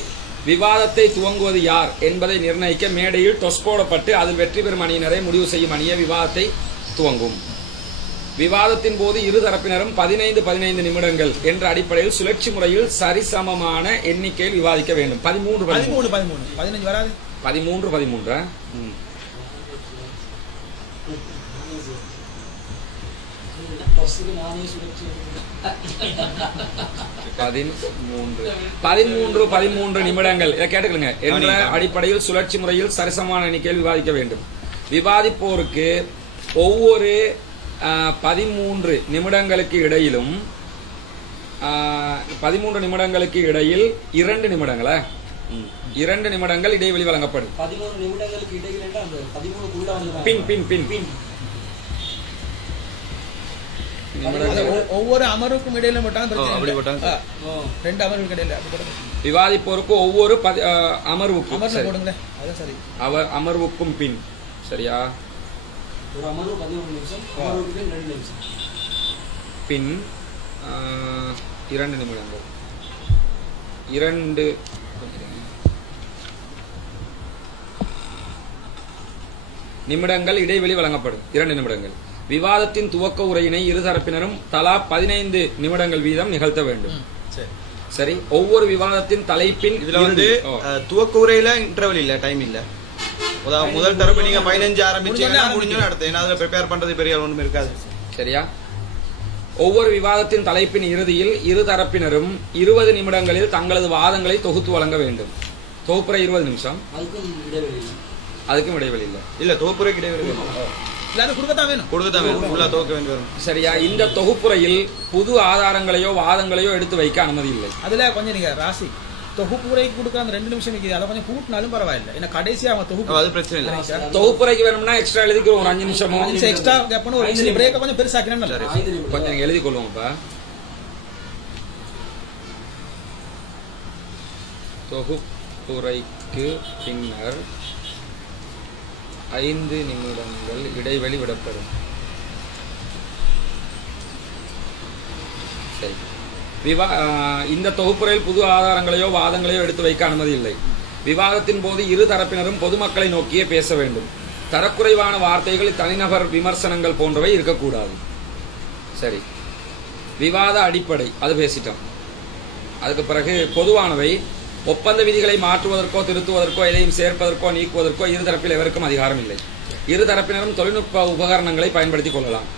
விவாதத்தை துவங்குவது யார் என்பதை நிர்ணயிக்க மேடையில் டொஸ் போடப்பட்டு அதில் வெற்றி பெறும் அணியினரை முடிவு செய்யும் அணியை விவாதத்தை துவங்கும். விவாதத்தின் போது இரு தரப்பினரும் 15 நிமிடங்கள் என்ற அடிப்படையில் சுழற்சி முறையில் சரிசமமான எண்ணிக்கையில் விவாதிக்க வேண்டும். 13 வராது 13 நிமிடங்கள் இதை கேட்டுக்கலுங்க என்ற அடிப்படையில் சுழற்சி முறையில் சரிசமமான எண்ணிக்கையில் விவாதிக்க வேண்டும். விவாதிப்போருக்கு ஒவ்வொரு 13 நிமிடங்களுக்கு இடையிலும் 13 நிமிடங்களுக்கு இடையில் 2 நிமிடங்களா 2 நிமிடங்கள் இடைவெளி வழங்கப்படும். 13 நிமிடங்களுக்கு இடையில அந்த 13க்குள்ள வந்து பின் ஒவ்வொரு அமர்வுக்கும் இடையில மட்டும் ரெண்டு அமர்வுக்கு இடையில விவாதிப்போருக்கு ஒவ்வொரு அமர்வுக்கும் சரி அமர்வுக்கும் பின் சரியா ஒரு அமர்வு 13 நிமிஷம் அமர்வுக்கு பின் 2 நிமிஷம் பின் 2 நிமிடங்கள் 2 நிமிடங்கள் இடைவெளி வழங்கப்படும். 2 நிமிடங்கள். விவாதத்தின் துவக்க உரையினை இருதரப்பினரும் தலா 15 நிமிடங்கள் வீதம் நிகழ்த்த வேண்டும். சரி. ஒவ்வொரு விவாதத்தின் தலைப்பின் இதுல வந்து துவக்க உரையில இன்டர்வல் இல்ல, டைம் இல்ல. முதல் தரப்பு நீங்க 15 ஆரம்பிச்சீங்கன்னா முடிஞ்சோம் அடுத்து ஏன்னா அதுல ப்ரிப்பேர் பண்றது பெரிய ஒண்ணும் இருக்காது. சரியா. ஒவ்வொரு விவாதத்தின் தலைப்பின் இறுதியில் இரு தரப்பினரும் 20 நிமிடங்களில் தங்களது வாதங்களை தொகுத்து வழங்க வேண்டும். தொகுப்புரை 20 நிமிஷம். அதுக்கும் இடைவெளி இல்ல தொகுப்புரைக்கு இடைவெளி சரியா. இந்த தொகுப்புரையில் புது ஆதாரங்களையோ வாதங்களையோ எடுத்து வைக்க அனுமதி இல்லை. அதுல கொஞ்சம் நீங்க ராசி தொகுப்புரை கொடுக்க அந்த 2 நிமிஷம் நிக்குது அதை கொஞ்சம் கூட்டினாலும் பரவாயில்லை. ஏன்னா கடைசியா அவங்க தொகுப்பு அது பிரச்சனை இல்லை. தொகுப்புரைக்கு வேணும்னா எக்ஸ்ட்ரா எழுதிக்கிறோம். ஒரு 5 நிமிஷமோ எக்ஸ்ட்ரா கேப்பணும். ஒரு பிரேக் கொஞ்சம் பெருசாக்கினா கொஞ்சம் நீங்க எழுதி கொள்ளுவோம்ப்பா. தொகுப்புரைக்கு பின்னர் 5 நிமிடங்கள் இடைவெளி விடப்படும். சரி. இந்த தொகுப்புரையில் புது ஆதாரங்களையோ வாதங்களையோ எடுத்து வைக்க அனுமதி இல்லை. விவாதத்தின் போது இரு தரப்பினரும் பொதுமக்களை நோக்கியே பேச வேண்டும். தரக்குறைவான வார்த்தைகள், தனிநபர் விமர்சனங்கள் போன்றவை இருக்கக்கூடாது. சரி. விவாத அடிப்படை அது பேசிட்டோம். அதுக்கு பிறகு பொதுவானவை ஒப்பந்த விதிகளை மாற்றுவதற்கோ திருத்துவதற்கோ எதையும் சேர்ப்பதற்கோ நீக்குவதற்கோ இருதரப்பில் எவருக்கும் அதிகாரம் இல்லை. இருதரப்பினரும் தொழில்நுட்ப உபகரணங்களை பயன்படுத்திக் கொள்ளலாம்.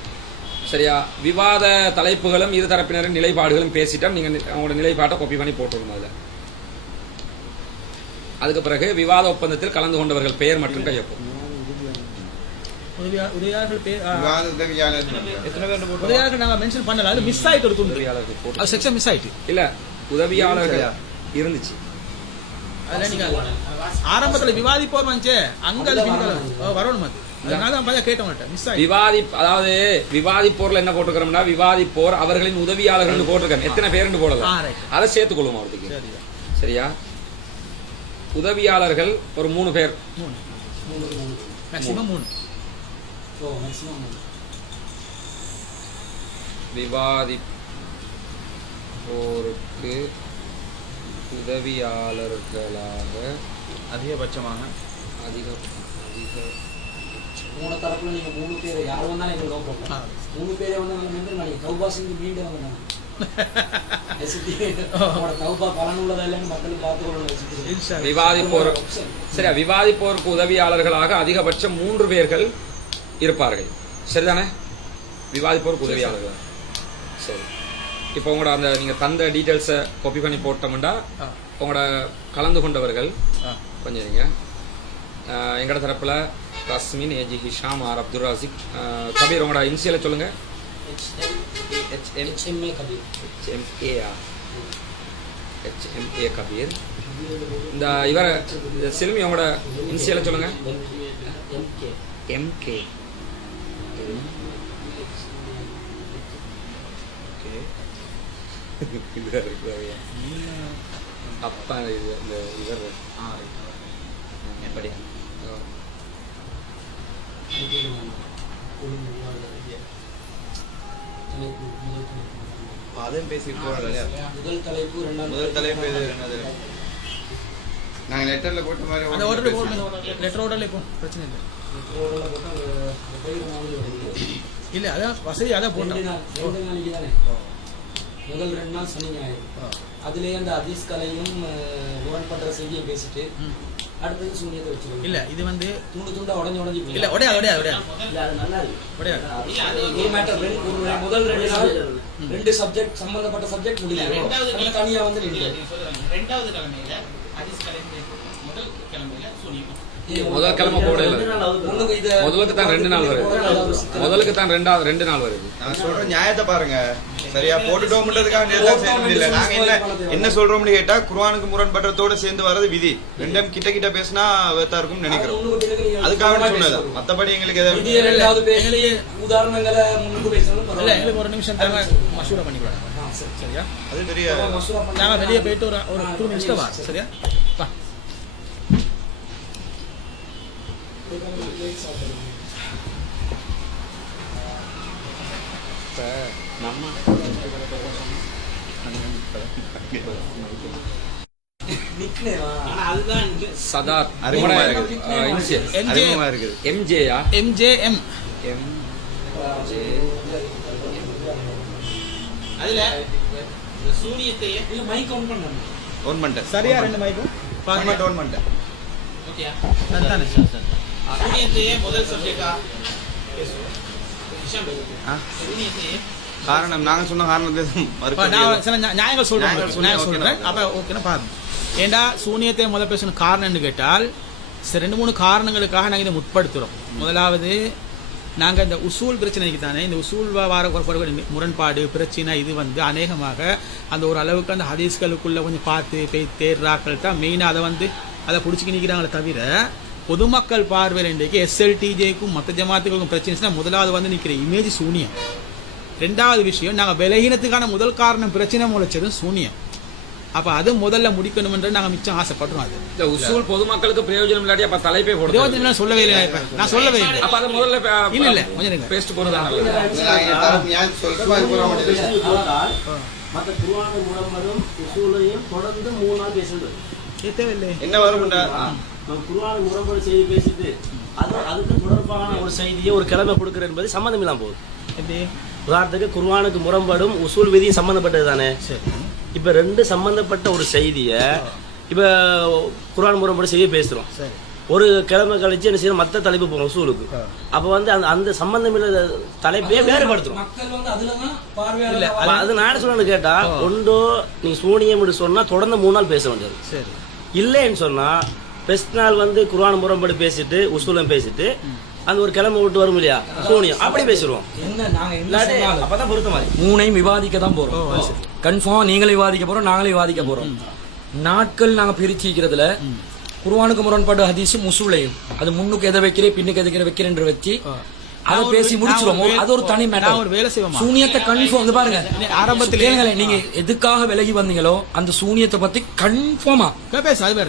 சரியா. விவாத தலைப்புகளும் இருதரப்பினரின் நிலைப்பாடுகளும் பேசிட்டோம். நீங்க அவங்களோட நிலைப்பாட்டை காப்பி பண்ணி போட்டுருங்க. அதுல அதுக்கு பிறகு விவாத ஒப்பந்தத்தில் கலந்து கொண்டவர்கள் பெயர் மற்றும் கையொப்பம். உதவியாளர்கள் இருந்துச்சு. ஆரம்பத்தில் விவாதிப்போர் வந்து அங்க வரணும். அதாவது விவாதிப்போர்ல என்ன போட்டுக்கிறோம்னா விவாதிப்போர் அவர்களின் உதவியாளர்கள் போட்டிருக்காங்க. எத்தனை பேர் போடலாம் அதை சேர்த்துக் கொள்ளும் அவருக்கு. சரியா. உதவியாளர்கள் ஒரு 3 பேர் விவாதிப்போருக்கு உதவியாளர்களாக அதிகபட்சமாக 3 தரப்புல நீங்க 3 பேர் யார் வந்தாலும் எங்களுக்கு 3 பேரே வந்து மெம்பர் பண்ணி கௌபாசிங் மீண்டும் வந்தாங்க. அவங்களோட தௌபா பலனுள்ளதா இல்லைன்னு மக்களுக்கு பார்த்துக்கொள்ளணும். இன்ஷா அல்லாஹ். விவாதிப்போர் சரியா, விவாதிப்போருக்கு உதவியாளர்களாக அதிகபட்சம் 3 பேர்கள் இருப்பார்கள். சரிதானே? விவாதிப்போருக்கு உதவியாளர்கள். சரி, இப்போ உங்களோட அந்த நீங்க தந்த டீட்டெயில்ஸை காப்பி பண்ணி போட்டோம்னா உங்களோட கலந்து கொண்டவர்கள் கொஞ்சம் நீங்க எங்கட தரப்புல தஸ்மின், ஏஜி ஹிஷாம், ஆர் அப்துல் ராசிக், கபீர். உங்களோட இன்சியலை சொல்லுங்க. HMA கபீர். HMA கபீர். இந்த இவர சில்மி உங்களோட இன்சியலை சொல்லுங்க. MK. அப்பா இது இந்த இவர் எப்படி அதையும் பேசிட்டு போறோம் இல்லையா? முதல் தலைப்பு, முதல் தலைப்பு இது என்னது? நாங்க லெட்டர்ல போட்ட மாதிரி அந்த ஆர்டர் போடுங்க, லெட்டர் ஆர்டர்ல இப்போ பிரச்சனை இல்லை. இல்ல அதான் வசதி அதான் போட்டோம். 2 நாளைக்கு தானே. முதல் 2 நாள் சனி ஞாயிறு. அதுலயே அந்த ஹதீஸ் கலையும் முரண்பட்ட செய்தியை பேசிட்டு அடுத்தது சூனியத்தை வச்சிருக்கோம். இல்ல இது வந்து துண்டு துண்டா உடஞ்சு இல்ல உடையாது இல்ல, அது நல்லா இருக்கு. உடையாது. ஒரு மேட்டர் முதல் 2 நாள் 2 சப்ஜெக்ட் சம்பந்தப்பட்ட சப்ஜெக்ட் முடியல. ரெண்டாவது தனியா வந்து நின்று ரெண்டாவது கிழமையில ஹதீஸ் கலை, முதல் கிழமையில சூனியம். முதல் கிழமை போட இல்ல, முன்னுக்கு இத முதலுக்கு தான் 2 நாள் வருது. முதலுக்கு தான் 2 நாள் வருது. நான் சொல்ற நியாயத்தை பாருங்க. சரியா போட்டுட்டோம்ன்றதுக்காக நேரா செய்யணும் இல்ல. நாங்க என்ன சொல்றோம்னு கேட்டா குர்ஆனுக்கு முரண்பட்டதோட சேர்ந்து வர்றது விதி. ரெண்டும் கிட்ட கிட்ட பேசினா வெத்தா இருக்கும்னு நினைக்கிறோம். அதுக்காக சொன்னது. மத்தபடி எங்களுக்கு இது எதாவது ரெண்டாவது பேசலையே உதாரணங்களை முன்னுக்கு பேசணும். இல்ல பரவாயில்ல. எங்களுக்கு ஒரு நிமிஷம் தாங்க மசூரா பண்ணிக்கலாம். சரியா? அது தெரியாது. மசூரா பண்ணா நாங்க வெளியே போயிட்டு ஒரு 2 நிமிஷம் வா. சரியா? வா. ஆனா அதுதான் சதாத் அறிமுகமா இருக்குது. இன்சியல் அறிமுகமா இருக்குது. MJயா? MJM. அதுல இந்த சூனியத்தையே இல்ல மைக் ஆன் பண்ணணும். ஓன் பண்ணிட்டேன். சரியா 2 மைக்கும் பாருங்க. ஓன் பண்ணிட்டேன். ஓகேயா? சரிதானே? சூனியத்தையே முதல் சப்ஜெக்டா பேசுவோம். ஆ? சூனியத்தையே காரணம் நாங்க சொன்ன காரணத்தை அப்ப நான் சில நியாயங்கள் சொல்றேன். நியாயங்கள் சொல்றேன். அப்ப ஓகேனா பாருங்க. ஏண்டா சூனியத்தை முதல் பேசணும் காரணம்னு கேட்டால் 2-3 காரணங்களுக்காக நாங்கள் இதை முற்படுத்துகிறோம். முதலாவது நாங்கள் இந்த உசூல் பிரச்சனைக்கு தானே இந்த உசூல் வார முரண்பாடு பிரச்சனை இது வந்து அநேகமாக அந்த ஒரு அளவுக்கு அந்த ஹதீஸ்களுக்குள்ள கொஞ்சம் பார்த்து தேர்றாக்கள் தான் மெயினாக அதை பிடிச்சிக்க நிற்கிறாங்களே தவிர பொதுமக்கள் பார்வையில் இன்றைக்கு SLTJக்கும் மற்ற ஜமாத்துக்கும் பிரச்சனை முதலாவது நிற்கிற இமேஜ் சூனியம். 2வது விஷயம் நாங்கள் பலகீனத்துக்கான முதல் காரணம் பிரச்சனை முளைச்சதும் சூனியம். அப்ப அது முதல்ல முடிக்கணும் என்று நாங்க மிச்சம் ஆசைப்படுறோம். அது இந்த உசூல் பொதுமக்களுக்கு பிரயோஜனம் இல்லாட்டி அப்ப தலைப்பே போடுறது. பிரயோஜனம் சொல்லவே இல்லை. நான் சொல்லவே இல்லை. அப்ப அது முதல்ல இல்ல கொஞ்சம் பேஸ்ட் போடுறதா மற்ற குர்ஆன் முரண்படும் உசூலையும் தொடர்ந்து 3 நாள் பேசுறது தேவையில்லை. என்ன வரும்டா? குர்ஆன் முரண்படு செய்தி பேசிட்டு அதுக்கு தொடர்பான ஒரு செய்தியை ஒரு கிழமை கொடுக்குற என்பது சம்மந்தம் இல்லாம போகுது. எப்படி உதாரணத்துக்கு குர்ஆனுக்கு முரண்படும் உசூல் விதியும் சம்பந்தப்பட்டது தானே. சரி, இப்ப 2 சம்பந்தப்பட்ட ஒரு செய்தியை இப்ப குர்ஆன் முரண்படு செய்தியை பேசுறோம். சரி, ஒரு கிழமை கழிச்சு என்ன செய்யணும் மற்ற தலைப்பு போகும் உசூலுக்கு. அப்ப அந்த சம்பந்தம் இல்லாத தலைப்பையே வேறுபடுத்துறோம். மக்கள் அதுலதான் பார்வையாளர் அது நான் என்ன சொல்லணும்னு கேட்டா ஒன்றோ நீ சூனியம் சொன்னா தொடர்ந்து 3 நாள் பேச வேண்டியது. சரி, இல்லைன்னு சொன்னா ஃபர்ஸ்ட் நாள் குர்ஆன் முரண்படு பேசிட்டு உசூலம் பேசிட்டு அந்த ஒரு கிழமை விட்டு வரும் இல்லையா சூனியம் அப்படி பேசிடுவோம். என்ன நாங்க என்ன அப்பதான் பொறுத்த மாதிரி 3ஐயும் விவாதிக்க தான் போறோம். கன்ஃபார்ம் நீங்களும் விவாதிக்க போறோம், நாங்களும் விவாதிக்க போறோம். நாட்கள் நாங்க பிரிச்சிக்கிறதுல குர்ஆனுக்கு முரண்பாடு ஹதீஸும் உசூலையும் அது முன்னுக்கு எதை வைக்கிறேன் பின்னுக்கு எதை வைக்கிறேன் வச்சு அதை பேசி முடிச்சிருவோம். அது ஒரு தனி மேட்டர். ஒரு வேலை செய்வோம். சூனியத்தை கன்ஃபார்ம் பாருங்க ஆரம்பத்தில் கேளுங்களேன், நீங்க எதுக்காக விலகி வந்தீங்களோ அந்த சூனியத்தை பத்தி கன்ஃபார்மா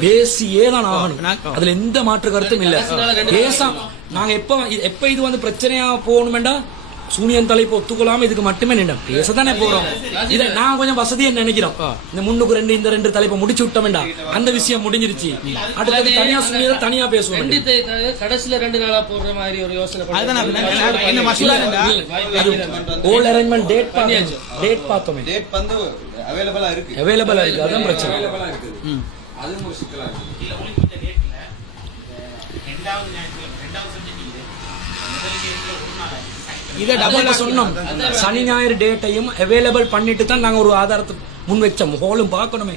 பேசியே தான் ஆகணும். அதுல எந்த மாற்று கருத்தும் இல்ல. பேசாம நாங்க எப்ப இது பிரச்சனையா போகணுமெண்டா சூனியன் தலைப்பு ஒத்துக்கொள்ளாம இதுக்கு மட்டுமே நின்று பேசத்தானே போறோம். இதை நான் கொஞ்சம் வசதியா நினைக்கிறோம். இந்த 3 இந்த 2 தலைப்பை முடிச்சு விட்டோம்டா அந்த விஷயம் முடிஞ்சிருச்சு. அடுத்தது தனியா சூனியரை தனியா பேசுவோம். கடைசியில 2 நாளா போடுற மாதிரி ஒரு யோசனை ஓல் அரேஞ்ச்மெண்ட் டேட் பார்த்தோமே. டேட் வந்து அவைலபிளா இருக்கு. அதான் பிரச்சனை. அதுவும் ஒரு சிக்கலா இருக்கு. இல்ல உங்களுக்கு இந்த டேட்ல ரெண்டாவது சப்ஜெக்ட் இது முதல் டேட்ல ஒரு நாள் இதை டபுள் சொன்னோம். சனி ஞாயிறு டேட்டையும் அவைலபிள் பண்ணிட்டு தான் நாங்க ஒரு ஆதாரத்தை முன் வச்சோம். ஹோலும் பார்க்கணுமே,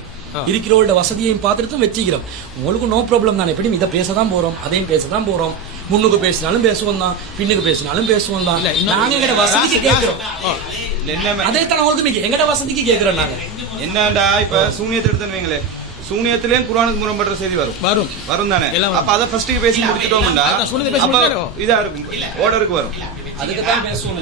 இருக்கிறோட வசதியையும் பார்த்துட்டு தான் வச்சுக்கிறோம். உங்களுக்கு நோ ப்ராப்ளம் தானே. எப்படி இதை பேசதான் போறோம், அதையும் பேசதான் போறோம். முன்னுக்கு பேசினாலும் பேசுவோம் தான், பின்னுக்கு பேசினாலும் பேசுவோம் தான். நாங்க எங்கட வசதிக்கு கேட்கிறோம். அதே தான் உங்களுக்கு எங்கட வசதிக்கு கேட்கிறோம் நாங்க. என்னடா இப்ப சூனியத்தை எடுத்துன்னு வைங்களே, சூனியத்திலேயும் குர்ஆனுக்கு முரண்படுற செய்தி வரும் தானே. அப்ப அதை ஃபர்ஸ்ட் பேசி முடிச்சிட்டோம்டா இதா இருக்கும், ஓர்டருக்கு வரும். அதுக்கு தான் பேசுவோம்.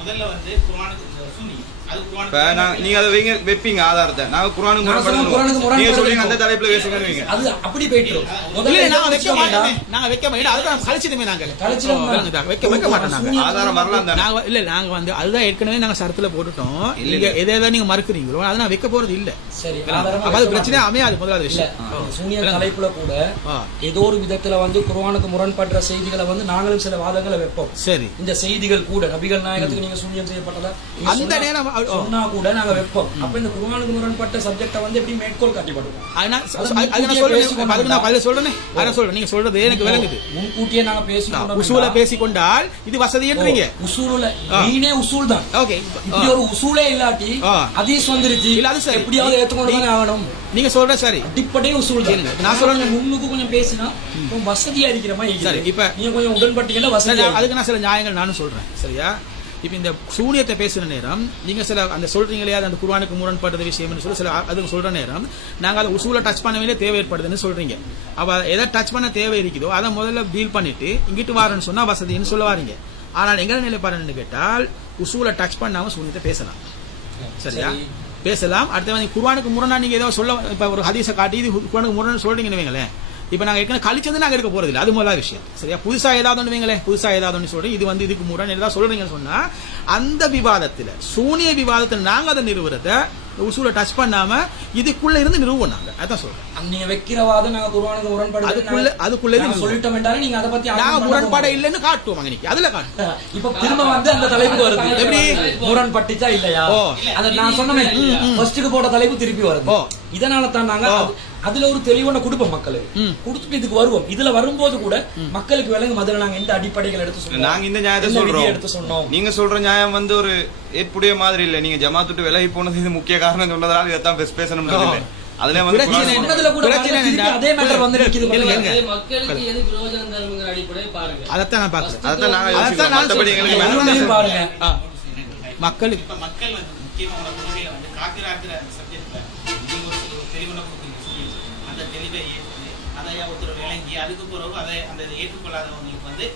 முதல்ல வந்து குர்ஆனுக்கு சூனியம் அது குர்ஆன் இப்ப நீங்க அதை வைப்பீங்க ஆதாரத்தை, நாங்க குர்ஆனுக்கு முரண்படுறோம் நீங்க சொல்றீங்க அந்த தலைப்புல பேசுங்க. அது அப்படி போயிட்டு முதல்ல நாங்க வைக்க மாட்டோம். அதுக்கு கழிச்சிடுமே நாங்க வைக்க மாட்டோம். நாங்க ஆதாரம் வரலாம் தானே. இல்ல நாங்க வந்து அதுதான் ஏற்கனவே நாங்க சரத்துல போட்டுட்டோம். நீங்க எதை நீங்க மறுக்கிறீங்களோ அதை நான் வைக்க போறது இல்ல. சரி, அது பிரச்சனை அமையாது. முதலாவது விஷயம் சூனிய தலைப்புல கூட ஏதோ ஒரு விதத்துல வந்து குர்ஆனுக்கு முரண்படுற செய்திகளை வந்து நாங்களும் சில வாதங்களை வைப்போம். சரி, இந்த செய்திகள் கூட நபிகள் நாயகத்துக்கு நீங்க சூனியம் செய்யப்பட்டதா அந்த நேரம் சொன்னா கூட நாங்க வைப்போம். அப்ப இந்த குர்ஆனுக்கு முரண்பட்ட சப்ஜெக்ட வந்து எப்படி மேற்கோள் காட்டிப்படுவோம். நீங்க சொல்றது எனக்கு விளங்குது. முன்கூட்டியே நாங்க பேசிக்கொண்டோம். உசூல பேசிக்கொண்டால் இது வசதி என்றீங்க. உசூல நீனே உசூல் தான். ஓகே, இப்படி ஒரு உசூலே இல்லாட்டி ஹதீஸ் வந்துருச்சு. இல்ல அது சரி, எப்படியாவது ஏத்துக்கொண்டு தான் ஆகணும். நீங்க சொல்ற சரி, அடிப்படை உசூல் தான். நான் சொல்றேன் முன்னுக்கு கொஞ்சம் பேசினா வசதியா இருக்கிற மாதிரி. சரி, இப்ப நீங்க கொஞ்சம் உடன்பட்டீங்கன்னா வசதி. அதுக்கு நான் சில நியாயங்கள் நானும் சொல்றேன். சரியா, இப்ப இந்த சூனியத்தை பேசுற நேரம் நீங்க சில அந்த சொல்றீங்களே அந்த குர்ஆனுக்கு முரண்பட்ட விஷயம் சொல்லி சில அதுக்கு சொல்ற நேரம் நாங்க அதை உசூல டச் பண்ண வேண்டிய தேவை ஏற்படுதுன்னு சொல்றீங்க. அப்ப எதை டச் பண்ண தேவை இருக்குதோ அதை முதல்ல டீல் பண்ணிட்டு இங்கிட்டு வாரன்னு சொன்னா வசதின்னு சொல்ல வாரீங்க. ஆனால் எங்க நிலைப்பாடுன்னு கேட்டால் உசூல டச் பண்ணாம சூனியத்தை பேசலாம். சரியா, பேசலாம். அடுத்த குர்ஆனுக்கு முரணா நீங்க ஏதோ சொல்ல இப்ப ஒரு ஹதீஸை காட்டி இது குர்ஆனுக்கு முரண் சொல்றீங்கன்னு வைங்களேன். இப்ப நாங்க ஏற்கனவே கழிச்சது நாங்க இருக்க போறது இல்லை, அது முதலாவது விஷயம். சரியா, புதுசா ஏதாவது ஒன்று வைங்களேன், புதுசா ஏதாவது ஒன்று சொல்றேன் இது வந்து இதுக்கு முரண் ஏதாவது சொல்றீங்கன்னு சொன்னா அந்த விவாதத்துல சூனிய விவாதத்தில் நாங்க அதை நிறுவுறத உசூல டச் பண்ணாம இதுக்குள்ள இருந்து நிறுவோம். நாங்க அதான் சொல்றேன். நீங்க வைக்கிறவாத நாங்க குர்ஆனுக்கு முரண்பாடு அதுக்குள்ள சொல்லிட்டோம் என்றாலும் நீங்க அதை பத்தி நாங்க முரண்பாடு இல்லைன்னு காட்டுவோம். இன்னைக்கு அதுல காட்டுவோம். இப்ப திரும்ப வந்து அந்த தலைப்புக்கு வருது. எப்படி முரண்பட்டுச்சா இல்லையா? அதை நான் சொன்னேன் ஃபர்ஸ்ட்டுக்கு போட்ட தலைப்பு திருப்பி வருது. இதனால தான் நாங்க அதுல ஒரு தெளிவான கொடுப்போம் மக்களுக்கு. கொடுத்துட்டு இதுக்கு வருவோம். இதுல வரும்போது கூட மக்களுக்கு விளங்கும் அதுல நாங்க எந்த அடிப்படைகள் எடுத்து சொன்னோம். நாங்க இந்த நியாயத்தை சொல்றோம். நீங்க சொல்ற நியாயம் வந்து ஒரு ஏற்புடைய மாதிரி இல்ல. நீங்க ஜமாத் விட்டு விலகி போனது இது முக்கிய காரணம் சொன்னதால இதான் பேசணும். அதுல வந்து அதே மேட்டர் வந்து மக்களுக்கு எது பிரயோஜனம் தருங்கிற அடிப்படையை பாருங்க. அதைத்தான் நான் பாக்குறேன். பாருங்க மக்களுக்கு மக்கள் வந்து முக்கியமா உலகையில வந்து காத்திராக்கிற சப்ஜெக்ட்ல நீங்க ஒரு தெளிவான அந்த தெளிவை ஏற்று அதை ஒருத்தர் விளங்கி அதுக்கு பிறகு அதை அந்த ஏற்றுக்கொள்ளாதவங்களுக்கு வந்து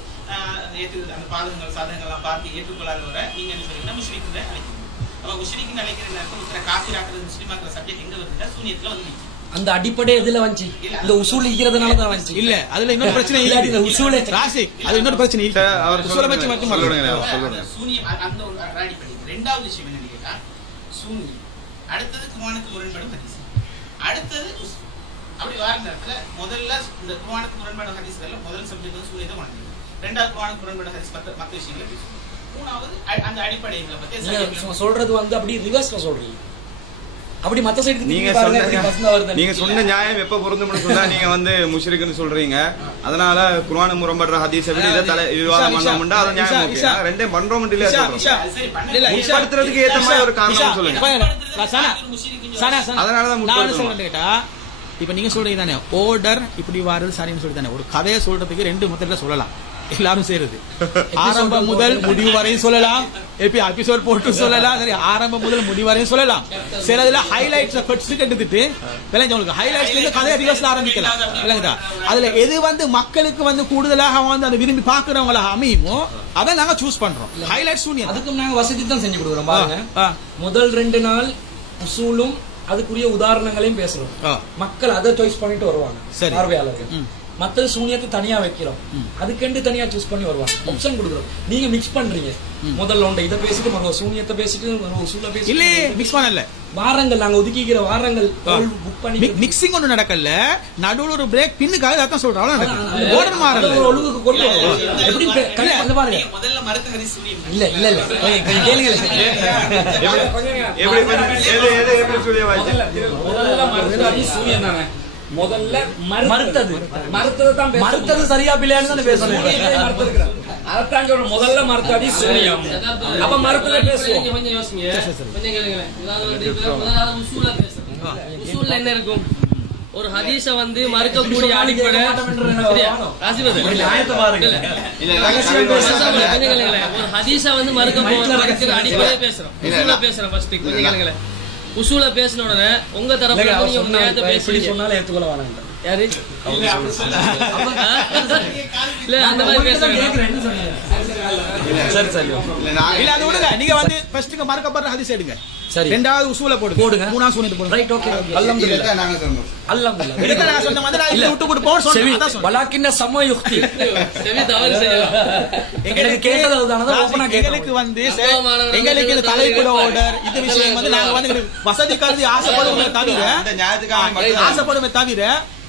அந்த பாதகங்கள் சாதகங்கள்லாம் பார்த்து ஏற்றுக்கொள்ளாதவரை நீங்க என்ன சொல்றீங்கன்னா முஸ்லிம்களை அழைக்கிறீங்க. அப்ப முஸ்லிம்னு அழைக்கிற நேரத்தில் ஒருத்தரை காத்திராக்குறது முஸ்லிமாக்குற சப்ஜெக்ட் எங்க வருதுன்னா சூனியத்துல வந்து அந்த அடிப்படை எதுல வந்துச்சு? இந்த உசூல் இருக்கிறதுனால தான் வந்துச்சு. இல்ல அதுல இன்னொரு பிரச்சனை இல்ல. இந்த உசூலே ராசிக் அது இன்னொரு பிரச்சனை இல்ல. அவர் உசூல வச்சு மட்டும் சொல்லுங்க. சூனியம் அந்த ஒரு அடிப்படை. இரண்டாவது விஷயம் என்னன்னு கேட்டா சூனியம், அடுத்தது குர்ஆனுக்கு முரண்படும் ஹதீஸ், அடுத்தது அப்படி வார நேரத்துல முதல்ல இந்த குர்ஆனுக்கு முரண்படும் ஹதீஸ்ல முதல் சப்ஜெக்ட் வந்து சூனியத்தை வாங்குறீங்க. ரெண்டாவது குர்ஆனுக்கு முரண்படும் ஹதீஸ் மற்ற விஷயங்களை பேசுவோம். மூணாவது அந்த அடிப்படைகளை பத்தி சொல்றது வந்து அப்படி ரிவர்ஸ்ல சொல்றீங்க. அப்படி மத்த சைடு நீங்க சொன்ன நியாயம் எப்ப பொருந்தும்னு சொன்னா நீங்க வந்து முஷ்ரிக்னு சொல்றீங்க. அதனால குர்ஆன் முரண்படுற ஹதீஸை விட இத விவாதம் பண்ணோம்னா அது நியாயம். ஓகே, ரெண்டையும் பண்றோம் இல்லையா சொல்றோம். முற்படுத்துறதுக்கு ஏத்த மாதிரி ஒரு காரணம் சொல்லுங்க. அதனால தான் முற்படுத்துறோம் கேட்டா இப்ப நீங்க சொல்றீங்க தானே ஆர்டர் இப்படி வாரது சரின்னு சொல்லி தானே ஒரு கதையை சொல்றதுக்கு 2 மெத்தட்ல சொல்லலாம். எல்லாரும் செய்யறது ஆரம்பம் முதல் முடிவு வரையும் சொல்லலாம், எபிசோட் போட்டு சொல்லலாம். சரி, ஆரம்பம் முதல் முடிவு வரையும் சொல்லலாம். சிலதுல ஹைலைட்ஸ் எடுத்துட்டு உங்களுக்கு ஹைலைட்ஸ்ல இருந்து கதையை ரிவர்ஸ்ல ஆரம்பிக்கலாம். விளங்குதா? அதுல எது வந்து மக்களுக்கு வந்து கூடுதலாக வந்து அதை விரும்பி பாக்குறவங்கள அமையுமோ அதை நாங்க சூஸ் பண்றோம். ஹைலைட் சூனியம் அதுக்கும் நாங்க வசதி தான் செஞ்சு கொடுக்குறோம். பாருங்க, முதல் 2 நாள் உசூலும் அதுக்குரிய உதாரணங்களையும் பேசுறோம். மக்கள் அதை சாய்ஸ் பண்ணிட்டு வருவாங்க பார்வையாளர்கள். மற்றது சூனியத்தை தனியா வைக்கிறோம், அதுக்கெண்டு தனியா சூஸ் பண்ணி வருவாங்க, ஆப்ஷன் கொடுக்குறோம். நீங்க மிக்ஸ் பண்றீங்க, முதல்ல ஒன்றை இதை பேசிட்டு மறு சூனியத்தை பேசிட்டு மறு உசூலை பேசிட்டு இல்ல மிக்ஸ் பண்ணல வாரங்கள் நாங்க ஒதுக்கிக்கிற வாரங்கள் புக் பண்ணி மிக்சிங் ஒண்ணு நடக்கல, நடுவுல ஒரு பிரேக் பின்னுக்காக அதான் சொல்றேன், அவ்வளவு நடக்குது. ஓர்டர் மாறல, ஒரு ஒழுங்குக்கு கொண்டு வரோம். எப்படி வந்து பாருங்க, முதல்ல மருத்துவ ஹதீஸ் சூனியம் இல்ல இல்ல இல்ல கொஞ்சம் கேளுங்க. முதல்ல மறுத்தது சூரியன் தானே. முதல்ல மறுத்தது சரியா பிள்ளையான்னு தானே பேசணும். அதான் சொல்றேன், முதல்ல மறுத்தது சூனியம். அப்ப மறுத்ததை பேசுவோம். கொஞ்சம் யோசிங்க, கொஞ்சம் கேளுங்களேன். அதாவது வந்து இப்ப முதலாவது உசூலா பேசுறோம். உசூல்ல என்ன இருக்கும்? ஒரு ஹதீஸ வந்து மறுக்கக்கூடிய அடிப்படை ஒரு ஹதீஸ வந்து மறுக்கிற அடிப்படை பேசுறோம். உசூலா பேசுறோம். ஃபர்ஸ்ட் கொஞ்சம் கேளுங்களேன். உசூல பேசின உடனே உங்க தரப்புல நீங்க உண்மையாத பேசி சொன்னாலும் ஏத்துக்கொள்ள வேணாம். யாரு இல்ல அந்த மாதிரி பேசுறேன். சரி சரி இல்ல அது விடுங்க, நீங்க வந்து ஃபர்ஸ்ட்க்கு மறுக்கப்படுற ஹதீஸ் எடுங்க, சரி, ரெண்டாவது உசூல போடுங்க, மூணாவது சூனியத்தை போடுங்க. ரைட், ஓகே, அல்ஹம்துலில்லாஹ். நாங்க சொல்றோம் அல்ஹம்துலில்லாஹ். இதுக்கு நான் சொன்ன மாதிரி நான் இல்ல விட்டு போட்டு போற சொன்னேன். வலாக்கின்ன சமயுக்தி செவி தவறு செய்யலாம். எங்களுக்கு கேட்டது அதுதானே, ஓபனா எங்களுக்கு வந்து எங்களுக்கு இந்த தலைப்புட ஆர்டர் இந்த விஷயம் வந்து நாங்க வந்து வசதி கருதி ஆசைப்படுவோமே தவிர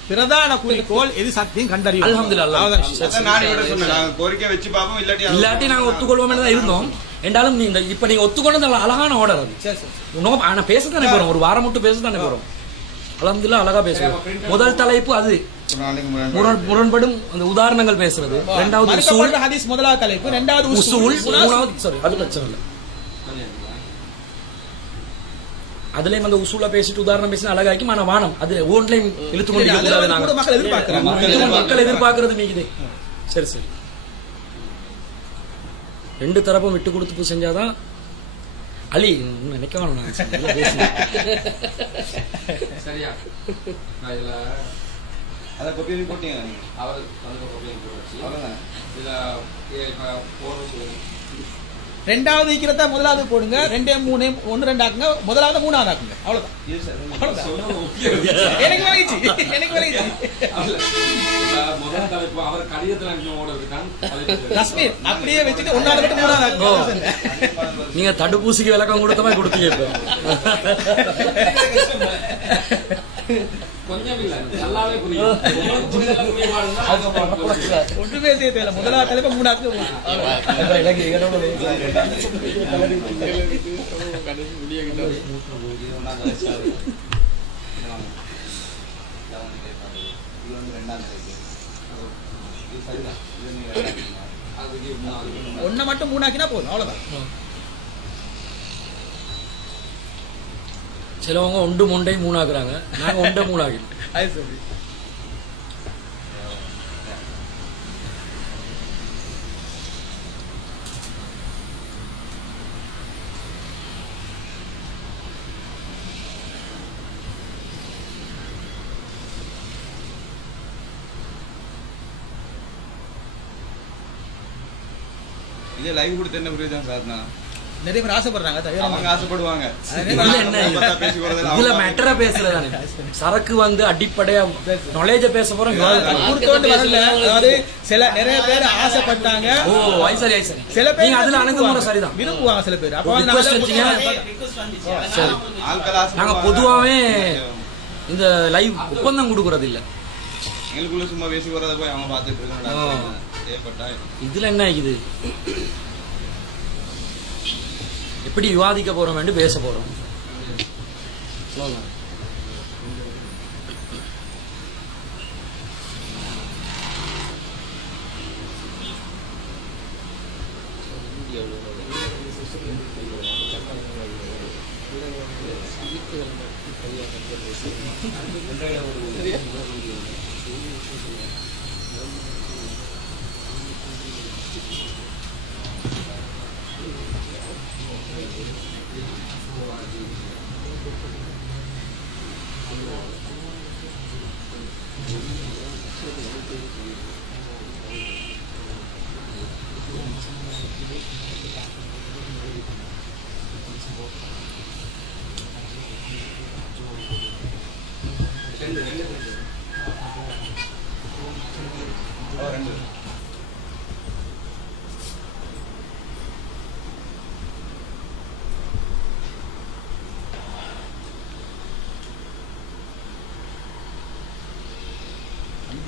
பிரதான குறிக்கோள் எது சத்தியம் கண்டறியும். அல்ஹம்துலில்லாஹ். கோரிக்கை வச்சு பாப்போம், இல்லாட்டி நாங்க ஒத்துக்கொள்வோம் தான் இருந்தோம். என்றாலும் நீங்க இப்ப நீங்க ஒத்துக்கொண்டது அழகான ஆர்டர் அது. ஆனா பேசத்தானே போறோம், ஒரு வாரம் மட்டும் பேசத்தானே போறோம். அல்ஹம்துலில்லாஹ் அழகா பேசுவோம். முதல் தலைப்பு அது முரண்படும் அந்த உதாரணங்கள் பேசுறது. இரண்டாவது ஹதீஸ் முதலாவது தலைப்பு, இரண்டாவது உசூல், மூணாவது சாரி அது பிரச்சனை இல்லை. அதுலயும் அந்த உசூல பேசிட்டு உதாரணம் பேசி அழகாக்கி ஆனா வானம் அது ஓன்லைன் இழுத்து கொண்டு மக்கள் எதிர்பார்க்கறது மீகுதே. சரி சரி, ரெண்டு தரப்பும் விட்டு கொடுத்து செஞ்சாதான் அலி நினைக்க வேணும். சரியா அதை கொப்பி போட்டீங்க அவர் ரெண்டாவது இருக்கிறத முதலாவது போடுங்க, 2 3 1 2 ஆக்குங்க, முதலாவது மூணாவது ஆக்குங்க, அவ்வளவுதான். எனக்கு விளையிச்சு முதல் தலைப்பு அவர் கடிதத்தில் காஷ்மீர் அப்படியே வச்சுட்டு ஒன்னாவது மட்டும் மூணாவது ஆக்குங்க. நீங்க தடுப்பூசிக்கு விளக்கம் கொடுத்தமா கொடுத்தீங்க. கொஞ்சம் இல்ல நல்லாவே புரியும். ஒன்றுமே செய்ய தேவையில்ல, முதலாவது தலைப்பு மூணாவது ஒன்ன மட்டும் மூணாக்கினா போதும், அவ்வளவுதான். சிலவங்க ஒன்று மொண்டை மூணாக்குறாங்க, நாங்க ஒன்றை மூணாக்கி. இதே லைவ் கொடுத்து என்ன புரியுதான் சார்னா நிறைய பேர் ஆசைப்படுறாங்க, அவங்க ஆசைப்படுவாங்க. இதுல மேட்டரா பேசுறதானே சரக்கு வந்து அடிப்படையா நாலேஜ பேச போறோம். அதாவது சில நிறைய பேர் ஆசைப்பட்டாங்க. ஓ சரி சரி, சில பேர் அதுல அணுகுமுறை சரிதான், விரும்புவாங்க சில பேர். அப்ப நாங்க பொதுவாவே இந்த லைவ் ஒப்பந்தம் கொடுக்கறது இல்ல, எங்களுக்குள்ள சும்மா பேசி வரத போய் அவங்க பாத்துட்டு இருக்காங்க. இதுல என்ன இது எப்படி விவாதிக்க போறோம் என்று பேச போறோம்.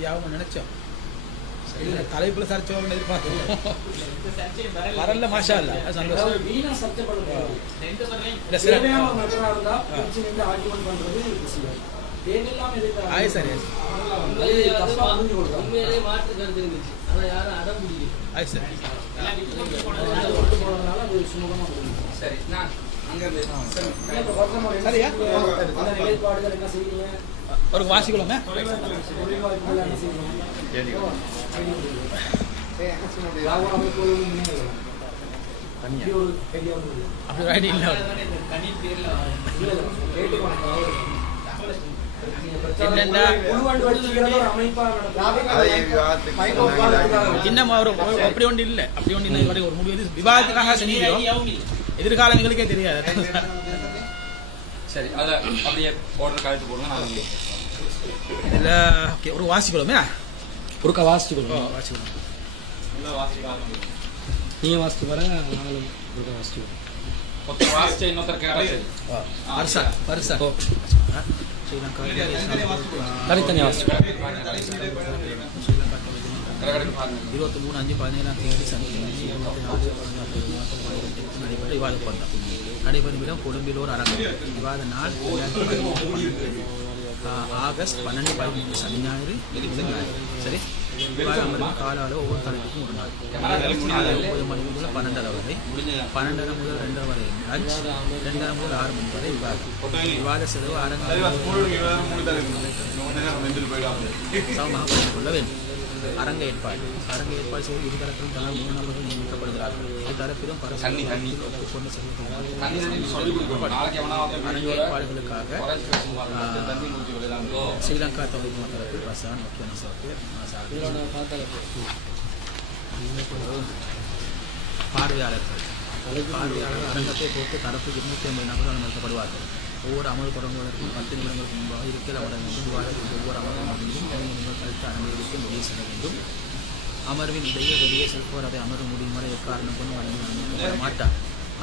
சர்ச்சையாகவும் நினைச்சோம். இதுல தலைப்புல சர்ச்சையோட எதிர்பார்த்தோம். வரல மாஷா அல்ல, அது சந்தோஷம். வீணா சர்ச்சை பண்ணக்கூடாது. ரெண்டு பேரையும் இல்ல சில தேவையான ஒரு மெத்தடா இருந்தா பிரிச்சு நின்று ஆர்கியூமெண்ட் பண்றது விஷயம். தேவையில்லாம எதுக்கு ஆய் சரி தப்பா புரிஞ்சு கொள்றாங்க. உண்மையிலேயே மாற்று கருத்து இருந்துச்சு, ஆனா யாரும் அடம் முடியல. ஆய் சரி ஒட்டு போனதுனால அது சுமூகமா போகுது. சரி நான் அங்க இருந்து இப்ப வர்த்தமானம் என்ன சரியா? செய்யுங்க? அந்த நிலைப்பாடுகள் என்ன செய்வீங்க? ஒரு வாசிக்கலாமே. தொழில்வாய்ப்புகள் என்ன செய்வீங்க? ராவண அமைப்புகள் முன்னேறலாம். இப்படி ஒரு ஐடியா ஒண்ணு இல்லை. அப்படி ஒரு ஐடியா இல்லை. தனி பேர்ல என்னென்னா உள்வாண்டு வச்சுக்கிறது ஒரு அமைப்பா நடக்கும். அதை விவாதத்துக்கு இன்னும் ஒரு அப்படி ஒன்று இல்லை, அப்படி ஒன்று இல்லை. ஒரு முடிவு விவாதத்துக்காக செஞ்சுக்கிறோம். எதிர்காலம் எங்களுக்கே தெரியாது. சரி அதை அப்படியே ஆர்டர் கழித்து போடுங்க. நான் இதில் ஓகே ஒரு வாசிக்கலாமே. ஒருக்கா வாசிச்சு கொடுங்க. வாசிக்கலாம். நீங்க வாசிச்சு பாருங்க, நாங்களும் ஒருக்கா வாசிச்சு கொடுங்க. ஒருத்தர் வாசிச்சு இன்னொருத்தர் கேட்டா சரி. பரிசா பரிசா ஸ்ரீலங்கா தனித்தனியாக வாசிச்சு 23/5/17 சனிக்கிழமை நடைபெற்ற விவாத ஒப்பந்தம். நடைபெறும் இடம் கொழும்பிலோர் அரங்கம். விவாத நாள் ஆகஸ்ட் 12-13 சனி ஞாயிறு சரி. விவாத அமர்வு கால அளவு ஒவ்வொரு தலைப்புக்கும் ஒரு நாள். 9 மணி முதல் 12:30 வரை, 12:30 முதல் 2:00 வரை லஞ்ச், 2:30 முதல் 6 மணி வரை விவாதம். விவாத செலவு அரங்கம் சமமாக பகிர்ந்து கொள்ள வேண்டும். அரங்க ஏற்பாடு செய்து இருதரப்பிலும் தலா 3 நபர்கள் நியமிக்கப்படுகிறார்கள். இருதரப்பிலும் பரஸ்பரம் ஒப்புக்கொண்டு அரங்க ஏற்பாடுகளுக்காக ஸ்ரீலங்கா தொழில்நுட்ப தரப்பில் ரசான் முக்கிய பார்வையாளர்கள் அரங்கத்தை பொறுத்து தரப்பு 250 நபர்கள் அனுமதிக்கப்படுவார்கள். ஒவ்வொரு அமர்வு தொடங்குவதற்கும் 10 நிமிடங்களுக்கு முன்பாக இருக்கையில் அமர வேண்டும். விவாதத்தில் ஒவ்வொரு அமர்வும் முடிந்தும் 5 நிமிடங்கள் கழித்து அனுமதிக்கு வெளியே செல்ல வேண்டும். அமர்வின் இடையே வெளியே செல்பவர் அதை அமர்வு முடியும் வரை எக்காரணம் கொண்டு அனுமதிக்கப்பட மாட்டார்.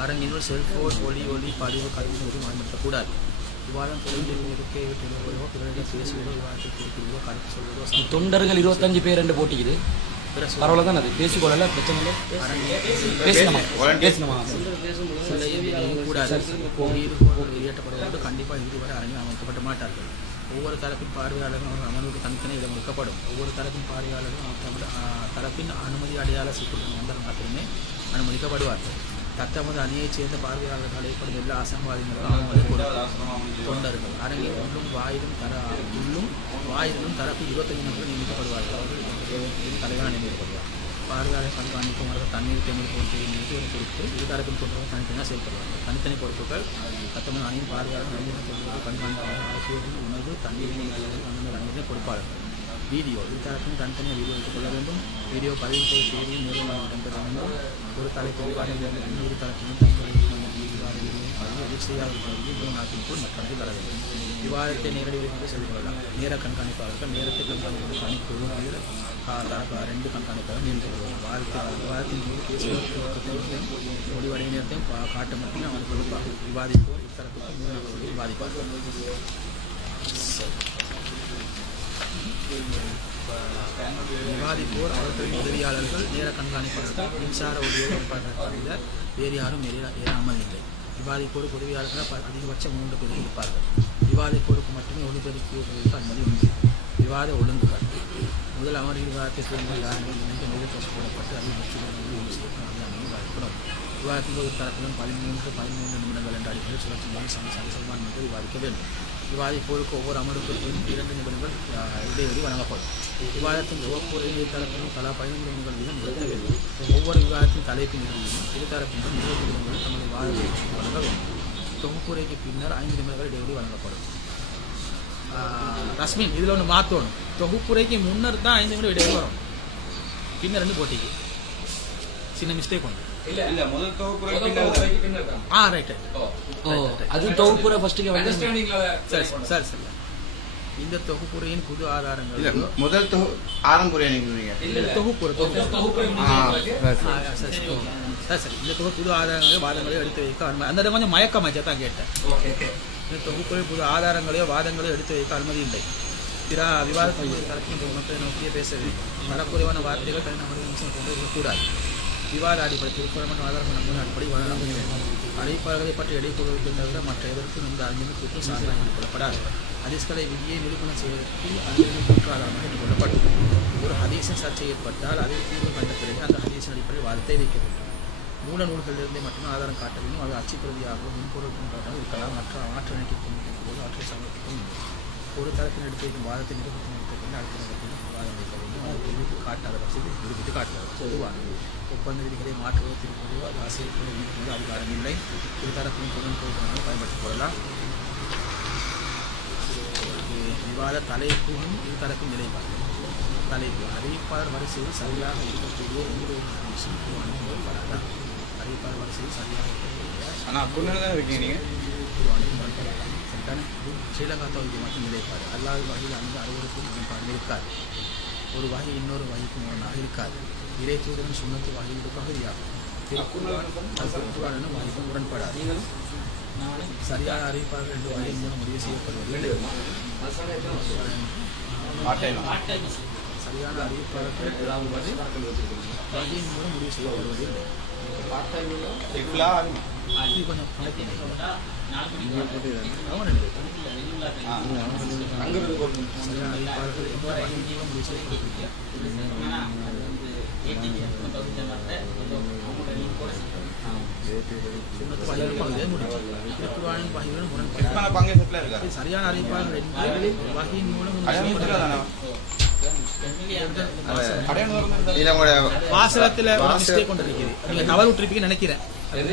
அரங்கினுள் செல்போன் ஒளி பதிவு கருத்து பயன்படுத்தக்கூடாது. விவாதம் தொழில் இருக்கை விட்டுவதோ பிறரிடம் பேசுவதோ விவாதத்தை குறிப்பிடுவதோ கருத்து சொல்வதோ தொண்டர்கள் 25 பேர் என்று போட்டிக்குது. பரவாயில்ல தான், அது பேசிக்கொள்ளல, பிரச்சனை இல்லை. பேசணுமா கூடாது. வெளியேற்றப்படுவதோடு கண்டிப்பாக இதுவரை அரங்கில் அமைக்கப்பட மாட்டார்கள். ஒவ்வொரு தரப்பின் பார்வையாளர்களும் அவர் அமர்வுக்கு தனித்தனி இடம் ஒதுக்கப்படும். ஒவ்வொரு தரப்பின் பார்வையாளர்களும் தரப்பின் அனுமதி அடையாள சீக்கிரம் நண்பர்கள் மட்டுமே அனுமதிக்கப்படுவார்கள். தத்தமது அணியைச் சேர்ந்த பார்வையாளர்கள் ஏற்படும் எல்லா அசம்பாதிகளும் தொண்டர்கள் அரங்கில் உள்ளும் வாயிலும் தரப்பு 25 நபர்கள் நியமிக்கப்படுவார்கள். அவர்கள் தலைவராக நியமிக்கப்படுவார். பார்வையாளர் கண்காணிக்கும் அவர்கள் தண்ணீர் தேர்தல் போன்றவை மீது ஒரு பொறுப்பு. இருதரப்பின் தொண்டர்கள் தனித்தனியாக செயல்படுவார்கள். தனித்தனி பொறுப்புகள் தத்தமது அணியின் பார்வையாளர் நம்பிக்கை தொண்டர்கள் கண்காணிப்பாளர் ஆசிரியர்கள் உணவு தண்ணீர் அந்த அணியினை பொறுப்பாளர்கள். வீடியோ இருதரப்பின் தனித்தனியாக வீடியோ எடுத்துக் கொள்ள வேண்டும். வீடியோ பதிவு போய் தேதியும் நேரம் இடம்பெற வேண்டும். ஒரு தலைப்பு இரு தரப்பிலும் செய்யாத நாட்டிற்குள் மற்றவர்கள் வர வேண்டும். விவாதத்தை நேரடியாக செல்கிறார்கள். நேர கண்காணிப்பாளர்கள் நேரத்தை கண்காணிப்பது கணிக்குழு 2 கண்காணிப்பாளர்கள் நியமிக்கப்படுவார்கள். விவாதத்தின் போது பேசுவதற்கையும் முடிவடைய நேரத்தையும் காட்ட மட்டுமே அவர் கொடுப்பார்கள். விவாதிப்போர் இத்தரப்புக்கு 3 நபர்கள் விவாதிப்பார்கள். விவாதிப்போர் அவர்களின் உதவியாளர்கள் நேர கண்காணிப்பாளர்கள் மின்சார உதவியாளர் வேறு யாரும் ஏறாமல் இல்லை. விவாதிப்போருக்கு உதவியாளர்கள் அதிகபட்சம் 3 பேர்கள் இருப்பார்கள். விவாதிப்போருக்கு மட்டுமே ஒளிபெருக்கியவர்களுக்கு அனுமதி உண்டு. விவாத ஒழுங்குகள் முதல் அமர்வு விவாதத்தை தூண்டுதல் யாருங்கள் இணைந்து நிறுத்தம் போடப்பட்டு அதில் விவாதிக்கப்படும். விவாதத்தின் போது தரப்பிலும் 13 நிமிடங்கள் என்ற அடிப்படையில் சுழற்சி சல்மான் மீது விவாதிக்க வேண்டும். விவாதிப்போருக்கு ஒவ்வொரு அமர்வுக்கும் 2 நிமிடங்கள் இடைவெளி வழங்கப்படும். விவாதத்தின் ஒவ்வொரு தரப்பிலும் தலா 15 நிமிடங்கள் வீதம் நிறுத்த வேண்டும். ஒவ்வொரு விவாதத்தின் தலைப்பின் இறுதியிலும் இருதரப்பிலும் 20 நிமிடங்கள் தமது விவாதத்தை வழங்க வேண்டும். தொகுப்புரைக்கு பின்னர் 5 நிமிடங்கள் இடைவெளி வழங்கப்படும். ரஸ்மின் இதில் ஒன்று மாற்றணும். தொகுப்புரைக்கு முன்னர் தான் 5 நிமிடம் இடைவெளி வரும். பின்னர் 2 போட்டிக்கு சின்ன மிஸ்டேக் ஒன்று. முதல் தொகுப்புரை ரைட். அது தொகுப்புரை ஃபர்ஸ்ட்டுக்கு வந்து சரி. இந்த தொகுப்புரையின் புது ஆதாரங்கள் முதல் ஆரம்புரை தொகுப்புரை சரி. இந்த தொகுப்பு புது ஆதாரங்களையோ வாதங்களையோ எடுத்து வைக்க அந்த இடம் கொஞ்சம் மயக்கமாச்சா தான் கேட்டேன். இந்த தொகுப்புரை புது ஆதாரங்களையோ வாதங்களையோ எடுத்து வைக்க அனுமதி இல்லை. விவாதத்தில் கலக்கின்ற மக்களை நோக்கியே பேச வேண்டும். தரக்குறைவான வார்த்தைகள் தனிநபர்கள் நிமிஷம் கொண்டு இருக்கக்கூடாது. விவாத அடிப்படை திருக்குறள் ஆதாரம் நம்பின அடிப்படை வழங்க வேண்டும். அழைப்பாளர்களை பற்றி இடைக்கூறுவதை தவிர மற்ற எதற்கும் இந்த அறிஞர்கள் கூற்று சான்றாக கொள்ளப்படாது. ஹதீஸ்களை விதியை நிரூபணம் செய்வதற்கு அறிஞர்கள் கூற்று ஆதாரமாக எடுத்துக்கொள்ளப்படும். ஒரு ஹதீஸின் சர்ச்சை ஏற்பட்டால் அதை தீர்வு கண்ட பிறகு அந்த ஹதீஸின் அடிப்படையில் வாதத்தை வைக்க வேண்டும். மூல நூல்களிலிருந்தே மட்டுமே ஆதாரம் காட்ட வேண்டும். அது அச்சுப்பிரதியாகவும் மின்பொருள் போன்றதாக இருக்கலாம். மற்ற ஆற்றல் இணைக்கும் போது ஆற்றலை சமர்ப்பிக்கும் ஒரு தரப்பின் எடுத்து வைக்கும் வாதத்தை நிரூபணம் எடுத்துக்கொண்டு அடுத்த தரப்பில் வாதம் வைக்க வேண்டும். அது நிரூபித்து காட்டாத பட்சத்தில் நிரூபித்து காட்டுவது. பொதுவாக ஒப்பந்த விதிகளை மாற்றுவது திருப்பதோ அது ஆசிரியர்களை நீக்குவது அதிகாரம் இல்லை. இரு தரப்பின் தொழில்நுட்பமாக பயன்படுத்திக் கொள்ளலாம். விவாத தலைப்பும் இரு தரப்பின் நிலைப்பாடு. தலைப்பு அறிவிப்பாளர் வரிசையில் சரியாக இருக்கக்கூடிய எந்த ஒரு விஷயம் அனுப்பப்படாதான். அறிவிப்பாளர் வரிசையில் சரியாக இருக்கக்கூடிய ஸ்ரீலங்கா தொகுதி மற்றும் நிலைப்பாடு அல்லாத வகையில் அந்த அறுவருக்கும் முரண்பாடு இருக்காது. ஒரு வகை இன்னொரு வகைக்கு முரணாக இருக்காது. இறை தூதரின் சுண்ணத்து வகையில் ஒரு பகுதியாகும். திருக்குறானும் வகைக்கும் முரண்படாது. சரியான அறிவிப்பாளர்கள் என்று வகை மூலம் முடிவு செய்யப்படுவதில்லை. சரியான அறிவிப்பாளர்கள் வகையின் மூலம் முடிவு செய்யப்படுவதில்லை. சரியான அறிவிப்பாளர்கள் வகையின் மூலம் வாசகத்துல மிஸ்டேக் கொண்டு இருக்குது. நீங்க தவறு விட்டுருப்பீங்க நினைக்கிறேன்.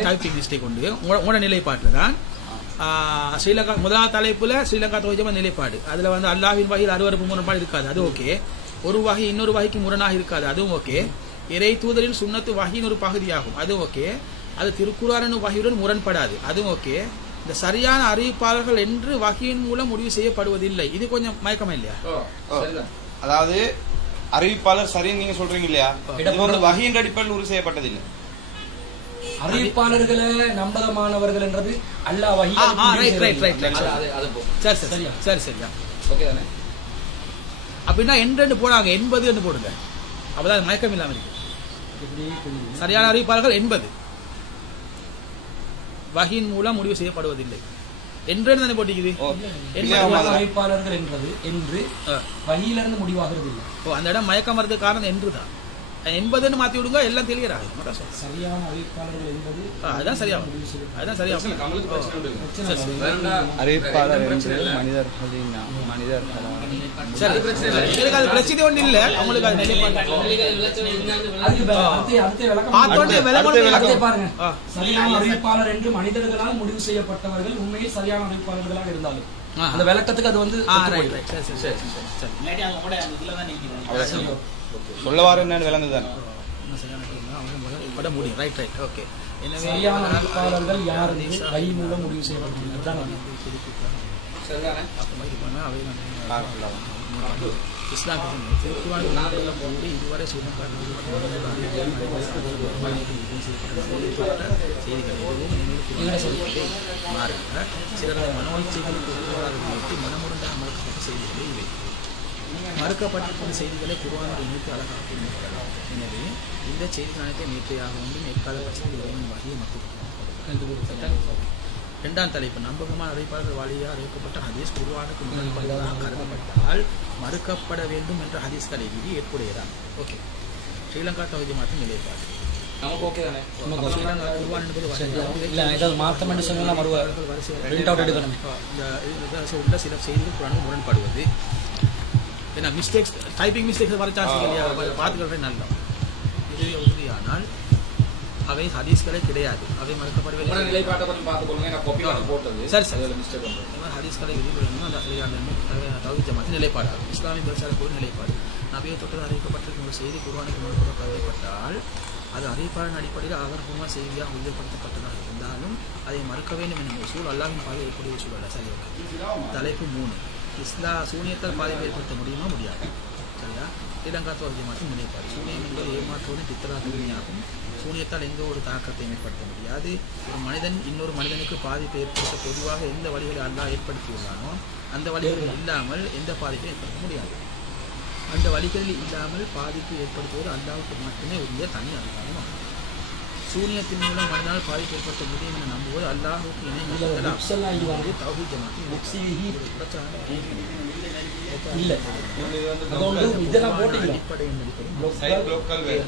டைப்பிங் மிஸ்டேக் கொண்டு உங்களோட நிலைப்பாட்டுல தான் ஸ்ரீலங்கா முதலாவது தலைப்புல ஸ்ரீலங்கா தொகுதி நிலைப்பாடு அதுல வந்து அல்லாஹ்வின் வகையில் அருவருப்பு முரண்பாடு இருக்காது, அது ஓகே. ஒரு வகை இன்னொரு வகைக்கு முரணாக இருக்காது, அதுவும் ஓகே. இறை தூதரில் சுன்னத்து வகையின் ஒரு பகுதியாகும், அதுவும் ஓகே. அது திருக்குர்ஆனின் வகையுடன் முரண்படாது, அதுவும் ஓகே. இந்த சரியான அறிவிப்பாளர்கள் என்று வகையின் மூலம் முடிவு செய்யப்படுவதில்லை. இது கொஞ்சம் மயக்கமா இல்லையா? அதாவது அறிவிப்பாளர் சரின்னு நீங்க சொல்றீங்க இல்லையா, இது வந்து வகையின் அடிப்படையில் உறுதி செய்யப்பட்டதில்லை. அறிவிப்பாளர்களை நம்பகமானவர்கள் என்றது அல்லாஹ் வஹி. சரி சரியா ஓகே தானே. அப்படின்னா என்று போனாங்க 80 என்று போடுங்க, அப்பதான் மயக்கம் இல்லாம இருக்கு. சரியான அறிவிப்பாளர்கள் 80 வகையின் மூலம் முடிவு செய்யப்படுவதில்லை என்று தானே போட்டிக்குது. அறிவிப்பாளர்கள் என்பது என்று வகையிலிருந்து முடிவாகிறது இல்லை. அந்த இடம் மயக்கம் வரது காரணம் என்று தான் 80 மாத்தி விடுங்க, எல்லாம் தெளியறாங்க. சரியான அறிவிப்பாளர்கள் என்பது அதுதான் சரியா, அதுதான் சரியா. அறிவிப்பாளர் மனிதர்களின் சரி, அது பிரச்சனை ஒண்ணு இல்ல. அவங்களுக்கு அது பாருங்க. சரியான அறிவிப்பாளர் என்று மனிதர்களால் முடிவு செய்யப்பட்டவர்கள் உண்மையில் சரியான அறிவிப்பாளர்களாக இருந்தாலும் அந்த விளக்கத்துக்கு அது வந்து சொல்லவாறு என்னன்னு விளங்குதானே. சரியான அறிவிப்பாளர்கள் யார் வகை மூலம் முடிவு செய்யப்பட்டது இஸ்லாம் இதுவரை சிலரது மனோச்சைகளுக்கு உருவாக மனமுருண்டாக மறுக்கப்பட்ட செய்திகளே இவை. மறுக்கப்பட்டிருக்கிற செய்திகளை குர்ஆனோடு இணைத்து அழகாக இருக்கிறார். எனவே இந்த செய்திகள் அனைத்தையும் நேற்றையாக வந்து மேற்கால பட்சத்தில் இறைவன் வகையை மக்கள். இரண்டாம் தலைப்பு நம்பகமான அறிவிப்பாளர்கள் வழியாக அறிவிக்கப்பட்ட ஹதீஸ் குர்ஆனுக்கு முரண்பட்டதாக கருதப்பட்டால் மறுக்கப்பட வேண்டும் என்ற ஹதீஸ்களை விதி ஏற்புடையதான். ஓகே. ஸ்ரீலங்கா தொகுதி மாற்றம் நிலைப்பாடு நமக்கு ஓகே தானே. உள்ள சில செய்திகள் குர்ஆனுக்கு முரண்படுவது ஏன்னா மிஸ்டேக்ஸ் டைப்பிங் மிஸ்டேக்ஸ் வர சான்ஸ் இல்லையா, பார்த்துக்கிறதே நல்ல. இது உறுதியானால் அவை ஹதீஸ்களே கிடையாது, அவை மறுக்கப்படவில்லை. சரி சரி ஹதீஸ்களை விதிவிடணும். அந்த தௌஹீத் ஜமாத் நிலைப்பாடு இஸ்லாமிய பிரச்சார நிலைப்பாடு. நபியை தொட்டு அறிவிக்கப்பட்டிருக்கும் ஒரு செய்தி குர்ஆனுக்கு முரண்பட கருதப்பட்டால் அது அறிவிப்பாளரின் அடிப்படையில் ஆதாரபூர்வமாக செய்தியாக உறுதிப்படுத்தப்பட்டதாக இருந்தாலும் அதை மறுக்க வேண்டும் என்னும் உசூல் அல்லாஹ்வின் பாதை ஏற்புடைய உசூல் அல்ல. சரி ஓகே. தலைப்பு 3 சூனியத்தால் பாதிப்பு ஏற்படுத்த முடியுமா முடியாது. சரியா ஸ்ரீலங்காத்தோர் ஜமாத்தின் நிலைப்பாடு சூனியம் என்பது ஏமாற்றுவதும் பித்தலாகும் சூனியத்தால் எந்த ஒரு தாக்கத்தையும் ஏற்படுத்த முடியாது ஒரு மனிதன் இன்னொரு மனிதனுக்கு பாதிப்பை ஏற்படுத்த பொதுவாக எந்த வழிகளை அல்லாஹ் ஏற்படுத்தியுள்ளானோ அந்த வழிகளில் இல்லாமல் எந்த பாதிப்பையும் ஏற்படுத்த முடியாது அந்த வழிகளில் இல்லாமல் பாதிப்பு ஏற்படுத்துவது அல்லாஹ்வுக்கு மட்டுமே உரிய தனி அதிகாரம் சூனியத்தின் மூலம் மனிதனால் பாதிப்பு ஏற்படுத்த முடியும் என நம்புவது அல்லாஹ்வுக்கு இணை தௌஹீத் ஜமாத்தின் இல்ல அதோட இதெல்லாம் போட்டீங்களா அடிப்படையின் சைட் லோக்கல் வேற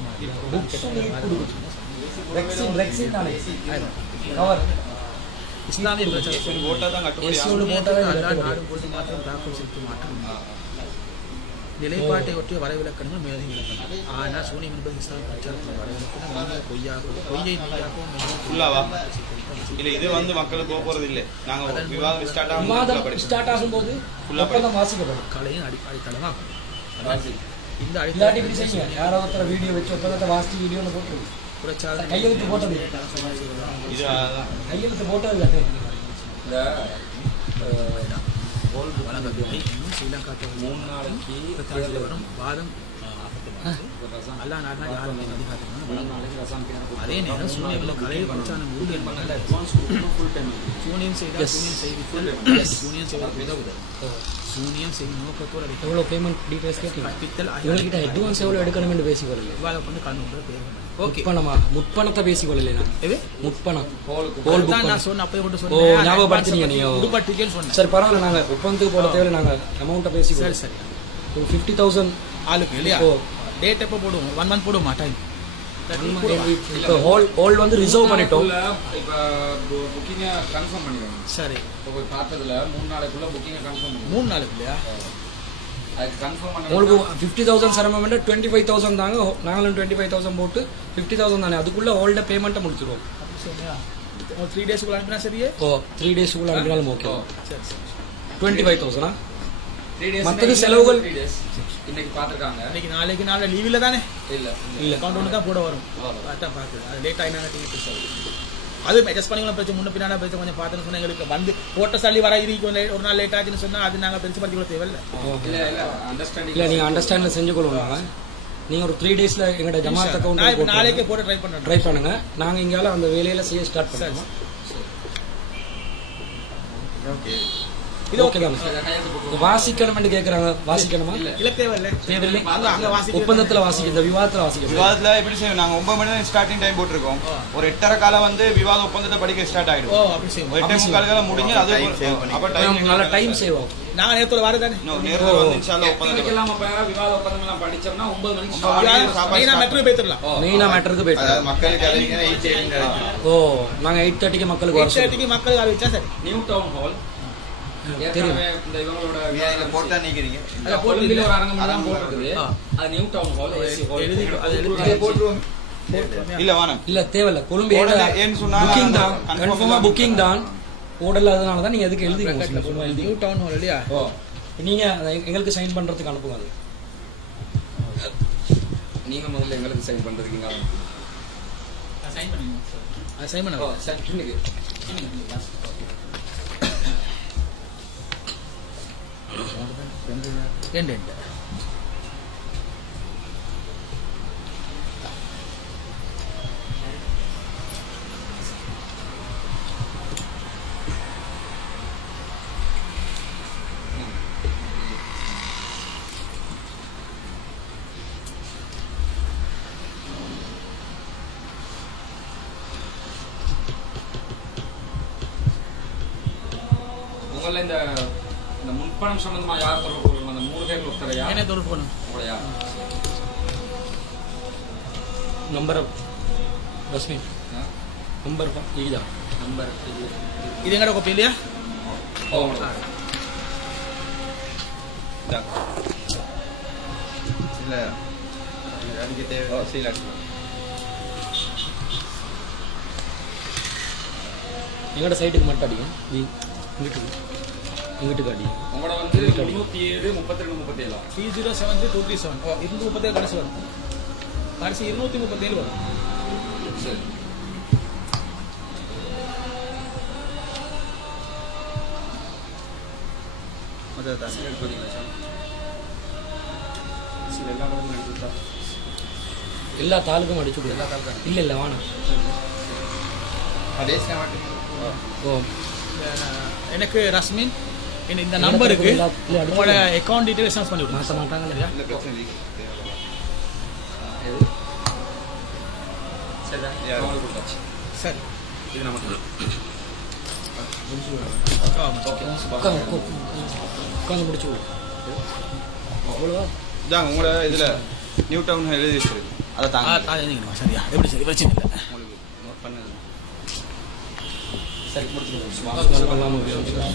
ரெக்ஸின் தானே கவர் இஸ்லாமிய பிரச்சாரம் ஓட்டா தான் கட்டுப்படி அல்லாஹ் நாடும் பொழுது மாத்திரம் தாக்கல் செலுத்த மாற்றம் நிலைப்பாட்டை ஒட்டிய வரைவிலக்கணங்கள் மேலும் விளக்கணும் ஆனால் சூனியம் என்பது இஸ்லாம் பிரச்சாரத்தில் வரைவிலக்கணம் பொய்யை மெய்யாகவும் ஃபுல்லாவா இல்ல இது வந்து மக்களுக்கு போறது இல்ல நாங்க விவாதம் ஸ்டார்ட் ஆகும்போது ஃபுல்லா வாசிக்கப்படும் கலையின் அடித்தளமாகும் இந்த இல்லாட்டி இப்படி செய்யுங்க யாரோ ஒருத்தர் வீடியோ வச்சு ஒப்பந்தத்தை வாசிச்சு வீடியோன்னு போட்டு பிரச்சாரம் கையெழுத்து போட்டது இது கையெழுத்து போட்டது இல்லை வழங்கவில்லை இன்னும் ஸ்ரீலங்கா 3 நாளைக்கு வரும் வாதம் அல்லாஹ் நாடுனா யாரும் அதிகாரம் அதே நேரம் சூனியம் கலையில் பிரச்சாரம் சூனியம் செய்தால் சூனியம் செய்வது உதவுதல் சூனியம் செய்யும் நோக்கத்தோடு எவ்வளோ பேமெண்ட் டீடைல்ஸ் கேட்கலாம் இவங்ககிட்ட அட்வான்ஸ் எவ்வளோ எடுக்கணும்னு பேசிக்கொள்ளல விவாதம் பண்ணி கலந்து பேர் ஓகே முற்பணத்தை பேசிக்கொள்ளல நான் முற்பணம் நான் சொன்ன அப்பயே கொண்டு ஓ ஞாபகப்படுத்தினீங்க நீங்க உடுப்பட்டிக்கேன்னு சொன்னேன் சரி பரவாயில்ல நாங்க ஒப்பந்தத்துக்கு போட தேவையில்ல நாங்க அமௌண்ட்டை பேசிக்கொள்ளல சரி 50,000 ஆளுக்கு இல்லையா டேட் எப்போ போடுவோம் 1 மந்த் போடுவோமா டைம் இப்போ ஹோல் வந்து ரிசர்வ் பண்ணிட்டோம் இப்ப புக்கிங்க கன்ஃபார்ம் பண்ணிடுவோம் சரி இப்போ போய் பார்த்ததுல 3 நாளைக்குள்ள புக்கிங்க கன்ஃபார்ம் பண்ணுவோம் 3 நாளுக்கு இல்லையா அது கன்ஃபார்ம் பண்ண உங்களுக்கு 50,000 சிரமம் வந்து 25,000 தாங்க நாங்களும் 25,000 போட்டு 50,000 தானே அதுக்குள்ள ஹோல்ட பேமெண்ட்டை முடிச்சிருவோம் சரியா 3 டேஸ்க்குள்ள அனுப்பினா சரியே ஓ 3 டேஸ்க்குள்ள அனுப்பினாலும் ஓகே சரி சரி 25,000 3 days மற்றது செலவுகள் 3 days இன்னைக்கு பாத்துட்டாங்க இன்னைக்கு நாளைக்கு நாளை லீவ் இல்ல தானே இல்ல இல்ல அக்கௌண்ட் ஒன்று தான் போட வரும் அதான் பார்க்குது அது லேட் ஆகினா டிவி அது அட்ஜஸ்ட் பண்ணிக்கலாம் பிரச்சனை முன்ன பின்னாடி பிரச்சனை கொஞ்சம் பார்த்துன்னு சொன்னா எங்களுக்கு வந்து போட்ட சளி வர ஒரு நாள் லேட் ஆச்சுன்னு சொன்னா அது நாங்கள் பெருசு பண்ணிக்கொள்ள தேவையில்லை இல்ல அண்டர்ஸ்டாண்டிங் இல்ல நீங்க அண்டர்ஸ்டாண்ட்ல செஞ்சு கொள்ளுவாங்க நீங்க ஒரு 3 டேஸ்ல எங்களோட ஜமாத் நான் இப்போ அக்கௌண்ட் நாளைக்கே போட்டு ட்ரை பண்ணுங்க நாங்க இங்கால அந்த வேலையில செய்ய ஸ்டார்ட் பண்ணுவோம் ஓகே இது ஓகே தான் வாசிக்கணும்னு கேக்குறாங்க வாசிக்கணுமா இல்ல தேவையில்லை தேவையில்லை அங்க வாசிக்க ஒப்பந்தத்துல வாசிக்க இந்த விவாதத்துல வாசிக்க விவாதத்துல எப்படி செய்வோம் நாங்க 9 மணி நேரம் ஸ்டார்டிங் டைம் போட்டிருக்கோம் ஒரு 8:30 கால வந்து விவாத ஒப்பந்தத்தை படிக்க ஸ்டார்ட் ஆயிடும் அப்படி செய்வோம் 8:30 கால முடிஞ்சு அது அப்ப டைம் நல்ல டைம் சேவ் ஆகும் நாங்க நேரத்தோட வரதானே நேரத்துல வந்து இன்ஷாஅல்லாஹ் ஒப்பந்தம் எல்லாம் விவாத ஒப்பந்தம் எல்லாம் படிச்சோம்னா 9 மணிக்கு மெயினா மெட்ரோ போயிடலாம் மெயினா மேட்டருக்கு போயிட்டு அதாவது மக்களுக்கு அறிவிக்கிற 8:30 ஓ நாங்க 8:30க்கு மக்களுக்கு வர சொல்லுவோம் 8:30க்கு மக்கள் அறிவிச்சா சரி நியூ டவுன் ஹால் தெரியும் இந்த இவங்களோட இதுல போட்டா நிக்கிறீங்க கொழும்பில் ஒரு அரங்கம் தான் போட்டுருக்குது அது new town hall AC hall எழுதி இதை போட்டுருவோம் இல்ல வானம் இல்ல தேவையில்ல கொழும்பு ஏன்னு சொன்னா புக்கிங் தான் confirm கன்ஃபார்மா தான் புக்கிங் தான் ஓடல அதனால தான் நீங்க எதுக்கு எழுதிங்க சும்மா எழுதி நியூ டவுன் ஹால் இல்லையா நீங்க அதை எங்களுக்கு சைன் பண்றதுக்கு அனுப்புங்க அது நீங்க முதல்ல எங்களுக்கு சைன் பண்றதுக்கு சைன் பண்ணுங்க சைன் பண்ணுங்க என்ன உங்கள இந்த முன்பணம் சம்பந்தமா யார் தொடர்பு கொள்ளணும் அந்த 3 பேர் ஒருத்தரையா என்ன தொடர்பு பண்ணணும் உங்களையா நம்பர் ரஸ்மி நம்பர் இதுதான் நம்பர் இது எங்கட கோப்பி இல்லையா இல்ல அதுக்கு தேவை சீலா எங்களோட சைட்டுக்கு மட்டும் அடிக்கும் இங்கிட்டுக்கு அடிக்கும் உங்களோட வந்து 307 32 37 3073 237 கடைசி வரும் கடைசி 237 வரும் சரி அதான் எல்லா தாலுக்கும் அடிச்சு விடு. இல்ல இல்ல வேணாம். ஓ எனக்கு ரஸ்மின் இந்த நம்பருக்கு உங்களோட அக்கௌண்ட் டீடைல்ஸ் ட்ரான்ஸ்ஃபர் பண்ணி விடுங்க. மாற்ற மாட்டாங்க இல்லையா? இல்ல பிரச்சனை இல்லை. சரி உட்காந்து முடிச்சு விடு. அவ்வளோவா? இதாங்க உங்களோட இதுல நியூ டவுன் எழுதி வச்சிருக்கு. அதை தாங்க சரியா எப்படி சரி பிரச்சனை இல்லை. உங்களுக்கு நோட் பண்ணது. சரி முடிச்சு சுபஹானல்லாஹி வ பிஹம்திஹி.